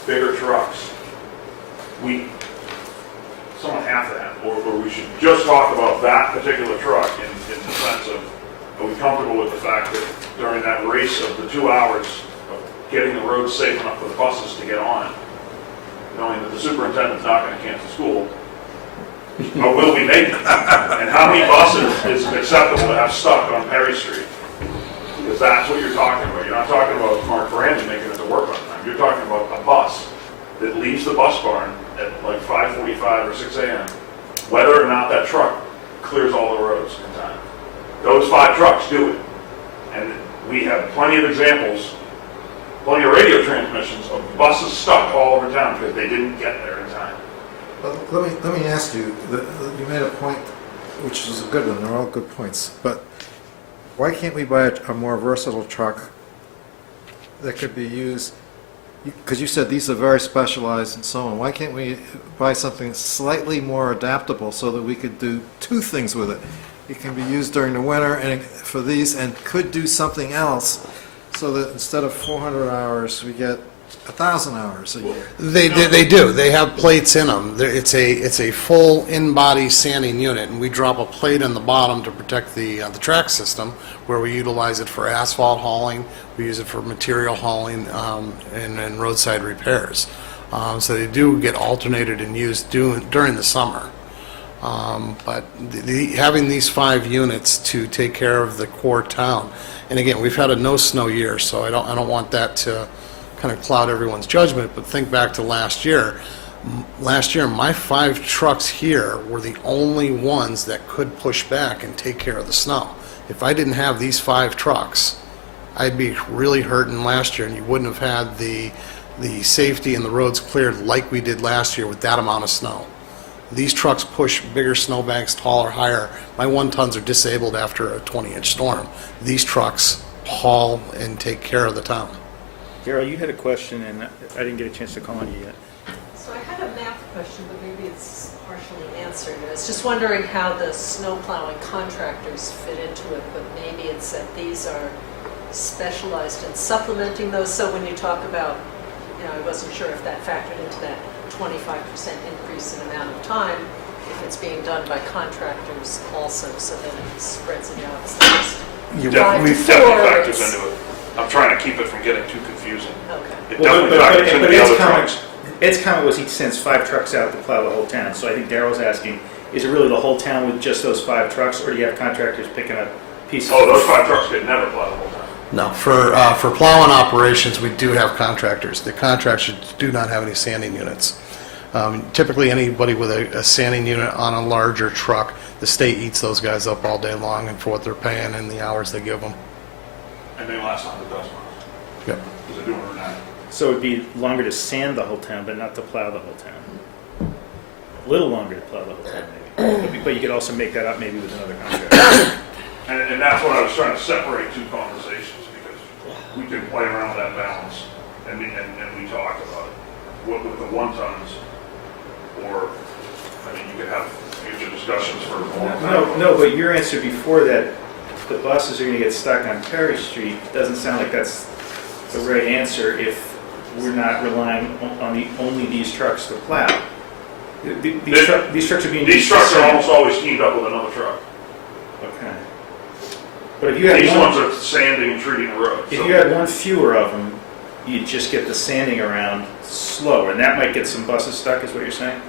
bigger trucks. Someone have to have, or we should just talk about that particular truck in the sense of, are we comfortable with the fact that during that race of the 2 hours of getting the roads safe enough for the buses to get on, knowing that the superintendent's not going to cancel school, or will we make it? And how many buses is acceptable to have stuck on Perry Street? Because that's what you're talking about. You're not talking about Mark Ferrandi making it to work on time. You're talking about a bus that leaves the bus barn at like 5:45 or 6 a.m., whether or not that truck clears all the roads in time. Those 5 trucks do it. And we have plenty of examples, plenty of radio transmissions of buses stuck all over town because they didn't get there in time. Well, let me ask you, you made a point, which is a good one, they're all good points, but why can't we buy a more versatile truck that could be used because you said these are very specialized and so on, why can't we buy something slightly more adaptable so that we could do two things with it? It can be used during the winter and for these, and could do something else, so that instead of 400 hours, we get 1,000 hours a year. They do. They have plates in them. It's a full in-body sanding unit, and we drop a plate in the bottom to protect the track system, where we utilize it for asphalt hauling. We use it for material hauling and roadside repairs. So they do get alternated and used during the summer. But having these 5 units to take care of the core town, and again, we've had a no snow year, so I don't want that to kind of cloud everyone's judgment, but think back to last year. Last year, my 5 trucks here were the only ones that could push back and take care of the snow. If I didn't have these 5 trucks, I'd be really hurting last year, and you wouldn't have had the safety and the roads cleared like we did last year with that amount of snow. These trucks push bigger snowbanks, taller, higher. My 1-tons are disabled after a 20-inch storm. These trucks haul and take care of the town. Darrell, you had a question, and I didn't get a chance to call on you yet. So I had a math question, but maybe it's partially answered. I was just wondering how the snow plowing contractors fit into it, but maybe it's that these are specialized in supplementing those. So when you talk about, I wasn't sure if that factored into that 25% increase in amount of time, if it's being done by contractors also, so that it spreads it out. So just Definitely factors into it. I'm trying to keep it from getting too confusing. Okay. It definitely factors into the other trucks. Ed's comment was he sends 5 trucks out to plow the whole town. So I think Darrell's asking, is it really the whole town with just those 5 trucks, or do you have contractors picking up pieces? Oh, those 5 trucks could never plow the whole time. No, for plowing operations, we do have contractors. The contractors do not have any sanding units. Typically, anybody with a sanding unit on a larger truck, the state eats those guys up all day long and for what they're paying and the hours they give them. And they last 100,000 miles. Yep. Because they're doing it overnight. So it'd be longer to sand the whole town, but not to plow the whole town. A little longer to plow the whole town, maybe. But you could also make that up maybe with another contractor. And that's what I was trying to separate 2 conversations, because we can play around with that balance, and we talked about it. What with the 1-tons, or, I mean, you could have future discussions for a long time. No, but your answer before that, the buses are going to get stuck on Perry Street, doesn't sound like that's the right answer if we're not relying on only these trucks to plow. These trucks are being These used trucks to are sand. almost always teamed up with another truck. Okay. But if you had These one, ones are sanding and treating the road. if you had one fewer of them, you'd just get the sanding around slower, and that might get some buses stuck, is what you're saying?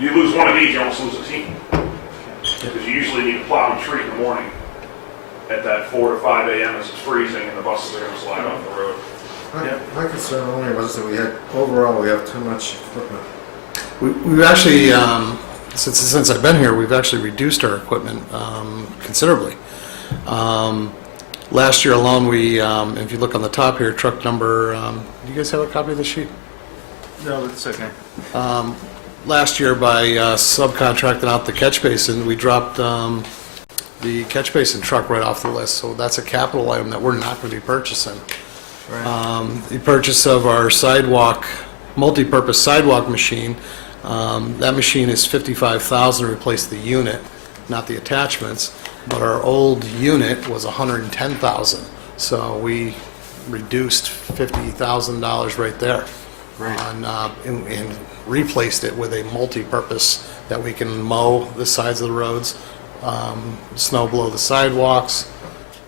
You lose one of these, you almost lose a team. Because you usually need to plow and treat in the morning at that 4 to 5 a.m. as it's freezing and the buses are going to slide off the road. My concern only was that we have too much equipment. We've actually, since I've been here, we've actually reduced our equipment considerably. Last year alone, if you look on the top here, truck number, do you guys have a copy of the sheet? No, that's okay. Last year, by subcontracting out the catch basin, we dropped the catch basin truck right off the list. So that's a capital item that we're not going to be purchasing. The purchase of our multi-purpose sidewalk machine, that machine is $55,000 to replace the unit, not the attachments. But our old unit was $110,000. So we reduced $50,000 right there. And replaced it with a multi-purpose that we can mow the sides of the roads, snow blow the sidewalks,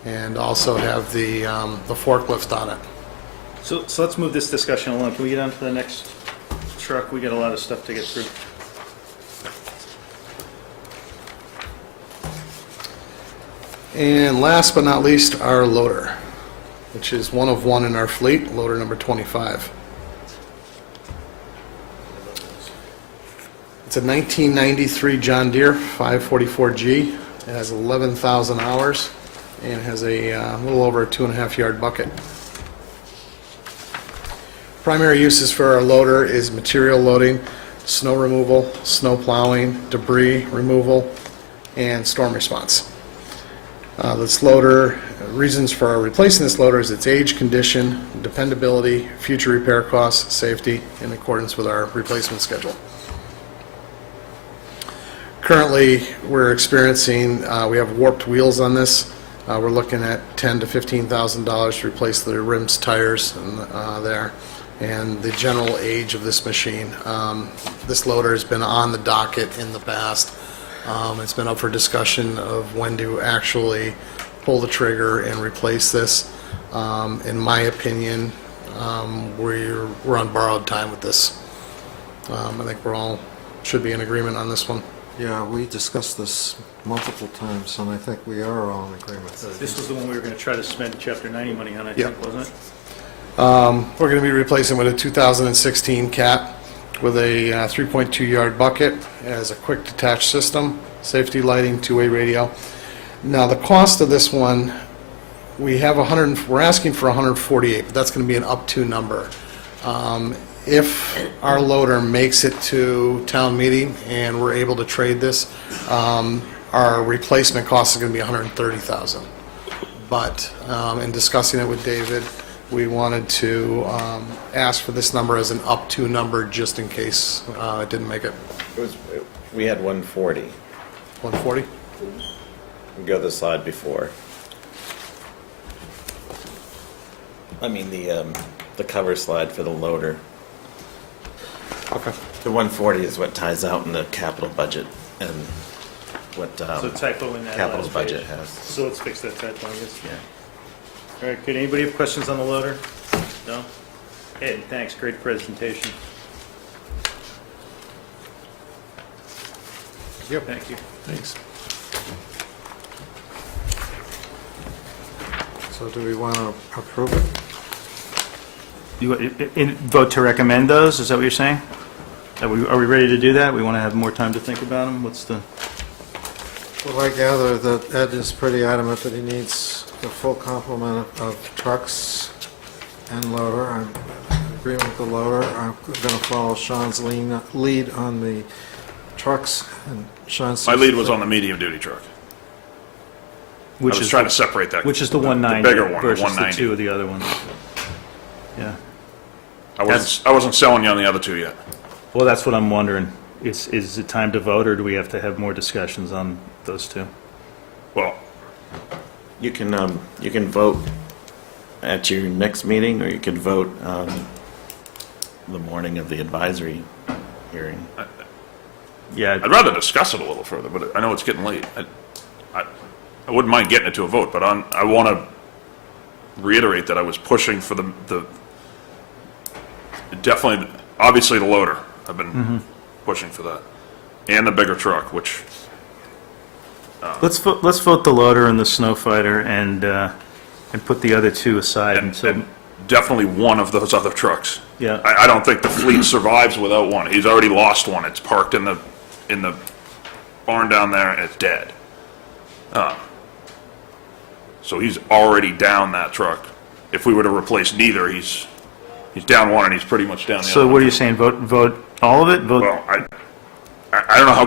and also have the forklift on it. So let's move this discussion along. Can we get on to the next truck? We got a lot of stuff to get through. And last but not least, our loader, which is one of one in our fleet, loader number 25. It's a 1993 John Deere 544G. It has 11,000 hours and has a little over a 2.5-yard bucket. Primary uses for our loader is material loading, snow removal, snow plowing, debris removal, and storm response. This loader, reasons for replacing this loader is its age, condition, dependability, future repair costs, safety, in accordance with our replacement schedule. Currently, we're experiencing, we have warped wheels on this. We're looking at $10,000 to $15,000 to replace the rims, tires, and there, and the general age of this machine. This loader has been on the docket in the past. It's been up for discussion of when to actually pull the trigger and replace this. In my opinion, we're on borrowed time with this. I think we're all should be in agreement on this one. Yeah, we discussed this multiple times, and I think we are all in agreement. This was the one we were going to try to spend Chapter 90 money on, I Yep. think, wasn't it? We're going to be replacing with a 2016 Cat with a 3.2 yard bucket. It has a quick detach system, safety lighting, two-way radio. Now, the cost of this one, we're asking for 148, but that's going to be an up to number. If our loader makes it to town meeting and we're able to trade this, our replacement cost is going to be 130,000. But in discussing it with David, we wanted to ask for this number as an up to number just in case it didn't make it. We had 140. 140? Go to the slide before. I mean, the cover slide for the loader. Okay. The 140 is what ties out in the capital budget and what So typo in that capital last budget page. has. So let's fix that typo, I guess. Yeah. All right, good. Anybody have questions on the loader? No? Ed, thanks. Great presentation. Yep. Thank you. Thanks. So do we want to approve it? Vote to recommend those, is that what you're saying? Are we ready to do that? We want to have more time to think about them? What's the... Well, I gather that Ed is pretty adamant that he needs the full complement of trucks and loader. I'm in agreement with the loader. I'm going to follow Sean's lead on the trucks, and Sean My lead was on the medium-duty truck. I was trying to separate that. Which is the 190 The bigger one, the versus the 190. two of the other ones. Yeah. I wasn't selling you on the other two yet. Well, that's what I'm wondering. Is it time to vote, or do we have to have more discussions on those two? Well, You can vote at your next meeting, or you could vote the morning of the advisory hearing. Yeah, I'd rather discuss it a little further, but I know it's getting late. I wouldn't mind getting it to a vote, but I want to reiterate that I was pushing for the definitely, obviously the loader. I've been pushing for that, and the bigger truck, which let's vote the loader and the snow fighter, and put the other two aside. and definitely one of those other trucks. Yeah. I don't think the fleet survives without one. He's already lost one. It's parked in the barn down there, and it's dead. So he's already down that truck. If we were to replace neither, he's down one, and he's pretty much down the other. So what are you saying? Vote all of it? Vote. Well, I don't know how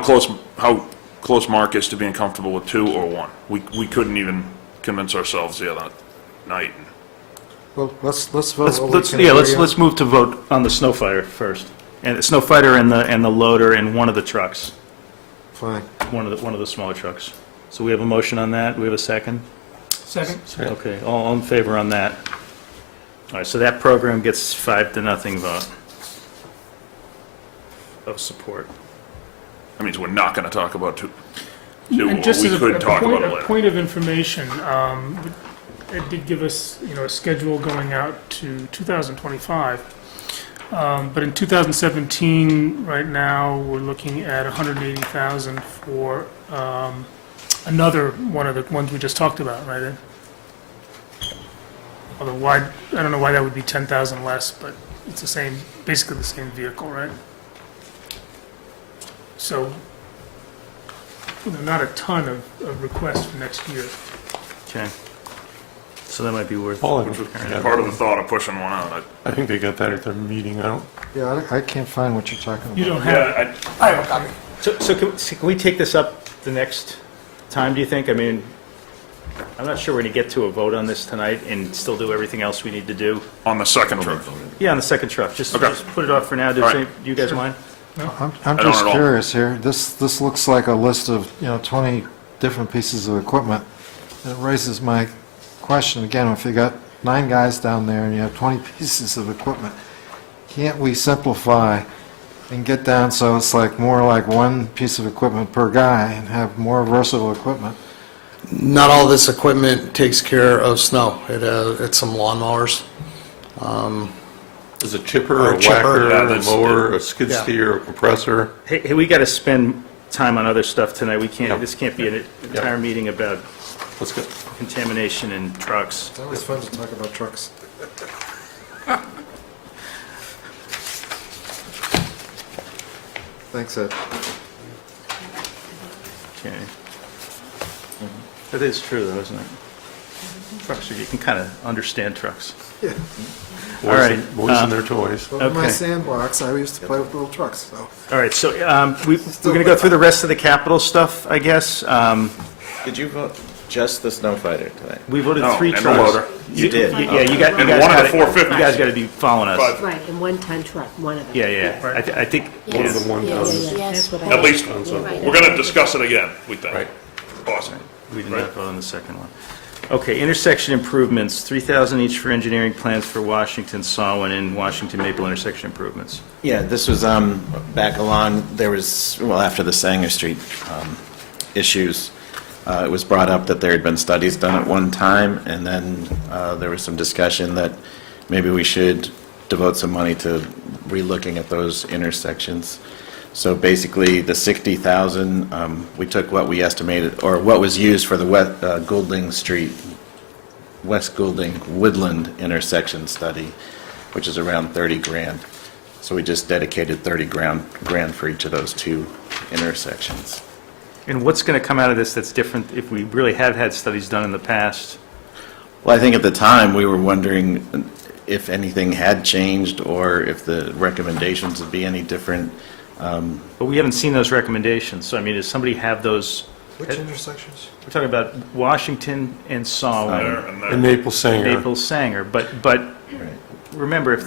close Mark is to being comfortable with two or one. We couldn't even convince ourselves the other night. Well, let's vote. Let's what we let's can yeah agree on. let's move to vote on the snow fighter first, and the snow fighter and the loader and one of the trucks, Fine. one of the smaller trucks. So we have a motion on that. We have a second. Second? Okay, all in favor on that. All right, so that program gets 5-0 vote of support. Mm-hmm. That means we're not going to talk about two, And or just we as could talk about it a later. point of information, it did give us, a schedule going out to 2025. But in 2017, right now, we're looking at 180,000 for another one of the ones we just talked about, right, Ed? Although I don't know why that would be 10,000 less, but it's the same, basically the same vehicle, right? So, not a ton of requests for next year. Okay. So that might be worth. Paul, Part of the thought of pushing one out. I think they got that at their meeting. Yeah, I can't find what you're talking about. You don't have, Yeah, I have a copy. So can we take this up the next time? Do you think? I mean, I'm not sure we're going to get to a vote on this tonight and still do everything else we need to do. On the second truck. Yeah, on the second truck. Just put it off for now. All right. Do you guys mind? I'm don't just at all. curious here. This looks like a list of, 20 different pieces of equipment. It raises my question again, if you got 9 guys down there and you have 20 pieces of equipment, can't we simplify and get down so it's like more like one piece of equipment per guy and have more versatile equipment? Not all this equipment takes care of snow. It's some lawnmowers. Is a chipper, Or a a chipper. whacker, Yeah, a mower, a skid Yeah. steer, a compressor? Hey, we got to spend time on other stuff tonight. We can't, Yeah. this can't be an entire meeting about Let's go. contamination in trucks. It's always fun to talk about trucks. Thanks, Ed. Okay. That is true, though, isn't it? Trucks, you can kind of understand trucks. Yeah. All right. Boys and their toys. Well, in my Okay. sandbox, I used to play with little trucks, so. All right, so we're going to go through the rest of the capital stuff, I guess. Did you vote just the snow fighter tonight? We voted No, 3 and the trucks. loader. You did? Yeah, you got, you And guys one of got the it. 450s. You guys got to be following us. But- Right, and 1-ton truck, one of them. Yeah, yeah. I think, One of the one tons. That's what I. At least, You're right. we're going to discuss it again, we think. Right. Awesome. we did not vote on the second one. Okay, intersection improvements, 3,000 each for engineering plans for Washington, Sawin, and Washington Maple intersection improvements. Yeah, this was back along, there was, well, after the Sanger Street issues, it was brought up that there had been studies done at one time, and then there was some discussion that maybe we should devote some money to relooking at those intersections. So basically, the 60,000, we took what we estimated, or what was used for the Goulding Street, West Goulding Woodland intersection study, which is around 30 grand. So we just dedicated 30 grand for each of those 2 intersections. And what's going to come out of this that's different if we really have had studies done in the past? Well, I think at the time, we were wondering if anything had changed, or if the recommendations would be any different. But we haven't seen those recommendations, so I mean, does somebody have those? Which intersections? We're talking about Washington and There Sawin, and there. And Maple Sanger. Maple Sanger, but remember, if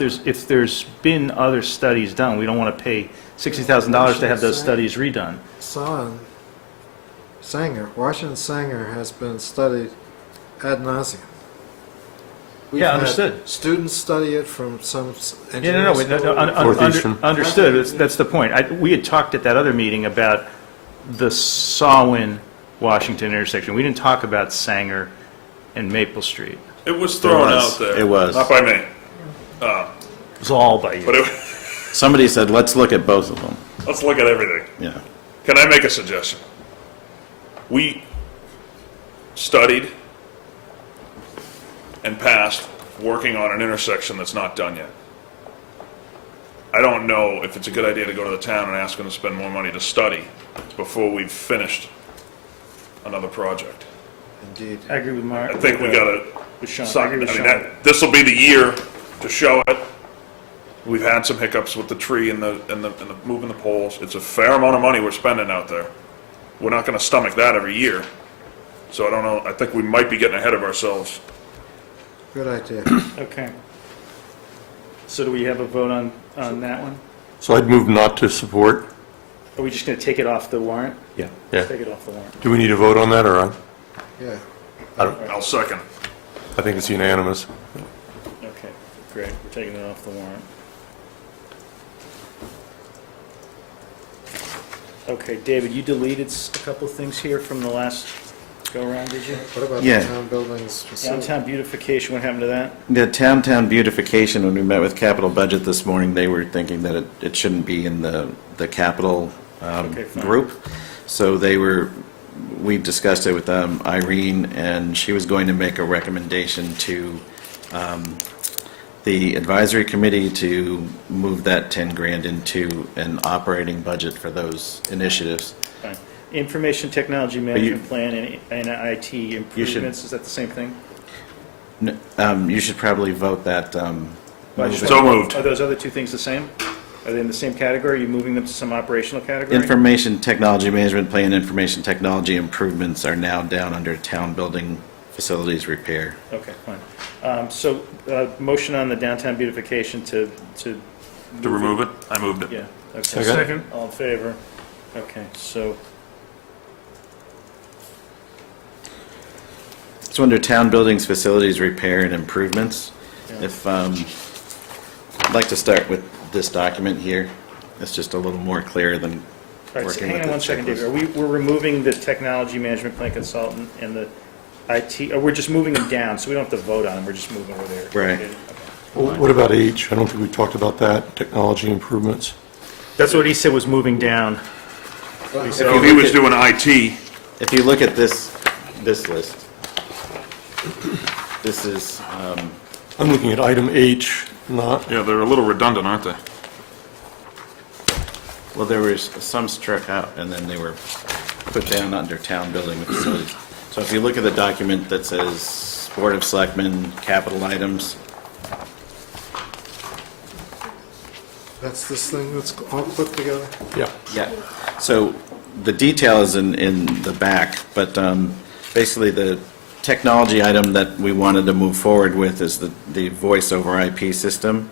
there's been other studies done, we don't want to pay $60,000 to have those studies redone. Washington Sanger has been studied ad nauseum. We've Yeah, had understood. Students study it from some Yeah, no, engineers. Northeastern. understood, that's the point. We had talked at that other meeting about the Sawin-Washington intersection. We didn't talk about Sanger and Maple Street. It was thrown out there. It was. Not by me. It was all by you. But Somebody said, let's look at both of them. let's look at everything. Yeah. Can I make a suggestion? We studied and passed working on an intersection that's not done yet. I don't know if it's a good idea to go to the town and ask them to spend more money to study before we've finished another project. Indeed. I agree with Mark. I think we gotta, With Sean. I suck- agree with I mean, Sean. this'll be the year to show it. We've had some hiccups with the tree and the moving the poles. It's a fair amount of money we're spending out there. We're not gonna stomach that every year. So I don't know, I think we might be getting ahead of ourselves. Good idea. Okay. So do we have a vote on that one? So I'd move not to support. Are we just going to take it off the warrant? Yeah. Yeah. Take it off the warrant. Do we need a vote on that, or Yeah. I'll second. I think it's unanimous. Okay, great. We're taking it off the warrant. Okay, David, you deleted a couple things here from the last go-around, did you? What about Yeah. the town buildings? Downtown beautification, what happened to that? The town beautification, when we met with capital budget this morning, they were thinking that it shouldn't be in the capital Okay, fine. group. So we discussed it with Irene, and she was going to make a recommendation to the advisory committee to move that 10 grand into an operating budget for those initiatives. Fine. Information technology you- management plan and IT improvements, is that the same thing? You should probably vote that. Well, I just So wonder, moved. Are those other two things the same? Are they in the same category? Are you moving them to some operational category? Information technology management plan, information technology improvements are now down under town building facilities repair. Okay, fine. So, motion on the downtown beautification to... To remove it, I moved it. Yeah, okay. Second. All in favor? Okay, so, So under town buildings, facilities repair and improvements, Yeah. if, I'd like to start with this document here. It's just a little more clear than all right, so working hang with on the one second, David. checklist. We're removing the technology management plan consultant and the IT, or we're just moving them down, so we don't have to vote on them, we're just moving over there. Right. Okay. Well, what about H? I don't think we talked about that, technology improvements. That's what he said was moving down. So he was doing IT, If you look at this list, this is, I'm looking at item H, not, yeah, they're a little redundant, aren't they? well, there was some struck out, and then they were put down under town building and facilities. So if you look at the document that says Board of Selectmen, capital items, That's this thing that's all put together? yeah. yeah, so the detail is in the back, but basically the technology item that we wanted to move forward with is the voice over IP system.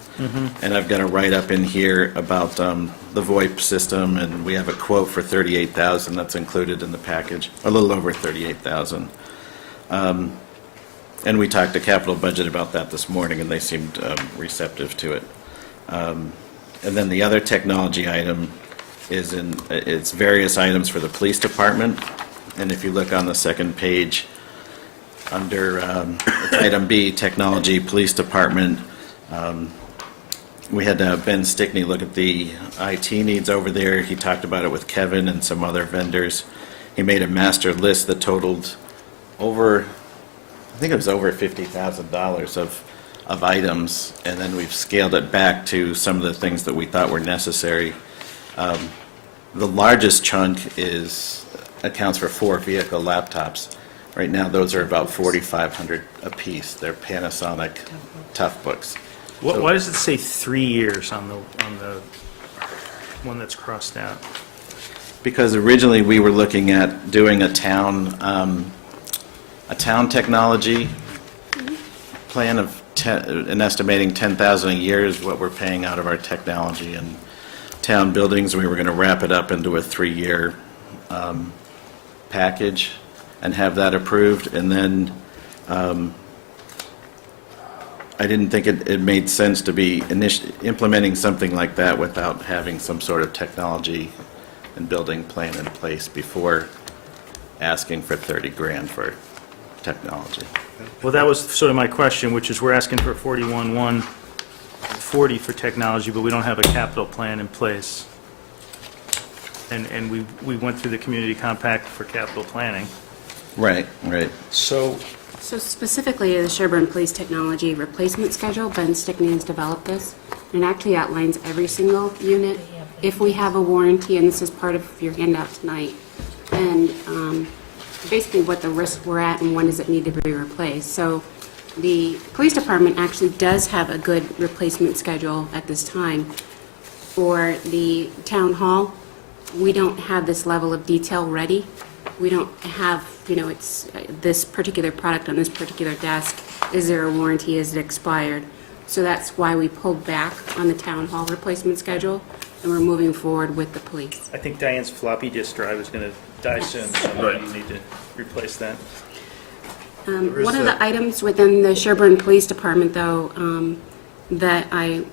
And I've got a write-up in here about the VoIP system, and we have a quote for $38,000 that's included in the package, a little over $38,000. And we talked to capital budget about that this morning, and they seemed receptive to it. And then the other technology item is it's various items for the police department. And if you look on the second page, under item B, technology, police department, we had Ben Stickney look at the IT needs over there. He talked about it with Kevin and some other vendors. He made a master list that totaled over, I think it was over $50,000 of items, and then we've scaled it back to some of the things that we thought were necessary. The largest chunk accounts for 4 vehicle laptops. Right now, those are about $4,500 apiece. They're Panasonic Toughbooks. Why does it say 3 years on the one that's crossed out? Because originally, we were looking at doing a town technology plan of and estimating $10,000 a year is what we're paying out of our technology and town buildings. We were going to wrap it up into a 3-year package and have that approved. And then I didn't think it made sense to be implementing something like that without having some sort of technology and building plan in place before asking for $30,000 for technology. Well, that was sort of my question, which is we're asking for 41,140 for technology, but we don't have a capital plan in place. And we went through the community compact for capital planning. Right, right. So, So specifically, the Sherborn Police Technology Replacement Schedule, Ben Stickney has developed this. And it actually outlines every single unit, if we have a warranty, and this is part of your handout tonight, and basically what the risk we're at and when does it need to be replaced. So the police department actually does have a good replacement schedule at this time. For the town hall, we don't have this level of detail ready. We don't have, it's this particular product on this particular desk. Is there a warranty? Is it expired? So that's why we pulled back on the town hall replacement schedule, and we're moving forward with the police. I think Diane's floppy disk drive is going to die soon, so Right. you need to replace that. One of the items within the Sherborn Police Department, though, that I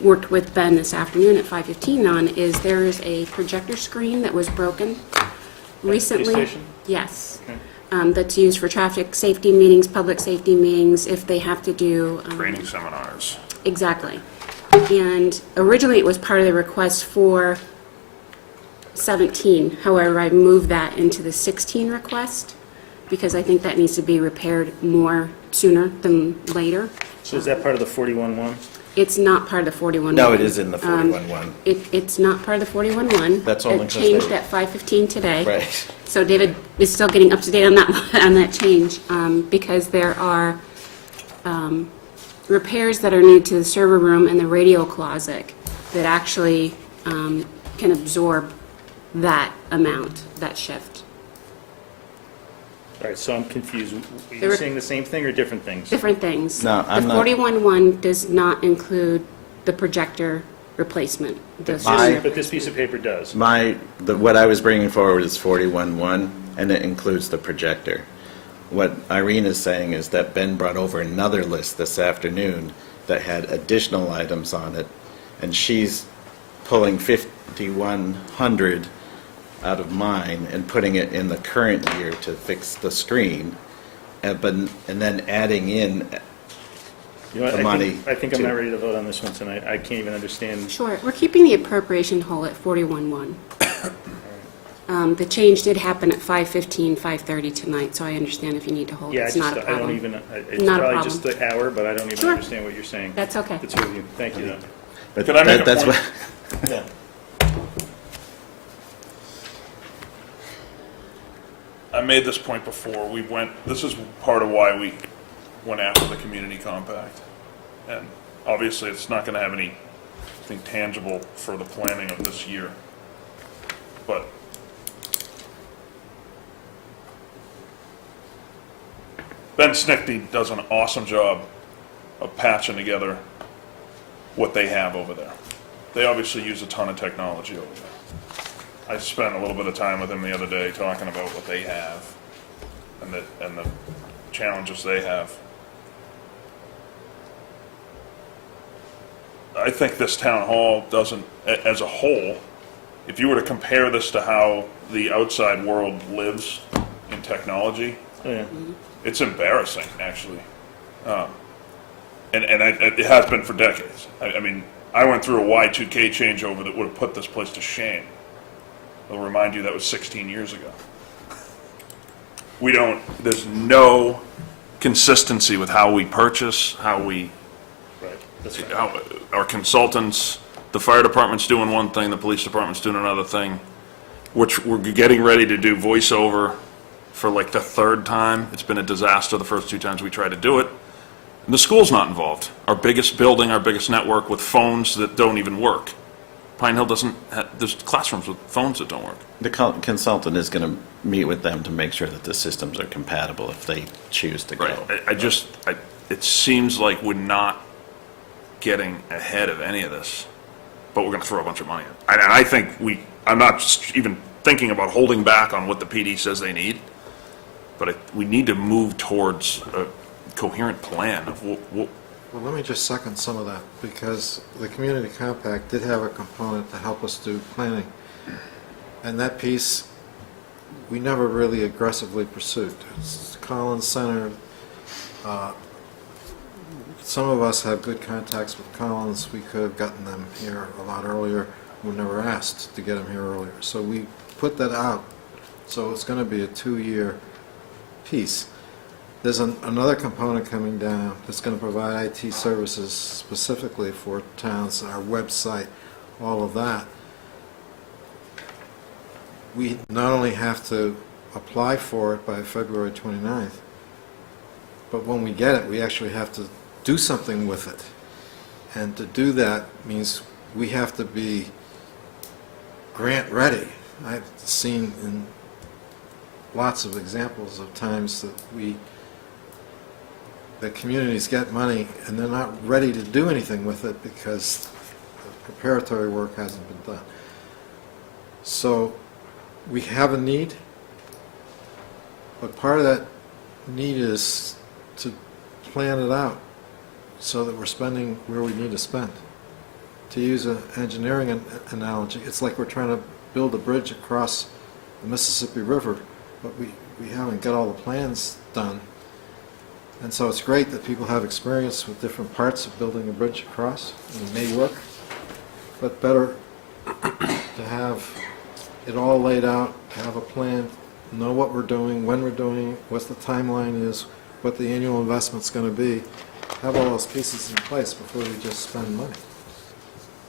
worked with Ben this afternoon at 5:15 on, is there is a projector screen that was broken recently. Police station? Yes. Okay. That's used for traffic safety meetings, public safety meetings, if they have to do. Training seminars. Exactly. And originally, it was part of the request for 17. However, I moved that into the 16 request because I think that needs to be repaired more sooner than later. So is that part of the 41-1? It's not part of the 41-1. No, it is in the 41-1. It's not part of the 41-1. That's only It 'cause changed they- at 5:15 today. Right. So David is still getting up to date on that, on that change, because there are repairs that are needed to the server room and the radio closet that actually can absorb that amount, that shift. All right, so I'm confused. Are The you re- saying the same thing or different things? Different things. No, I'm The not- 41-1 does not include the projector replacement. The But this piece of paper does. What I was bringing forward is 41-1, and it includes the projector. What Irene is saying is that Ben brought over another list this afternoon that had additional items on it, and she's pulling 5,100 out of mine and putting it in the current year to fix the screen, and then adding in You know what, the money. I think I'm to- not ready to vote on this one tonight. I can't even understand. Sure, we're keeping the appropriation whole at 41-1. The change did happen at 5:15, 5:30 tonight, so I understand if you need to hold it. Yeah, It's not a I don't problem. even, it's Not a probably problem. just the hour, but I don't even Sure. understand what you're saying. That's okay. The two of you, thank you, though. But Could I make a that's point? what- Yeah. I made this point before. This is part of why we went after the community compact. And obviously, it's not going to have anything tangible for the planning of this year. But Ben Snickty does an awesome job of patching together what they have over there. They obviously use a ton of technology over there. I spent a little bit of time with him the other day talking about what they have and the challenges they have. I think this town hall doesn't, as a whole, if you were to compare this to how the outside world lives in technology, Oh, yeah. it's embarrassing, actually. It has been for decades. I mean, I went through a Y2K changeover that would have put this place to shame. I'll remind you that was 16 years ago. There's no consistency with how we purchase, how we, Right, that's right. how, our consultants, the fire department's doing one thing, the police department's doing another thing, which we're getting ready to do voiceover for like the third time. It's been a disaster the first two times we tried to do it. And the school's not involved. Our biggest building, our biggest network with phones that don't even work. Pine Hill doesn't have, there's classrooms with phones that don't work. The consultant is going to meet with them to make sure that the systems are compatible if they choose to go. Right. It seems like we're not getting ahead of any of this, but we're going to throw a bunch of money in. And I think I'm not just even thinking about holding back on what the PD says they need, but we need to move towards a coherent plan of what Well, let me just second some of that, because the community compact did have a component to help us do planning. And that piece, we never really aggressively pursued. It's Collins Center, some of us have good contacts with Collins. We could have gotten them here a lot earlier. We never asked to get them here earlier. So we put that out. So it's going to be a 2-year piece. There's another component coming down that's going to provide IT services specifically for towns, our website, all of that. We not only have to apply for it by February 29th, but when we get it, we actually have to do something with it. And to do that means we have to be grant ready. I've seen in lots of examples of times that the communities get money and they're not ready to do anything with it because the preparatory work hasn't been done. So we have a need, but part of that need is to plan it out so that we're spending where we need to spend. To use an engineering analogy, it's like we're trying to build a bridge across the Mississippi River, but we haven't got all the plans done. And so it's great that people have experience with different parts of building a bridge across, and it may work, but better to have it all laid out, have a plan, know what we're doing, when we're doing it, what the timeline is, what the annual investment's going to be, have all those pieces in place before we just spend money.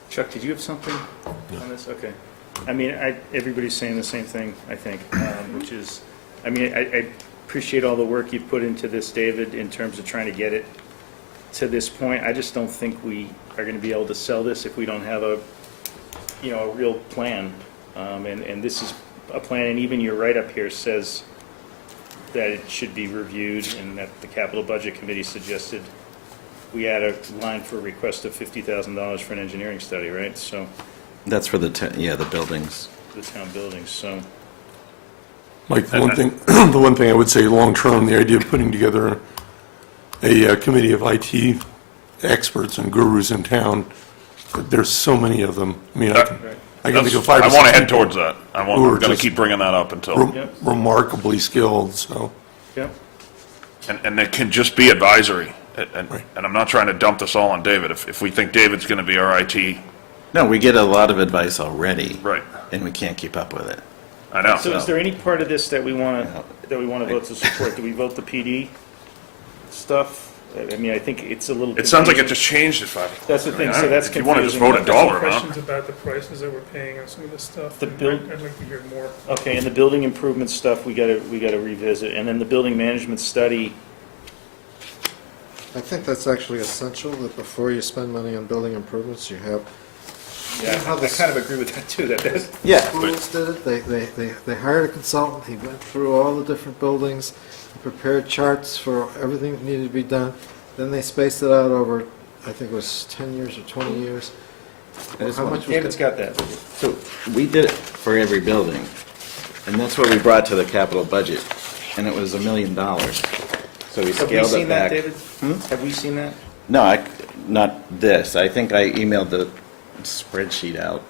Chuck, did you have something on this? Okay. I mean, everybody's saying the same thing, I think, which is, I mean, I appreciate all the work you've put into this, David, in terms of trying to get it to this point. I just don't think we are going to be able to sell this if we don't have a real plan. And this is a plan, and even your write-up here says that it should be reviewed, and that the capital budget committee suggested we add a line for a request of $50,000 for an engineering study, right? So, That's for the, the buildings. the town buildings, so. Mike, the one thing, the one thing I would say, long-term, the idea of putting together a committee of IT experts and gurus in town, there's so many of them. I mean, I can think of 5 or 6 I want to head people towards that. who are I'm going to just keep bringing that up until, remarkably skilled, so. Yep. and it can just be advisory. And I'm not trying to dump this all on David. If we think David's going to be our IT, No, we get a lot of advice already. right, And we can't keep up with it. I know. So is there any part of this that we want to vote to support? Do we vote the PD stuff? I mean, I think it's a little. It sounds like it confusing. just changed if I. That's the thing, I so mean, that's if you want to just confusing. vote a dollar Questions amount. about the prices that we're paying on some of this stuff. The and bill- I'd like to hear more. Okay, and the building improvement stuff, we gotta revisit. And then the building management study, I think that's actually essential, that before you spend money on building improvements, you have. yeah, I kind of agree with that too, that that's. Yeah. Schools did it, they hired a consultant, he went through all the different buildings, he prepared charts for everything that needed to be done, then they spaced it out over, I think it was 10 years or 20 years. How much was David's got that. So we did it for every building, and that's what we brought to the capital budget, and it was $1 million. So we Have we scaled seen it that, back. David? Have we seen that? No, not this. I think I emailed the spreadsheet out.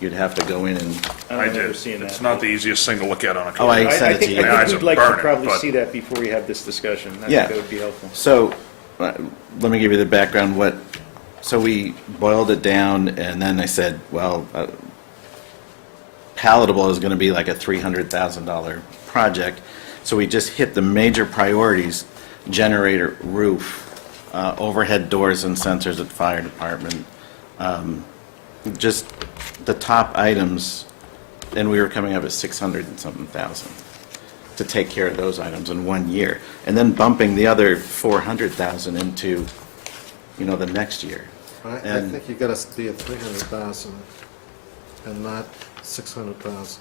You'd have to go in and, I I don't remember did. seeing that. It's not the easiest thing to look at on a Oh, I computer. sent it to you. I Eyes think are we'd like to burning, probably but- see that before we have this discussion. I Yeah. think that would be helpful. so, let me give you the background. So we boiled it down, and then I said, well, palatable is going to be like a $300,000 project. So we just hit the major priorities: generator, roof, overhead doors and sensors at fire department, just the top items, and we were coming up at 600 and something thousand to take care of those items in 1 year, and then bumping the other 400,000 into, the next year. I And- think you got to be at 300,000 and not 600,000.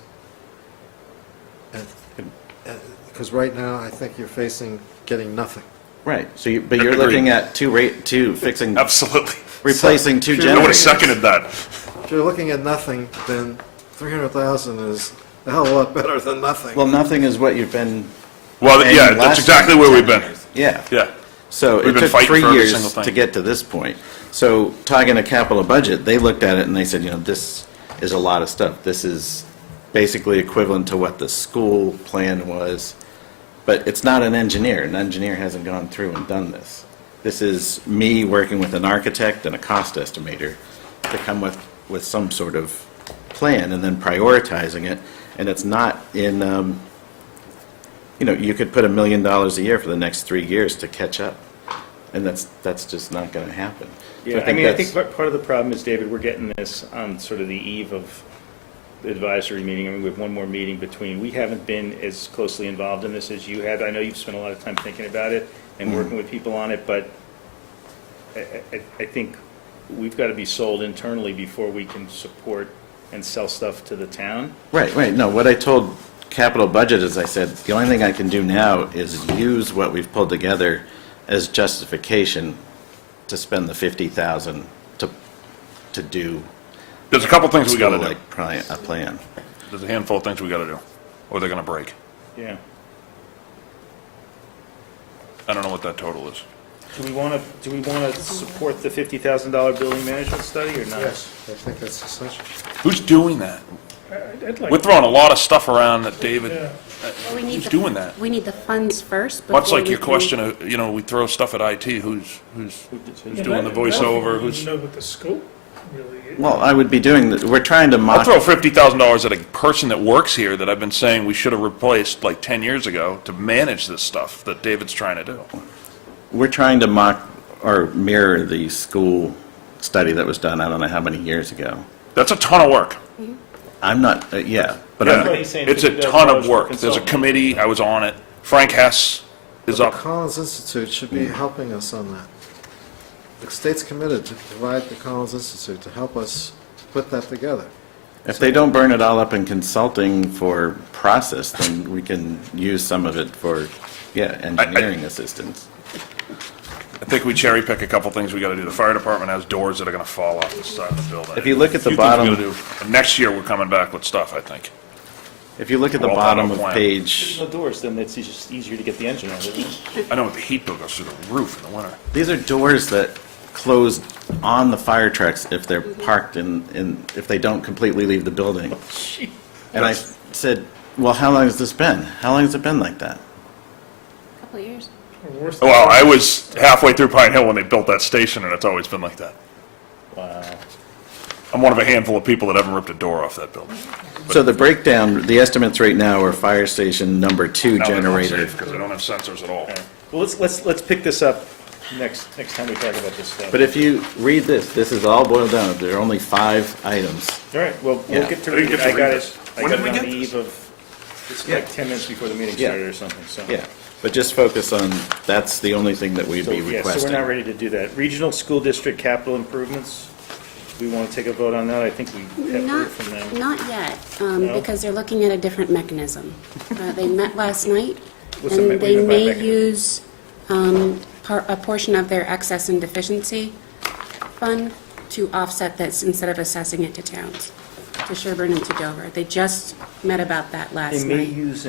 Because right now, I think you're facing getting nothing. Right, so but you're Agreed. looking at two fixing, Absolutely. replacing 2 Sure. I would have generators. seconded that. If you're looking at nothing, then 300,000 is a hell of a lot better than nothing. Well, nothing is what you've been. Well, paying yeah, last that's exactly where we've been. Yeah. Yeah. So We've it been took fighting 3 for every years single thing. to get to this point. So talking to capital budget, they looked at it and they said, this is a lot of stuff. This is basically equivalent to what the school plan was, but it's not an engineer. An engineer hasn't gone through and done this. This is me working with an architect and a cost estimator to come with some sort of plan and then prioritizing it. And it's not in, you could put $1 million a year for the next 3 years to catch up. And that's just not going to happen. So Yeah, I that's- think part of the problem is, David, we're getting this on sort of the eve of the advisory meeting. I mean, we have one more meeting between. We haven't been as closely involved in this as you have. I know you've spent a lot of time thinking about it and working with people on it, but I think we've got to be sold internally before we can support and sell stuff to the town. Right. No, what I told capital budget is I said, the only thing I can do now is use what we've pulled together as justification to spend the 50,000 to do. There's a couple things we got to do. like a plan. There's a handful of things we got to do, or they're going to break. Yeah. I don't know what that total is. Do we want to support the $50,000 building management study or not? Yes, I think that's essential. Who's doing that? I'd like. We're throwing a lot of stuff around that David, Yeah. Well, we need who's the- doing that? We need the funds first. Much before like we your can- question of, we throw stuff at IT, who's Yeah, doing the that- voiceover, that who's... know what the scope really is. Well, I would be doing, we're trying to I'll mock, throw $50,000 at a person that works here that I've been saying we should have replaced like 10 years ago to manage this stuff that David's trying to do. we're trying to mock or mirror the school study that was done, I don't know how many years ago. That's a ton of work. I'm not, yeah, but Yeah, I'm, what he's saying, it's a $50,000 ton of for work. There's a consultant. committee, I was on it. Frank Hess is The up. Collins Institute should be helping us on that. The state's committed to provide the Collins Institute to help us put that together. If they don't burn it all up in consulting for process, then we can use some of it for, engineering assistance. I think we cherry pick a couple things we gotta do. The fire department has doors that are gonna fall off the side of the building. If you look at the A few things we bottom- gotta do. And next year, we're coming back with stuff, I think. If you look at the Well thought bottom out of plan. page, No doors, then it's just easier to get the engine out, isn't it? I know, but the heat bill goes through the roof in the winter. these are doors that close on the fire trucks if they're parked if they don't completely leave the building. And I said, well, how long has this been? How long has it been like that? Couple of years. Well, I was halfway through Pine Hill when they built that station, and it's always been like that. Wow. I'm one of a handful of people that haven't ripped a door off that building. So the breakdown, the estimates right now are fire station number 2 generator. Because they don't have sensors at all. Well, let's pick this up next time we talk about this stuff. But if you read this is all boiled down. There are only 5 items. All right, well, Yeah. we'll get to I didn't read get to I got read it. this. I When got did it we on get the this? eve of, it's Yeah. like 10 minutes before the meeting Yeah. started or something, so. Yeah, but just focus on, that's the only thing that we'd So, be yeah, so we're requesting. not ready to do that. Regional School District capital improvements, we want to take a vote on that? I think we have Not, heard from them. not yet, No? because they're looking at a different mechanism. They met last night, What's the and what do they you mean by may mechanism? use a portion of their excess and deficiency fund to offset this instead of assessing it to towns, to Sherborn and to Dover. They just met about that They last may night. use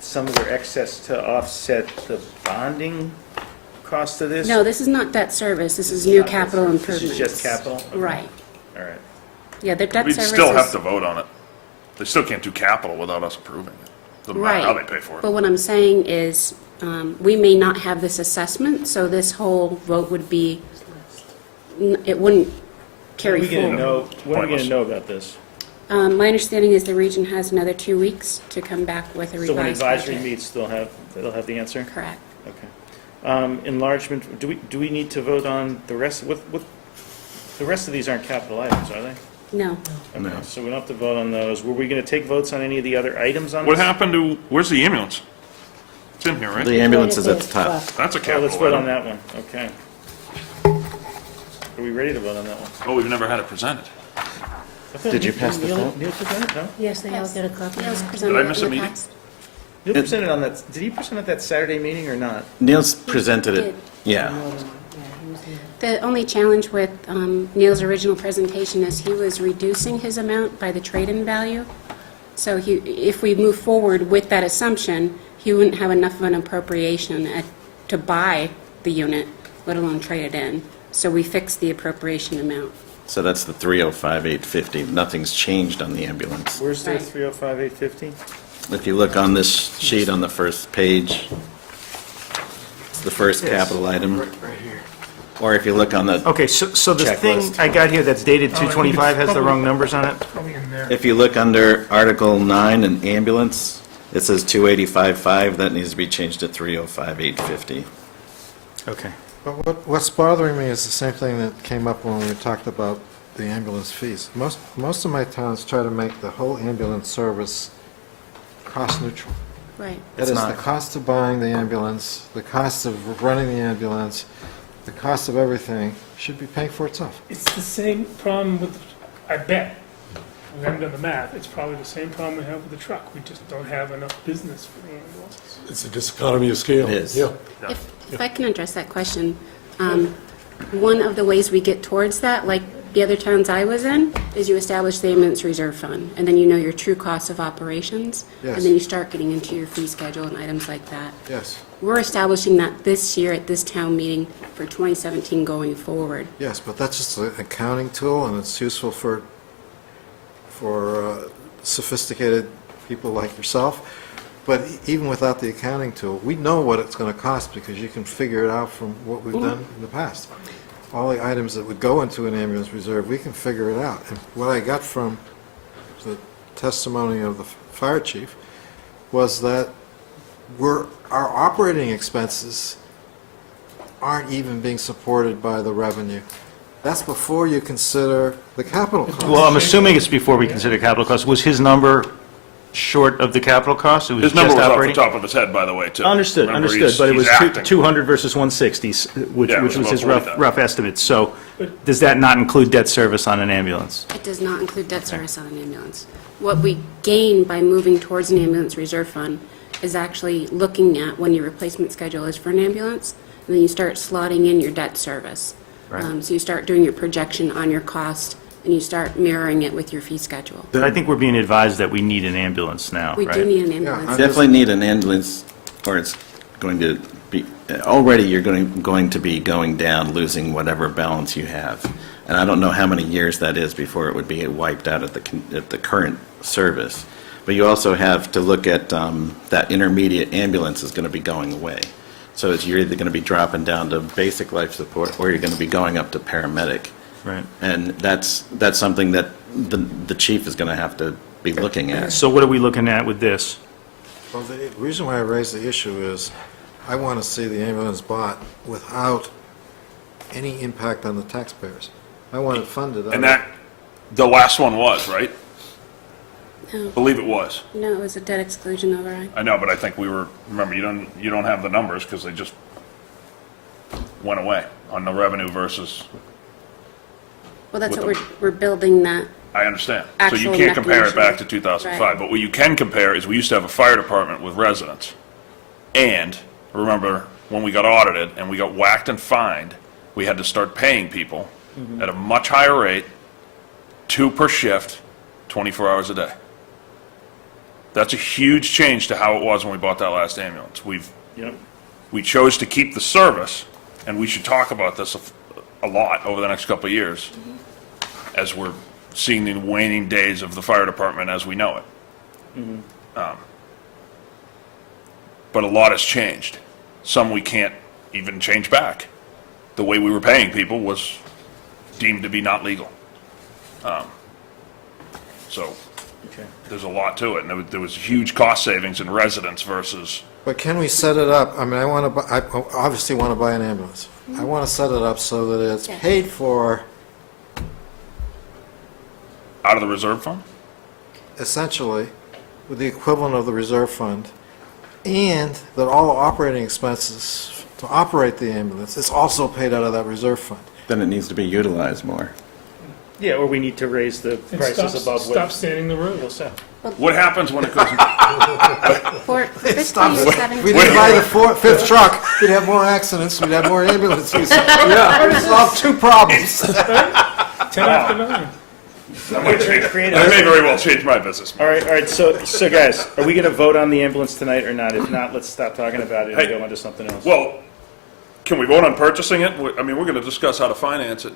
some of their excess to offset the bonding cost of this? No, this is not debt service, this is new Not capital this improvements. is just capital? Okay. Right. All right. Yeah, their debt We'd service still have is- to vote on it. They still can't do capital without us approving it. Doesn't matter how they Right. pay for But it. what I'm saying is, we may not have this assessment, so this whole vote would be, it wouldn't carry When are we gonna forward. know, when are we going Pointless. to know about this? My understanding is the region has another 2 weeks to come back with a So when revised advisory budget. meets, they'll have the answer? Correct. Okay. Enlargement, do we need to vote on the rest, the rest of these aren't capital items, are they? No. Okay, so we don't have to vote on those. Were we going to take votes on any of the other items on this? What happened to, where's the ambulance? It's in here, right? The ambulance is at the top. That's a Oh, let's capital vote on item. that one, okay. Are we ready to vote on that one? Oh, we've never had it presented. I thought Did you Neil- pass this Neil- out? Neil presented, no? Yes, they all get a copy. Neil's of it. presented Did I it miss in a the meeting? past. Neil presented on that, did he present at that Saturday meeting or not? Neil's presented it, yeah. The only challenge with Neil's original presentation is he was reducing his amount by the trade-in value. So if we move forward with that assumption, he wouldn't have enough of an appropriation to buy the unit, let alone trade it in. So we fixed the appropriation amount. So that's the 305,850. Nothing's changed on the ambulance. Where's the Right. 305,850? If you look on this sheet on the first page, it's the first capital item. Right here. Or if you look on the, Okay, so the thing Checklist. I got here that's dated I think 225 has it's the wrong numbers on it? Probably in there. if you look under Article 9 in ambulance, it says 285,500. That needs to be changed to 305,850. Okay. But what's bothering me is the same thing that came up when we talked about the ambulance fees. Most of my towns try to make the whole ambulance service cost neutral. Right. That It's is not. the cost of buying the ambulance, the cost of running the ambulance, the cost of everything should be paying for itself. It's the same problem with, I bet, we haven't done the math, it's probably the same problem we have with the truck. We just don't have enough business for the ambulances. It's a diseconomy of scale. It is. Yeah. If I can address that question, one of the ways we get towards that, like the other towns I was in, is you establish the ambulance reserve fund, and then you know your true costs of operations, Yes. and then you start getting into your fee schedule and items like that. Yes, We're establishing that this year at this town meeting for 2017 going forward. yes, but that's just an accounting tool, and it's useful for sophisticated people like yourself. But even without the accounting tool, we know what it's going to cost because you can figure it out from what we've done in the past. All the items that would go into an ambulance reserve, we can figure it out. And what I got from the testimony of the fire chief was that our operating expenses aren't even being supported by the revenue. That's before you consider the capital costs. Well, I'm assuming it's before we consider capital costs. Was his number short of the capital cost. It was His just number was off the operating. top of his head, by the way, too. Understood, Remember, understood, but it he's was acting. 200 versus 160, which Yeah, it was was his about 40,000. rough estimate. So does that not include debt service on an ambulance? It does not include debt service on an ambulance. What we gain by moving towards an ambulance reserve fund is actually looking at when your replacement schedule is for an ambulance, and then you start slotting in your debt service. Right. So you start doing your projection on your cost, and you start mirroring it with your fee schedule. But I think we're being advised that we need an ambulance now, right? We do need an ambulance. Definitely need an ambulance, or it's going to be, already you're going to be going down, losing whatever balance you have. And I don't know how many years that is before it would be wiped out at the current service. But you also have to look at that intermediate ambulance is going to be going away. So you're either going to be dropping down to basic life support, or you're going to be going up to paramedic. Right. And that's something that the chief is going to have to be looking at. So what are we looking at with this? Well, the reason why I raised the issue is I want to see the ambulance bought without any impact on the taxpayers. I want it funded. And that, the last one was, right? No, Believe it was. no, it was a debt exclusion override. I know, but I think we were, remember, you don't have the numbers because they just went away on the revenue versus, Well, that's With what the- we're building that. I understand. So you Actual can't compare it back to mechanism. 2005. Right. But what you can compare is we used to have a fire department with residents. And remember, when we got audited and we got whacked and fined, we had to start paying people at a much higher rate, 2 per shift, 24 hours a day. That's a huge change to how it was when we bought that last ambulance. We chose to keep the service, and we should talk about this a lot over the next couple of years as we're seeing the waning days of the fire department as we know it. But a lot has changed. Some we can't even change back. The way we were paying people was deemed to be not legal. So there's a lot to it, and there was huge cost savings in residents versus, But can we set it up, I mean, I obviously want to buy an ambulance. I want to set it up so that it's Yes. paid for out of the reserve fund? essentially with the equivalent of the reserve fund, and that all operating expenses to operate the ambulance is also paid out of that reserve fund. Then it needs to be utilized more. Yeah, or we need to raise the And prices stop- above Stop what standing the road. we'll sell. What happens when it goes, For fiscal year If we 17. didn't buy the fifth truck, we'd have more accidents, we'd have more ambulances. Yeah, we'd solve 2 problems. 10 after 9. I may very well change my business. All right, so guys, are we going to vote on the ambulance tonight or not? If not, let's stop talking about it and Hey. go on to something else. Well, can we vote on purchasing it? I mean, we're going to discuss how to finance it.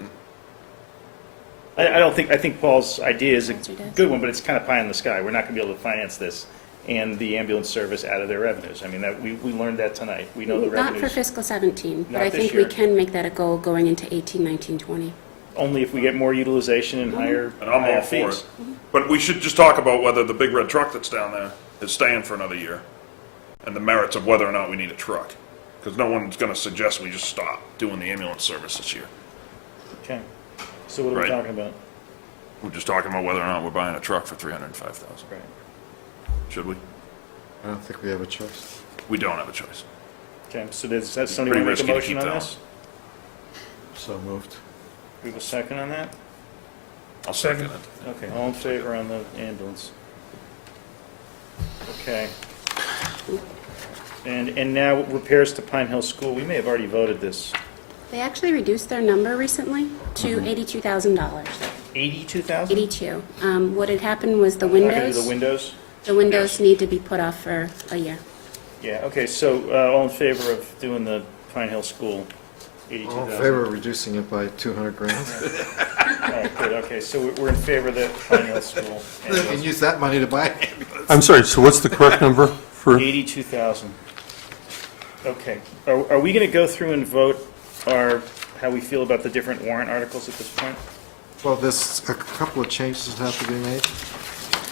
I think Paul's idea is a Yes, he does. good one, but it's kind of pie in the sky. We're not going to be able to finance this and the ambulance service out of their revenues. I mean, we learned that tonight. We know the Not for revenues, fiscal 17, but Not I this think year. we can make that a goal going into 18, 19, 20. only if we get more utilization and higher And I'm all higher for fees. it. But we should just talk about whether the big red truck that's down there is staying for another year, and the merits of whether or not we need a truck. Because no one's going to suggest we just stop doing the ambulance service this year. Okay. So what are we Right. talking about? We're just talking about whether or not we're buying a truck for $305,000. Right. Should we? I don't think we have a choice. We don't have a choice. Okay, so does somebody Pretty want to make a risky to motion keep on that this? So moved. We have a second on that? I'll second it. Okay, all in favor on the ambulance? Okay. And now repairs to Pine Hill School, we may have already voted this. They actually reduced their number recently to $82,000. 82,000? 82. What had happened was the Not gonna do windows. the windows? The windows need to be put off for a year. Yeah, okay, so all in favor of doing the Pine Hill School, All in 82,000? favor of reducing it by 200 grand? All right, good, okay, so we're in favor of the Pine Hill School. They can use that money to buy an ambulance. I'm sorry, so what's the correct number for? 82,000. Okay, are we going to go through and vote how we feel about the different warrant articles at this point? Well, there's a couple of changes that have to be made,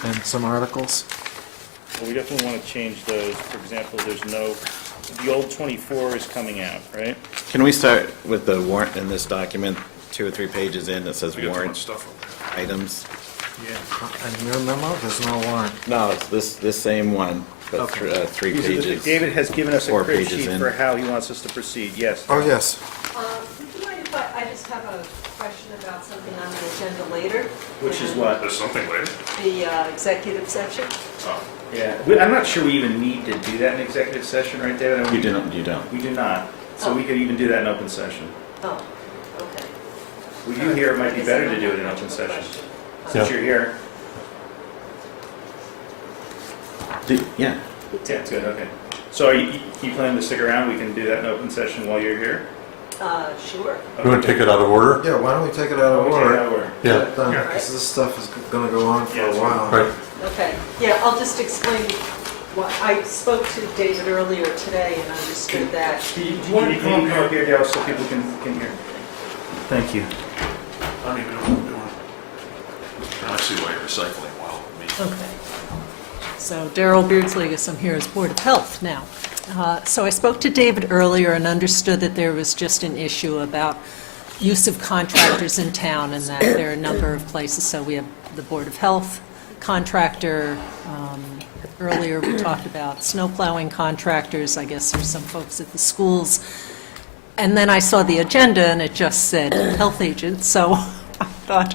and some articles. Well, we definitely want to change those. For example, the old 24 is coming out, right? Can we start with the warrant in this document, 2 or 3 pages in, that says We got too much warrant stuff over there. items? And your memo, there's no warrant. No, it's this same one, but three pages. David has given us a 4 crib pages sheet in. for how he wants us to proceed, yes. Oh, yes. Would you mind if I just have a question about something on the agenda later? Which is what? There's something later. The executive session? Yeah, I'm not sure we even need to do that in executive session, right, David? I mean, You don't. We do not, so we could even do that in open session. Oh, okay. With you here, it might be better to do it in open session, since you're here. Yeah. Yeah, good, okay. So are you planning to stick around? We can do that in open session while you're here? Sure. You want to take it out of order? Yeah, why don't we take it out of order? Yeah. Because this stuff is going to go on for Yeah, a while. Right. Okay, yeah, I'll just explain what, I spoke to David earlier today and understood that. Do you want to come up here, Dale, so people can hear? Thank you. I don't even know what I'm doing. Now I see why you're recycling well with me. Okay. So Daryl Beardsley, I guess I'm here as Board of Health now. So I spoke to David earlier and understood that there was just an issue about use of contractors in town and that there are a number of places. So we have the Board of Health contractor. Earlier we talked about snow plowing contractors. I guess there's some folks at the schools. And then I saw the agenda and it just said health agent. So I thought,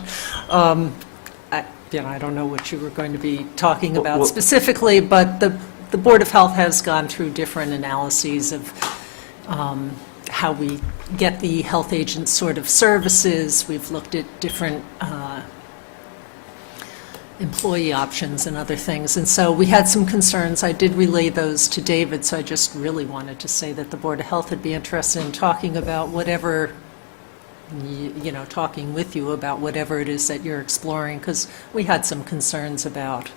I don't know what you were going to be talking about specifically, but the Board of Health has gone through different analyses of how we get the health agent sort of services. We've looked at different employee options and other things. And so we had some concerns. I did relay those to David, so I just really wanted to say that the Board of Health would be interested in talking about whatever, talking with you about whatever it is that you're exploring, because we had some concerns about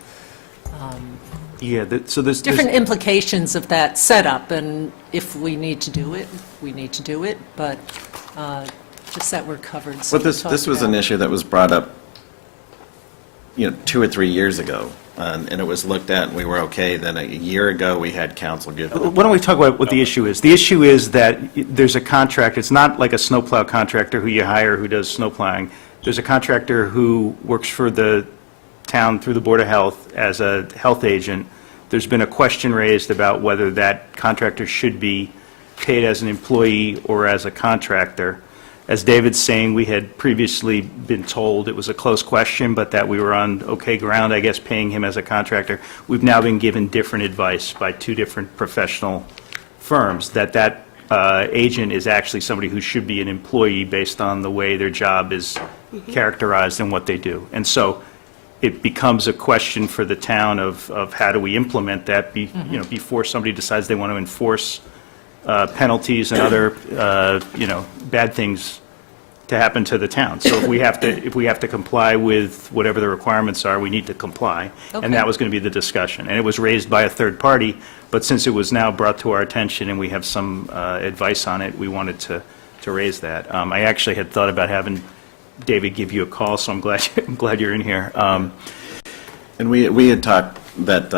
Yeah, so there's... different implications of that setup, and if we need to do it, we need to do it, but just that we're covered. So Well, this we was talked an about- issue that was brought up, 2 or 3 years ago, and it was looked at, and we were okay. Then a year ago, we had council give it. Why don't we talk about what the issue is? The issue is that there's a contract, it's not like a snowplow contractor who you hire who does snow plowing. There's a contractor who works for the town through the Board of Health as a health agent. There's been a question raised about whether that contractor should be paid as an employee or as a contractor. As David's saying, we had previously been told it was a close question, but that we were on okay ground, I guess, paying him as a contractor. We've now been given different advice by 2 different professional firms, that agent is actually somebody who should be an employee based on the way their job is characterized and what they do. And so it becomes a question for the town of how do we implement that before somebody decides they want to enforce penalties and other, bad things to happen to the town. So if we have to comply with whatever the requirements are, we need to comply. Okay. And that was going to be the discussion. And it was raised by a third party, but since it was now brought to our attention and we have some advice on it, we wanted to raise that. I actually had thought about having David give you a call, so I'm glad you're in here. And we had talked that,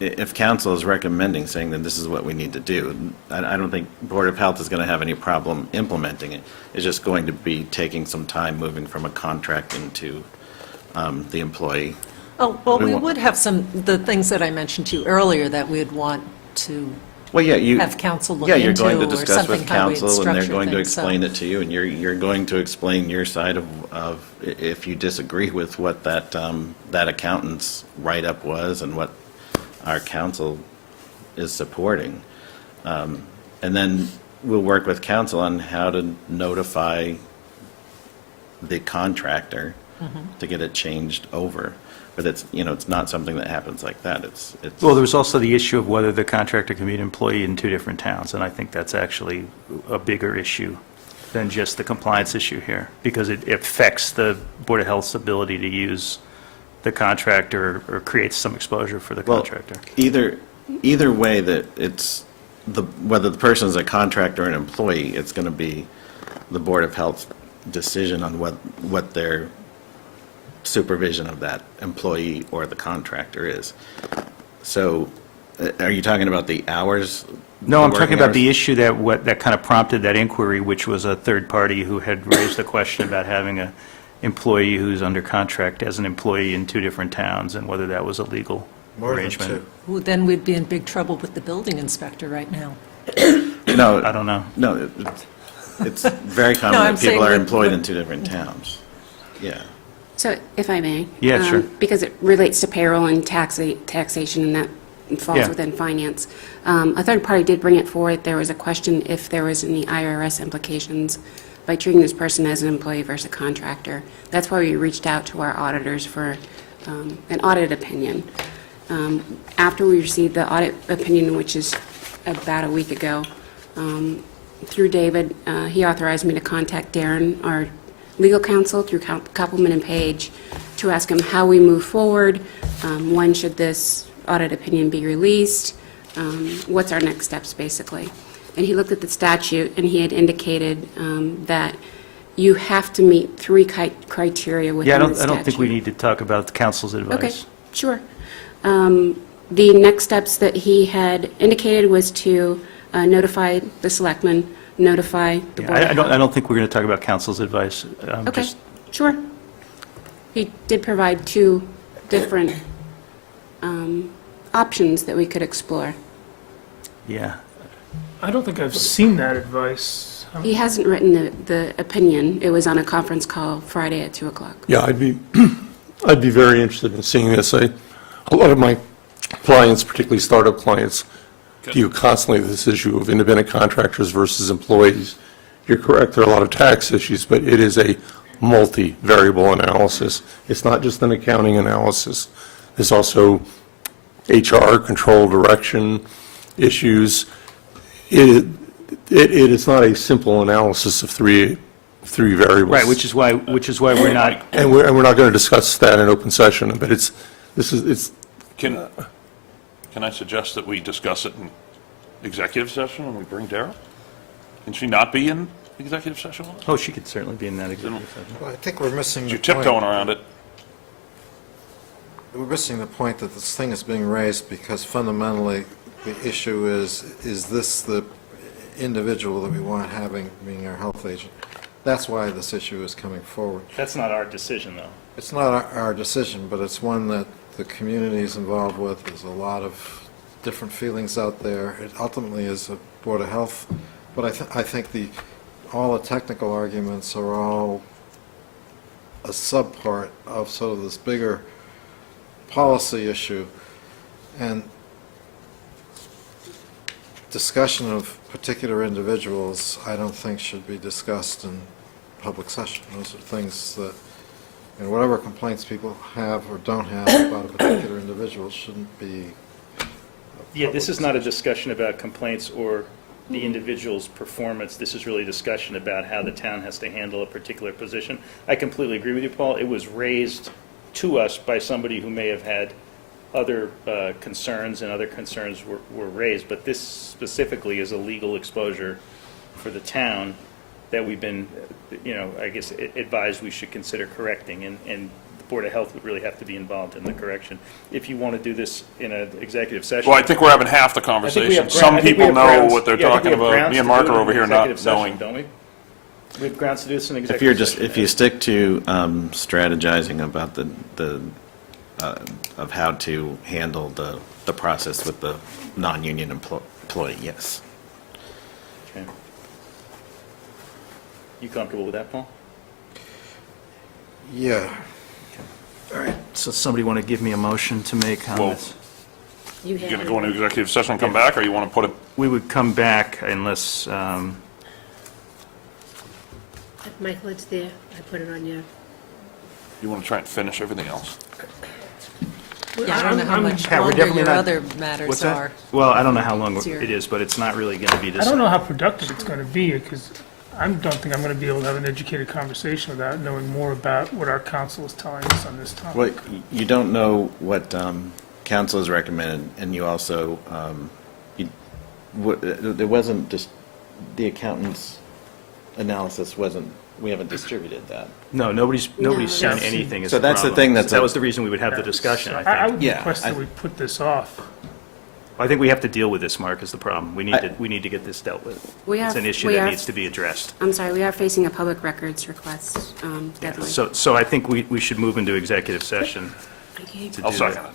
if council is recommending, saying that this is what we need to do, I don't think Board of Health is going to have any problem implementing it. It's just going to be taking some time moving from a contract into the employee. Oh, well, We we want- would have the things that I mentioned to you earlier that we'd want to Well, yeah, you... have council look Yeah, you're into, going to or discuss something, with how we'd council, and they're structure going to things, so- explain it to you, and you're going to explain your side of if you disagree with what that accountant's write-up was and what our council is supporting. And then we'll work with council on how to notify the contractor to get it changed over. But it's not something that happens like that. It's Well, there was also the issue of whether the contractor can be an employee in 2 different towns, and I think that's actually a bigger issue than just the compliance issue here, because it affects the Board of Health's ability to use the contractor or creates some exposure for the Well, contractor. Either way, that whether the person is a contractor or an employee, it's going to be the Board of Health's decision on what their supervision of that employee or the contractor is. So, are you talking about the hours? No, I'm talking working about hours? the issue that kind of prompted that inquiry, which was a third party who had raised a question about having employee who's under contract as an employee in 2 different towns, and whether that was a legal More than arrangement. 2. Well, then we'd be in big trouble with the building inspector right now. No, I don't know. no, it's very common I'm that people saying are with- employed in 2 different towns. Yeah. So if I may. Yeah, sure. Because it relates to payroll and taxation, and that falls Yeah. within finance. A third party did bring it forward. There was a question if there was any IRS implications by treating this person as an employee versus a contractor. That's why we reached out to our auditors for an audit opinion. After we received the audit opinion, which is about a week ago, through David, he authorized me to contact Darren, our legal counsel, through Koppelman and Page, to ask him how we move forward, when should this audit opinion be released, what's our next steps, basically. And he looked at the statute, and he had indicated that you have to meet 3 criteria Yeah, within the statute. I don't think we need to talk about the council's advice. Okay, sure. The next steps that he had indicated was to notify the selectmen, notify the Yeah, board. I don't think we're going to talk about council's advice. Okay, Just- sure. He did provide 2 different options that we could explore. Yeah. I don't think I've seen that advice. He hasn't written the opinion. It was on a conference call Friday at 2 o'clock. Yeah, I'd be very interested in seeing this. A lot of my clients, particularly startup clients, deal constantly with this issue of independent contractors versus employees. You're correct, there are a lot of tax issues, but it is a multi-variable analysis. It's not just an accounting analysis. There's also HR, control, direction issues. It is not a simple analysis of three variables. Right, which is why we're not, And we're not going to discuss that in open session, but it's. Can I suggest that we discuss it in executive session and we bring Darrell? Can she not be in executive session? oh, she could certainly be in that executive session. Well, I think we're missing the You're point. tiptoeing around it. We're missing the point that this thing is being raised because fundamentally the issue is this the individual that we want having, being our health agent? That's why this issue is coming forward. That's not our decision, though. It's not our decision, but it's one that the community is involved with. There's a lot of different feelings out there. It ultimately is a Board of Health, but I think all the technical arguments are all a subpart of sort of this bigger policy issue, and discussion of particular individuals, I don't think should be discussed in public session. Those are things that, whatever complaints people have or don't have about a particular individual shouldn't be. Yeah, this is not a discussion about complaints or the individual's performance. This is really a discussion about how the town has to handle a particular position. I completely agree with you, Paul. It was raised to us by somebody who may have had other concerns, and other concerns were raised, but this specifically is a legal exposure for the town that we've been, I guess, advised we should consider correcting, and the Board of Health would really have to be involved in the correction. If you want to do this in an executive session. Well, I think we're having half the I conversation. think Some I think we people have know grounds- what they're yeah, I think talking we have about. grounds Me and to do Mark it are in over here executive not session, knowing. Don't we? We have grounds to do this in If executive you're session. if you stick to strategizing about the of how to handle the process with the non-union employee, yes. Okay. You comfortable with that, Paul? Yeah. All right. So somebody want to give me a motion to make on Well, this? You You have gonna go into executive session and come back, or you want to put it? We would come back unless, Michael, it's there. I put it on your. You want to try and finish everything else? Yeah, I don't know how much Pat, we're longer definitely your not- other matters are. well, I don't know how long It's your- it is, but it's not really going to be I this. don't know how productive it's going to be, because I don't think I'm going to be able to have an educated conversation without knowing more about what our council is telling us on this topic. Well, you don't know what council has recommended, and you also, there wasn't just, the accountant's analysis wasn't, we haven't distributed that. No, nobody's seen No. anything as So a that's the problem. thing that's that a- was the reason we would have the discussion, I I think. would Yeah, request that we put this off. I think we have to deal with this, Mark, is the problem. We need to get this dealt with. It's an issue that needs to be addressed. I'm sorry, we are facing a public records request deadline. So I think we should move into executive session to I'll do second that.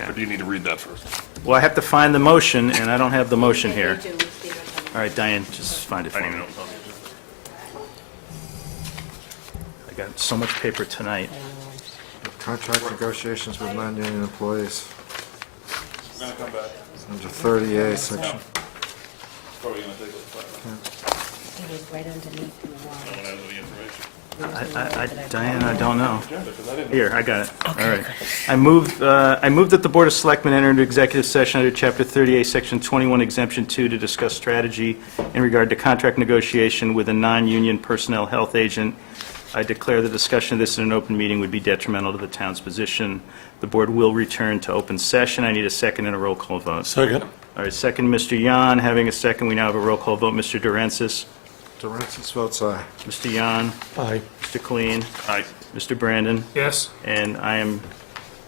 it. Or do you need to read that first? Well, I have to find the motion, and I don't have the motion here. All right, Diane, just find it for I don't me. even know. I got so much paper tonight. Contract negotiations with non-union employees, We're gonna come back. under 30A section. Probably gonna take a It was right underneath the wall. don't have the information. Diane, I don't know. Here, I got it. All right. I move that the Board of Selectmen enter into executive session under Chapter 38, Section 21, Exemption 2, to discuss strategy in regard to contract negotiation with a non-union personnel health agent. I declare the discussion of this in an open meeting would be detrimental to the town's position. The board will return to open session. I need a second and a roll call vote. Second. All right, second, Mr. Yan. Having a second, we now have a roll call vote. Mr. Durensis, Durensis votes aye. Mr. Yan, Aye. Mr. Colleen, Aye. Mr. Brandon, Yes? and I am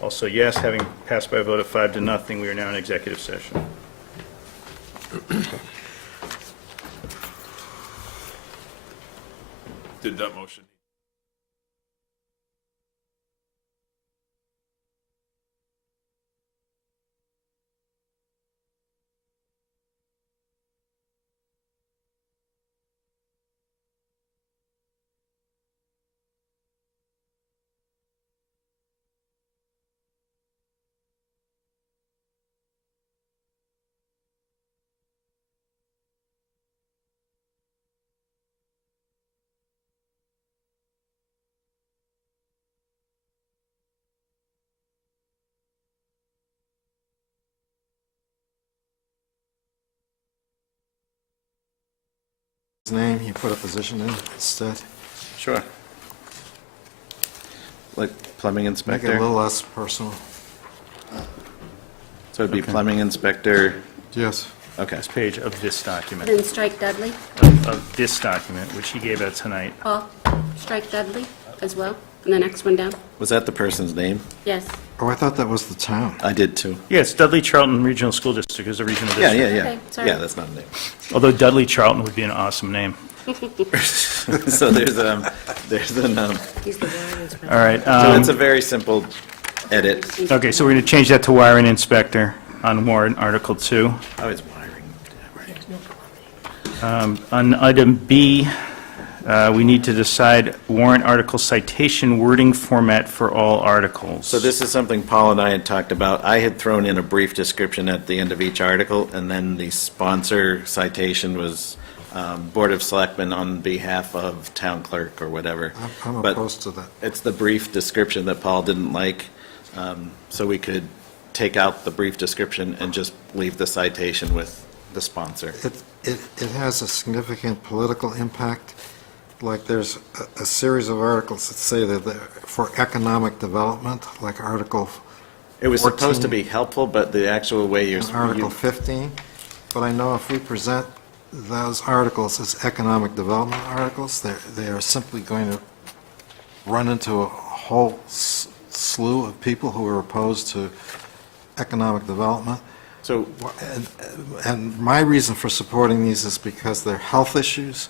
also yes, having passed by a vote of 5-0. We are now in executive session. Did that motion. His name, you put a position in instead. Sure. Like plumbing Make it a inspector? little less personal. So it'd be plumbing inspector, Yes. okay. This page of this document, Then strike Dudley. of this document, which he gave out tonight. Paul, strike Dudley as well, and the next one down. Was that the person's name? Yes. Oh, I thought that was the town. I did too. Yes, Dudley Charlton Regional School District is a regional Yeah, district. yeah, Okay, yeah. sorry. Yeah, that's not a name. Although Dudley Charlton would be an awesome name. So there's an, He's the warrant inspector. All right. so it's a very simple edit. Okay, so we're going to change that to wiring inspector on warrant Article 2. Oh, it's wiring. Yeah, right. On item B, we need to decide warrant article citation wording format for all articles. So this is something Paul and I had talked about. I had thrown in a brief description at the end of each article, and then the sponsor citation was Board of Selectmen on behalf of town clerk or whatever. I'm But opposed to that. it's the brief description that Paul didn't like, so we could take out the brief description and just leave the citation with the sponsor. It has a significant political impact. Like there's a series of articles that say that they're for economic development, like Article It was supposed to 14. be helpful, but the actual way you're. and Article 15. But I know if we present those articles as economic development articles, they are simply going to run into a whole slew of people who are opposed to economic development. So And my reason for supporting these is because they're health issues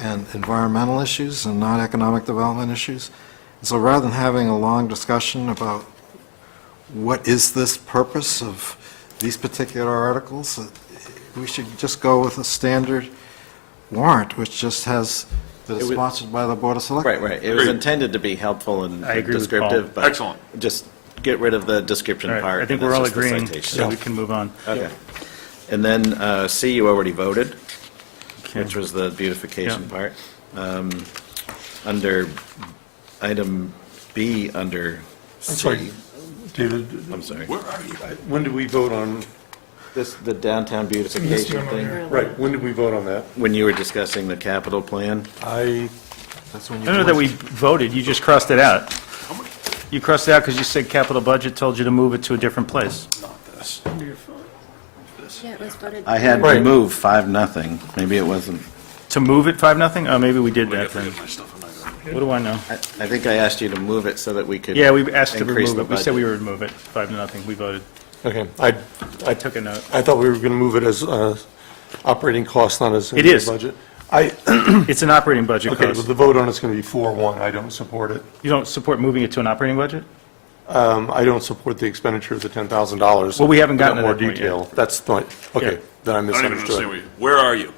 and environmental issues and not economic development issues. So rather than having a long discussion about what is this purpose of these particular articles, we should just go with a standard warrant, which just has, that is It was- sponsored by the Board of Selectmen. Right, right. It was intended to be helpful and I agree with descriptive, Paul. but. Excellent. Just get rid of the description All right, part. I think and we're all it's just the agreeing, citation. so we can move on. Okay. And then C, you already voted, Okay. which was the beautification Yeah. part. Under item B, under I'm sorry, C, David, I'm sorry. Where are you? when did we vote on, This, the downtown beautification thing, right, when did we vote on that? when you were discussing the capital plan. That's when I you. don't know that we voted, you just crossed it out. You crossed it out because you said capital budget told you to move it to a different place. Not this. Yeah, it was voted. I had Right. removed 5-0. Maybe it wasn't. To move it 5-0? Oh, maybe we did I that gotta then. forget my stuff. I'm not gonna- What do I know? I think I asked you to move it so that we could. Yeah, we asked to increase remove the it. We said we budget. would remove it, 5-0, we voted. Okay, I took a note. I thought we were going to move it as operating cost, not as It is. budget. It's an operating budget Okay, cost. but the vote on it's going to be 4-1. I don't support it. You don't support moving it to an operating budget? I don't support the expenditure of the $10,000. Well, we haven't gotten to Without that more point yet. detail. That's the, okay, Yeah. then I I don't even understand misunderstood. where are you?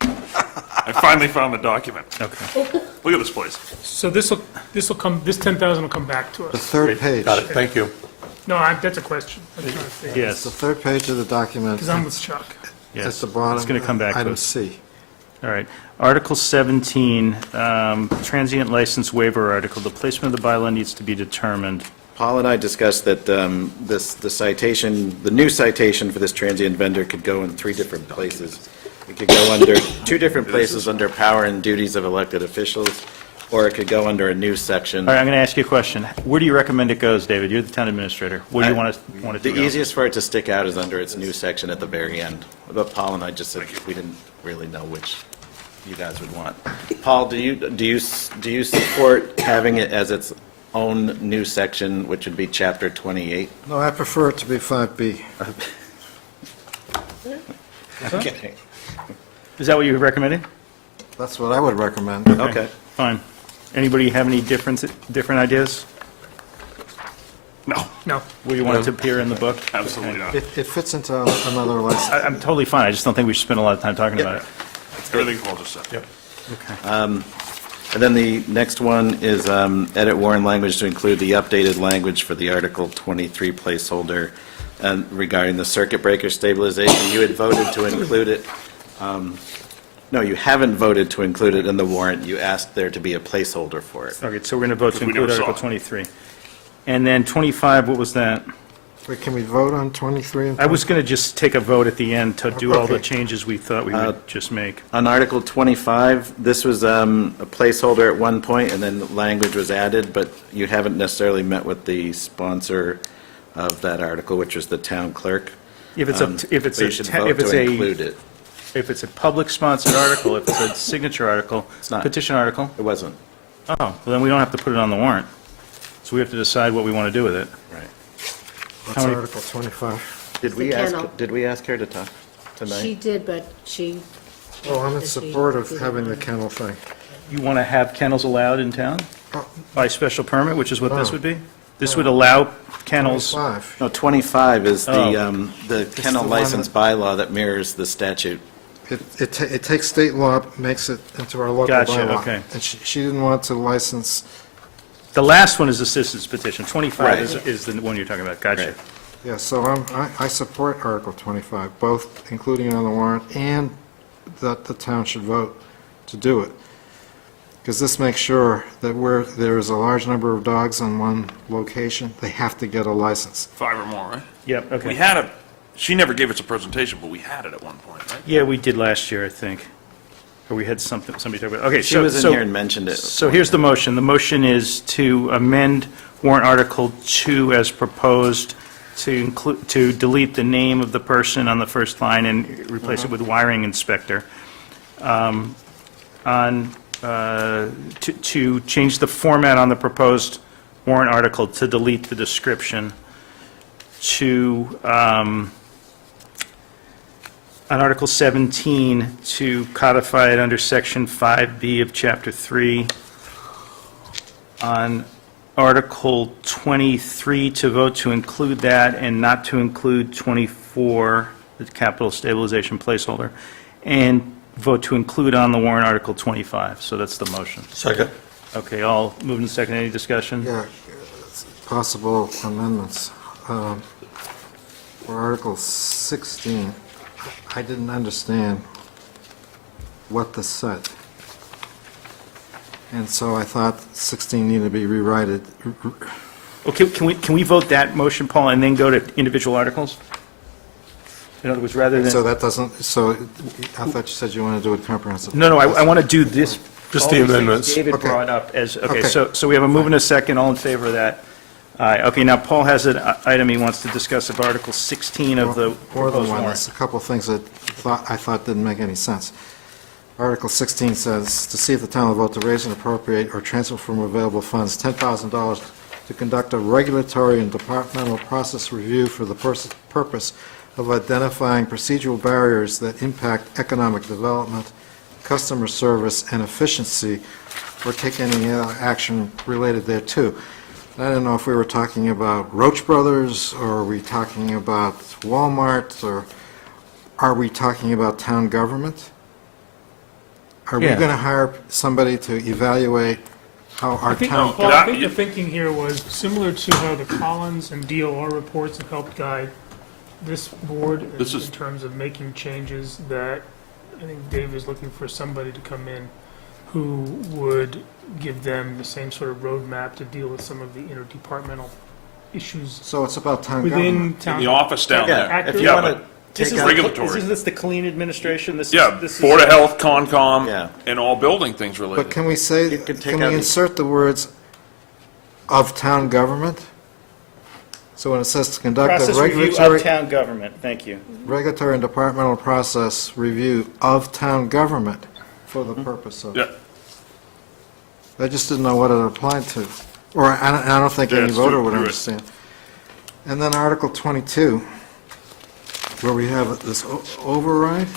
I finally found the document. Okay. Look at this place. So this 10,000 will come back to The us. third page. Got it, thank you. No, that's a question. I'm trying to figure. Yes. The third page of the document. Because I'm with Chuck. Yes. At the bottom. It's going to come back to Item us. C. All right. Article 17, transient license waiver article. The placement of the bylaw needs to be determined. Paul and I discussed that the new citation for this transient vendor could go in 3 different places. It could go under 2 different places under power and duties of elected officials, or it could go under a new section. All right, I'm going to ask you a question. Where do you recommend it goes, David? You're the town administrator. Where do you want it to The go? easiest for it to stick out is under its new section at the very end. But Paul and I just said we didn't really know which you guys would want. Paul, do you support having it as its own new section, which would be chapter 28? No, I prefer it to be 5B. Okay. Is that what you're recommending? That's what I would recommend. Okay. Fine. Anybody have any different ideas? No, No. Where you want it to appear in the book? absolutely not. It fits into another license. I'm totally fine. I just don't think we should spend a lot of time talking about it. Everything Paul just said. Yep. And then the next one is edit warrant language to include the updated language for the Article 23 placeholder regarding the circuit breaker stabilization. You had voted to include it. No, you haven't voted to include it in the warrant. You asked there to be a placeholder for it. Okay, so we're going to vote to Because we include never saw Article it. 23. And then 25, what was that? Wait, can we vote on 23 and I was going to just take a vote at the end to do all the Okay. changes we thought we would just make. On Article 25, this was a placeholder at one point, and then language was added, but you haven't necessarily met with the sponsor of that article, which was the town clerk. If it's a, if it's But a, you should te- vote if it's to a, include it. if it's a public sponsored article, if it's a signature article, It's not. petition article, It wasn't. oh, well, then we don't have to put it on the warrant. So we have to decide what we want to do with it. Right. What's How many- Article 25? Did the we ask, kennel. did we ask her to talk She tonight? did, but she, Oh, I'm in Does she- support of did having it- the kennel thing. You want to have kennels allowed in town Oh. by special permit, which is what this Oh. would be? This would allow kennels, 25. No, 25 is the Oh. kennel the one license bylaw that mirrors the statute. It takes state law, makes it into our local Gotcha, bylaw. okay. And she didn't want to license, the last one is the citizens petition, 25 Right. is the one you're talking about, gotcha. Right. yeah, so I support Article 25, both including it on the warrant and that the town should vote to do it. Because this makes sure that where there is a large number of dogs on one location, they have to get a license. 5 or more, right? Yep, okay. We had it, she never gave us a presentation, but we had it at one point, right? Yeah, we did last year, I think. Or we had something, somebody talk about, okay, She so. was in so- here and mentioned it. So here's the motion. The motion is to amend warrant Article 2 as proposed to include, to delete the name of the person on the first line and replace it with wiring inspector. To change the format on the proposed warrant article to delete the description, to, on Article 17, to codify it under Section 5B of Chapter 3. On Article 23, to vote to include that and not to include 24, the capital stabilization placeholder, and vote to include on the warrant Article 25. So that's the motion. Second. Okay, all moved and second. Any discussion? Yeah, possible amendments. For Article 16, I didn't understand what this said. And so I thought 16 needed to be rewritten. Okay, can we vote that motion, Paul, and then go to individual articles? In other words, rather So than, that doesn't, so I thought you said you wanted to do it comprehensive. no, I want to do this. Just all the these things amendments. David Okay. brought up as, okay, Okay. so we have a move and a second, all in favor of that. Aye, okay, now Paul has an item he wants to discuss of Article 16 of the More than proposed one, warrant. there's a couple of things that I thought didn't make any sense. Article 16 says, to see if the town will vote to raise and appropriate or transfer from available funds $10,000 to conduct a regulatory and departmental process review for the purpose of identifying procedural barriers that impact economic development, customer service, and efficiency, or take any other action related thereto. I don't know if we were talking about Roach Brothers, or are we talking about Walmart, or are we talking about town government? Are we Yeah. going to hire somebody to evaluate how our I think, town... Paul, I think the thinking here was similar to how the Collins and DOR reports have helped guide this board in terms of making changes, that I think Dave is looking for somebody to come in who would give them the same sort of roadmap to deal with some of the interdepartmental issues So it's about town within government. town. In the office down there. Yeah, if you Yeah, want to but This take is out, regulatory. Isn't this the clean administration? This Yeah, is, this is, Board of Health, Concom, Yeah. and all building things But related. can we say, You can take can out we the- insert the words "of town government"? So when it says to conduct a Process review regulatory... of town government, thank you. regulatory and departmental process review of town government for the purpose of... Yeah, I just didn't know what it applied to. Or I don't think Yeah, any it's voter true. would You're right. understand. And then Article 22, where we have this override.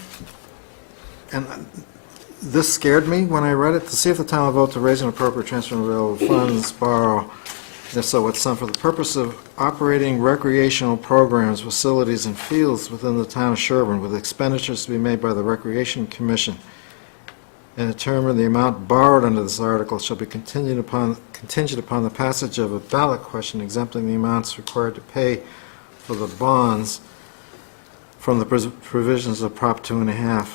And this scared me when I read it. To see if the town will vote to raise and appropriate transfer of available funds, borrow, if so, what sum, for the purpose of operating recreational programs, facilities, and fields within the town of Sherborn, with expenditures to be made by the Recreation Commission, and determine the amount borrowed under this article shall be contingent upon the passage of a ballot question exempting the amounts required to pay for the bonds from the provisions of Prop 2.5.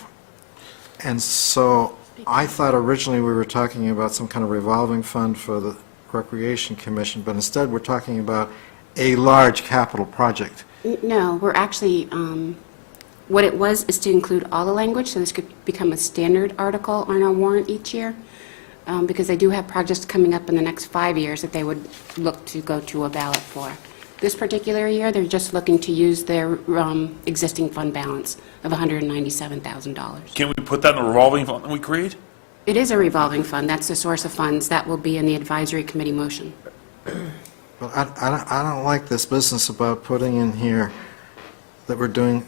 And so I thought originally we were talking about some kind of revolving fund for the Recreation Commission, but instead we're talking about a large capital project. No, we're actually, what it was is to include all the language, so this could become a standard article on our warrant each year, because they do have projects coming up in the next 5 years that they would look to go to a ballot for. This particular year, they're just looking to use their existing fund balance of $197,000. can we put that in the revolving fund that we create? It is a revolving fund. That's the source of funds. That will be in the advisory committee motion. Well, I don't like this business about putting in here that we're doing,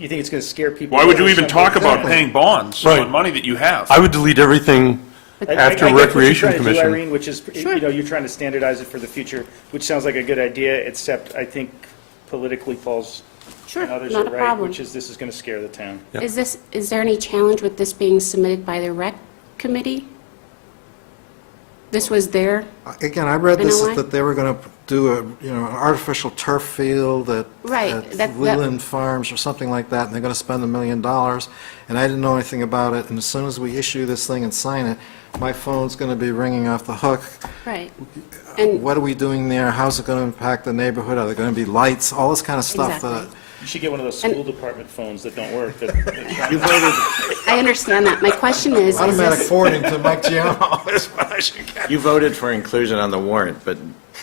You think it's going to scare people? Why would you even talk about Exactly. paying bonds Right. on money that you have? I would delete everything after I get what Recreation you're trying to do, Commission. Irene, which is, you know, you're trying to standardize it for the future, which sounds like a good idea, except I think politically Paul's Sure, and others not are a right, problem. which is this is going to scare the town. Yeah. Is there any challenge with this being submitted by the rec committee? This was their, again, I read this NOI? that they were going to do an artificial turf field at Right, at that- Leland Farms or something like that, and they're going to spend $1 million, and I didn't know anything about it, and as soon as we issue this thing and sign it, my phone's going to be ringing off the hook. right. And What are we doing there? How's it going to impact the neighborhood? Are there going to be lights? All this kind of stuff that... Exactly. You should get one of those And- school department phones that don't work. you voted, I understand that. My question is Automatic this, forwarding to Mike Giammo is what I should get. you voted for inclusion on the warrant, but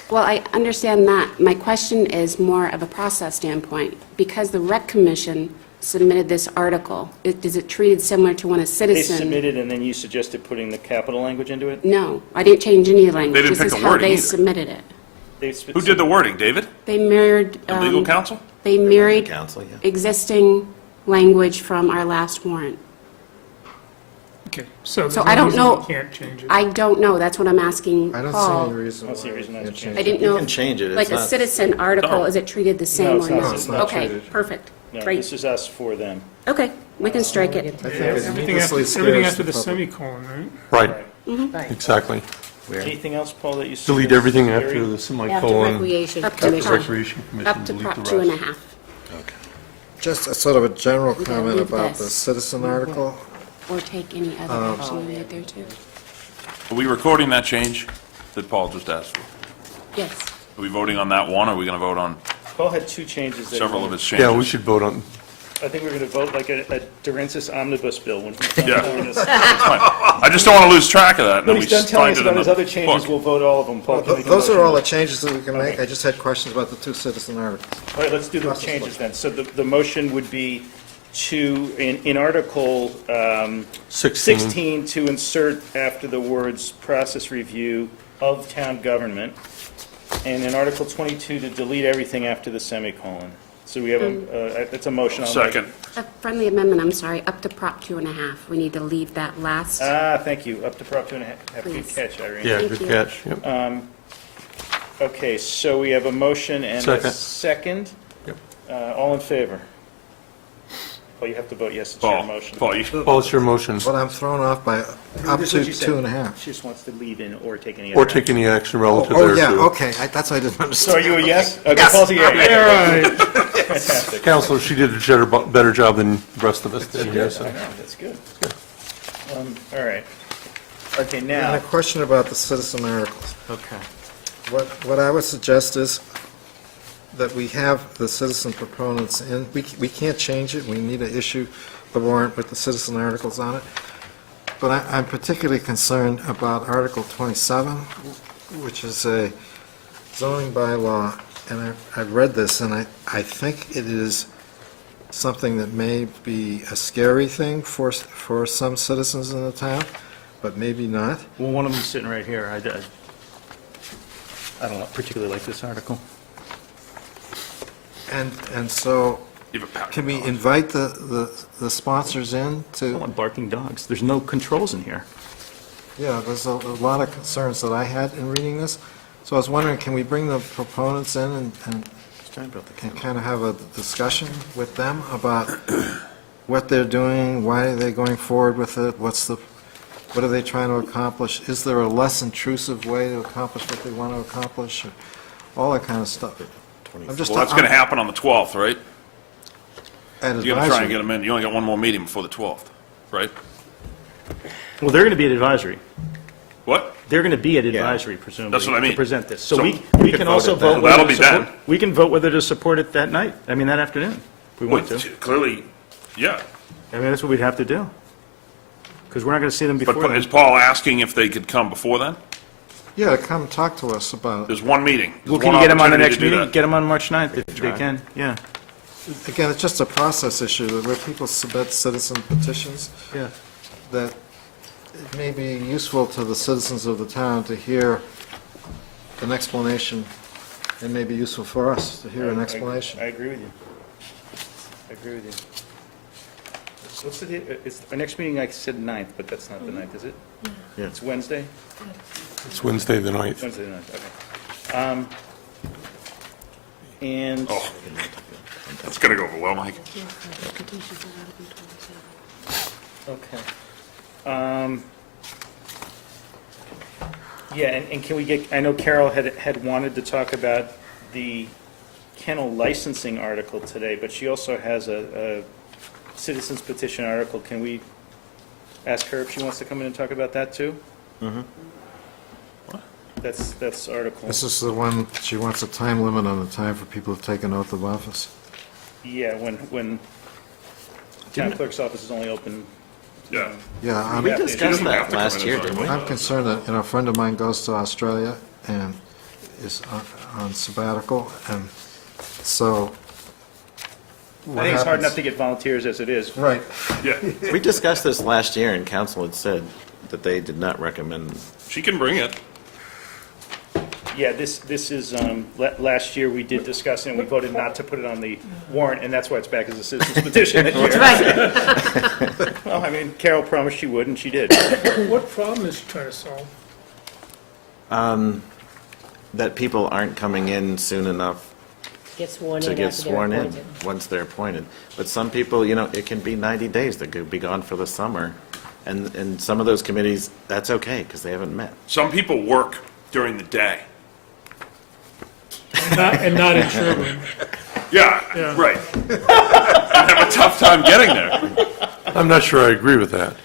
well, I understand that. My question is more of a process standpoint. Because the rec commission submitted this article, is it treated similar to when a They citizen? submitted, and then you suggested putting the capital language into it? No, I didn't change any language. They didn't This pick is the how wording they either. submitted it. Who did the wording, David? They mirrored. The legal counsel? They mirrored council, yeah. existing language from our last warrant. Okay, so there's So no I don't reason know. we can't change it. I don't know. That's what I'm asking I don't see Paul. any reason I don't see a why reason we not to can't change I change didn't you know. can change it. Like It's a not- citizen article, No. is it treated the same No, or it's not. not? No, it's not Okay, treated. perfect. No, Great. this is us for them. Okay, we can strike it. I think it Everything needlessly after, everything scares after the public. semicolon, right? Right, exactly. Anything else, Paul, that you see? Delete as everything scary? after the After semicolon. recreation Up to After top. Recreation Commission, Up to delete Prop the 2.5. rest. Just a sort of a general We gotta comment leave about the this. citizen article. Or take any other action we made there too. Are we recording that change that Paul just asked for? Yes. Are we voting on that one, or are we going to vote on Paul had two changes. that several of his changes? Yeah, we should vote on, I think we're going to vote like a Durensis omnibus bill when he's done Yeah. telling us. That's fine. I just don't want to lose track of that. and When then he's we done telling find us it in about his the other changes, book. we'll vote all of them. Paul, can make a Those are motion. all the changes that we can make. I just had questions about the two citizen articles. All right, let's do the changes then. So the motion would be to, in Article 16. 16, to insert after the words process review, of town government, and in Article 22 to delete everything after the semicolon. So we have it's a motion. I'll make. Second. A friendly amendment, I'm sorry, up to Prop 2.5. We need to leave that last. Thank you. Up to Prop 2.5. Good Please. catch, Irene. Yeah, Thank good you. catch. Yep. Okay, so we have a motion and a second. Yep. All in favor? Oh, you have to vote yes, it's your Paul, motion. Paul, you, Paul, it's your motion. But I'm thrown off by up This is what to she said. 2.5. She just wants to leave in or take any Or other take action. any action relative Oh, thereto. yeah, okay, that's what I didn't So understand. are you a yes? Okay, Yes. Paul's a yay. All right. Fantastic. Counselor, she did a better job than the rest of us did here, I so. know, that's good. All right. Okay, And now, a question about the citizen articles. okay. What I would suggest is that we have the citizen proponents in, we can't change it, we need to issue the warrant with the citizen articles on it. But I'm particularly concerned about Article 27, which is a zoning bylaw, and I've read this, and I think it is something that may be a scary thing for some citizens in the town, but maybe not. Well, one of them's sitting right here. I don't particularly like this article. And so, you have a pack. can we invite the sponsors in I don't to, want barking dogs. There's no controls in here. yeah, there's a lot of concerns that I had in reading this. So I was wondering, can we bring the proponents in and kind of have a discussion with them about what they're doing, why are they going forward with it, what are they trying to accomplish? Is there a less intrusive way to accomplish what they want to accomplish? All that kind of stuff. I'm just Well, that's going to happen on the 12th, right? At You're going to try and advisory. get them in. You only got one more meeting before the 12th, right? Well, they're going to be at advisory. What? They're going to be at advisory, presumably. That's what I mean. To present this. So So we we can could also vote it vote then. whether That'll to be support. then. We can vote whether to support it that night. I mean, that afternoon. If we want Well, to. clearly, yeah. I mean, that's what we'd have to do. Because we're not going to see them before But then. is Paul asking if they could come before then? Yeah, come talk to us about it. There's one meeting. There's Well, can one you get them on the opportunity next to do meeting? that. Get them on March 9th if they can, yeah. Again, it's just a process issue where people submit citizen petitions, Yeah. that it may be useful to the citizens of the town to hear an explanation. It may be useful for us to hear an explanation. I agree with you. I agree with you. What's the date? It's, our next meeting, I said 9th, but that's not the 9th, is it? Yeah. It's Wednesday? It's Wednesday the 9th. Wednesday the 9th, okay. And, Oh, that's going to go over well, Mike. okay. Yeah, and can we get, I know Carol had wanted to talk about the kennel licensing article today, but she also has a citizens petition article. Can we ask her if she wants to come in and talk about that, too? Mm-hmm. That's article, This is the one, she wants a time limit on the time for people to take an oath of office. yeah, when town clerk's office is only open. Yeah. Yeah, I'm- We Yeah, discussed have that to come last in year, and talk didn't we? I'm concerned that, a friend of mine goes to Australia and is on sabbatical, and so I think it's hard enough to get volunteers as it is. Right. Yeah. We discussed this last year, and council had said that they did not recommend. She can bring it. Yeah, this is, last year we did discuss it, and we voted not to put it on the warrant, and that's why it's back as a citizen's petition this year. Right. Well, I mean, Carol promised she would, and she did. What problem is she trying to solve? That people aren't coming in soon enough Get sworn to in get after they're sworn in, appointed. once they're appointed. But some people, it can be 90 days, they could be gone for the summer. And some of those committees, that's okay, because they haven't met. Some people work during the day. And not in Sherborn. Yeah, Yeah. right. You have a tough time getting there. I'm not sure I agree with that.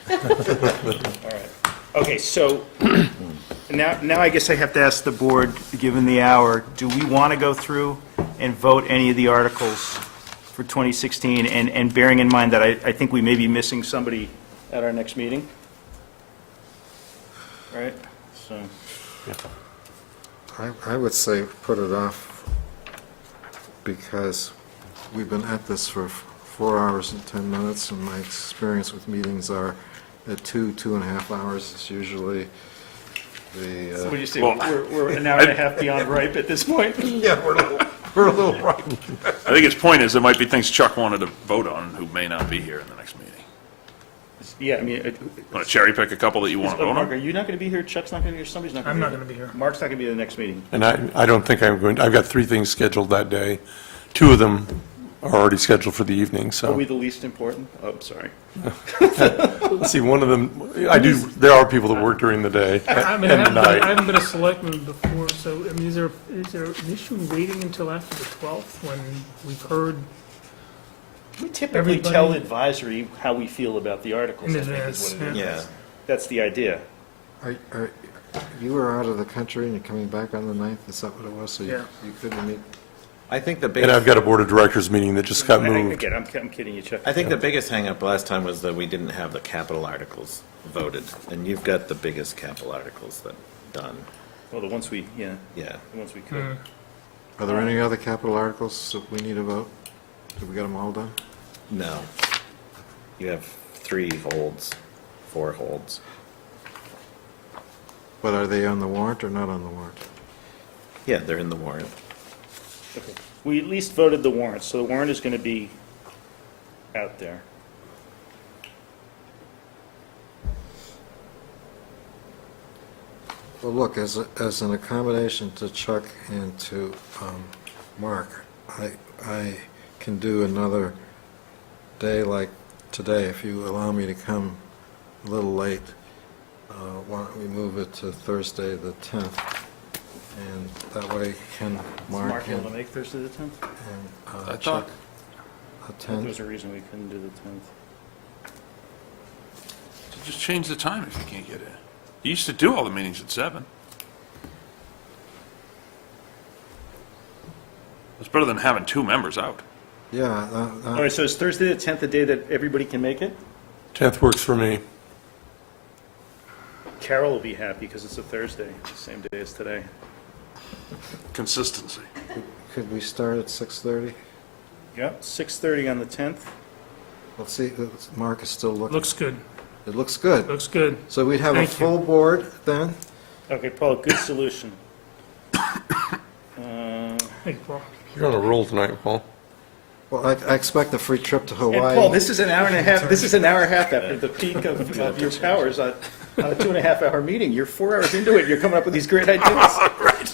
Okay, so now I guess I have to ask the board, given the hour, do we want to go through and vote any of the articles for 2016? And bearing in mind that I think we may be missing somebody at our next meeting? Right? So, I would say put it off because we've been at this for 4 hours and 10 minutes, and my experience with meetings are that 2.5 hours is usually the, What do you say, Well, we're an hour and a half beyond ripe at this point? yeah, we're a little right. I think his point is there might be things Chuck wanted to vote on who may not be here in the next meeting. Yeah, I mean, Want to cherry pick a couple that you want to vote Mark, are on? you not going to be here? Chuck's not going to be here? Somebody's not going to be here? I'm not going to be here. Mark's not going to be at the next meeting. And I don't think I'm going, I've got 3 things scheduled that day. 2 of them are already scheduled for the evening, Are so. we the least important? Oh, I'm sorry. Let's see, one of them, there are people that work during the day I mean, and the I night. haven't been a selectman before, so, I mean, is there an issue waiting until after the 12th when we've heard We typically Everybody- tell advisory how we feel about the articles, in I think advance? is what it is. Yeah. That's the idea. You were out of the country and you're coming back on the 9th, is that what it was? So Yeah. you couldn't meet? I think the And I've biggest, got a Board of Directors meeting that just got moved. Again, I'm kidding you, Chuck. I think the biggest hangup last time was that we didn't have the capital articles voted, and you've got the biggest capital articles that done. Well, the ones we, yeah, Yeah. the ones we could. Are there any other capital articles that we need to vote? Did we get them all done? No. You have 3 holds, 4 holds. But are they on the warrant or not on the warrant? Yeah, they're in the warrant. Okay. We at least voted the warrant, so the warrant is going to be out there. Well, look, as an accommodation to Chuck and to Mark, I can do another day like today, if you allow me to come a little late. Why don't we move it to Thursday, the 10th? And that way can Is Mark Mark able and to make Thursday the 10th? I Chuck thought, the There 10th? was a reason we couldn't do the 10th. just change the time if you can't get in. You used to do all the meetings at 7. It's better than having 2 members out. Yeah, All right, so is Thursday the 10th the day that everybody can make it? 10th works for me. Carol will be happy because it's a Thursday, the same day as today. Consistency. could we start at 6:30? Yep, 6:30 on the 10th. Let's see, Mark is still looking. Looks good, It looks good. looks good. So we'd have a Thank you. full board then? Okay, Paul, good solution. Hey, Paul. You're on a roll tonight, Paul. Well, I expect a free trip to And Hawaii. Paul, this is an hour and a half, this is an hour and a half after the peak of your powers on a 2.5-hour meeting. You're 4 hours into it, you're coming up with these great ideas.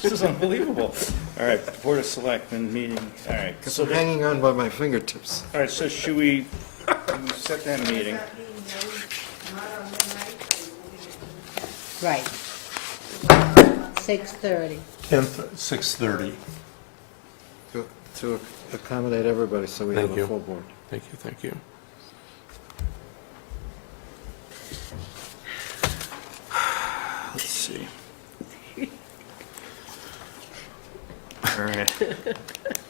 This is unbelievable. All right, Board of Selectmen meeting, all right. So, I'm hanging on by my fingertips. all right, so should we set that meeting? Right. 6:30. 10th, 6:30. To accommodate everybody, so we have Thank a you. full board. Thank you, thank you. Let's see. All right.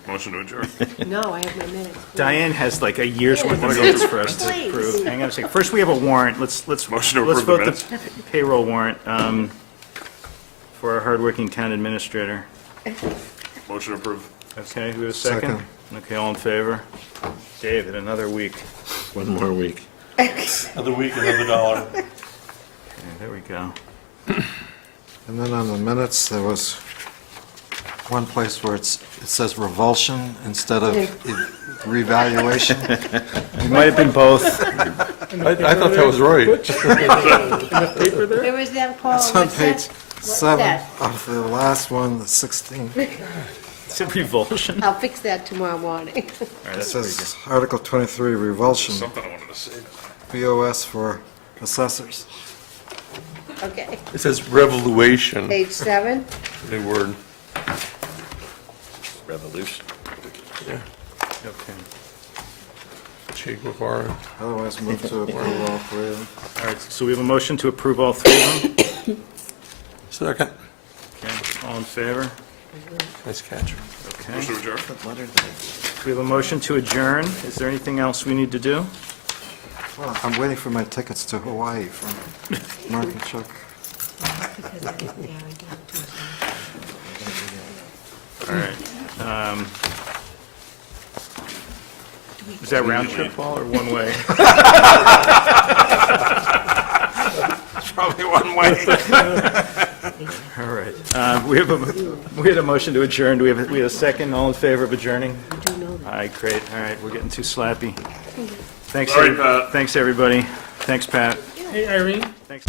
Motion to adjourn. No, I have my minutes. Diane has like a year's worth of minutes for us to Please. approve. Hang on a second. First, we have a warrant. Let's Motion to let's approve the vote the payroll warrant for our hardworking town administrator. Motion approved. Okay, we have a second? Second. Okay, all in favor? David, another week. 1 more week. Another week, another dollar. Okay, there we go. And then on the minutes, there was one place where it says revulsion instead of revaluation. It might have been both. I thought that was right. Where was that, Paul? It's on What's that? page What's 7 that? of the last one, the 16. It's a revulsion. I'll fix that tomorrow morning. All right, It that's pretty good. says Article 23, revulsion, Something I wanted to say. BOS for assessors. Okay. It says revolution, Page 7. new word. Revolution. Yeah. Okay. Che Guevara. Otherwise, move to approve all 3 of them. All right, so we have a motion to approve all 3 of them. Second. Okay, all in favor? Nice catch. Okay. Motion to adjourn. We have a motion to adjourn. Is there anything else we need to do? Well, I'm waiting for my tickets to Hawaii from Mark and Chuck. All right. Is that round trip, Paul, or one way? Probably one way. All right. We had a motion to adjourn. Do we have a second? All in favor of adjourning? I do know that. All right, great. All right, we're getting too slappy. Thanks, Sorry, Pat. Thanks, everybody. Thanks, Pat. Hey, Irene? Thanks.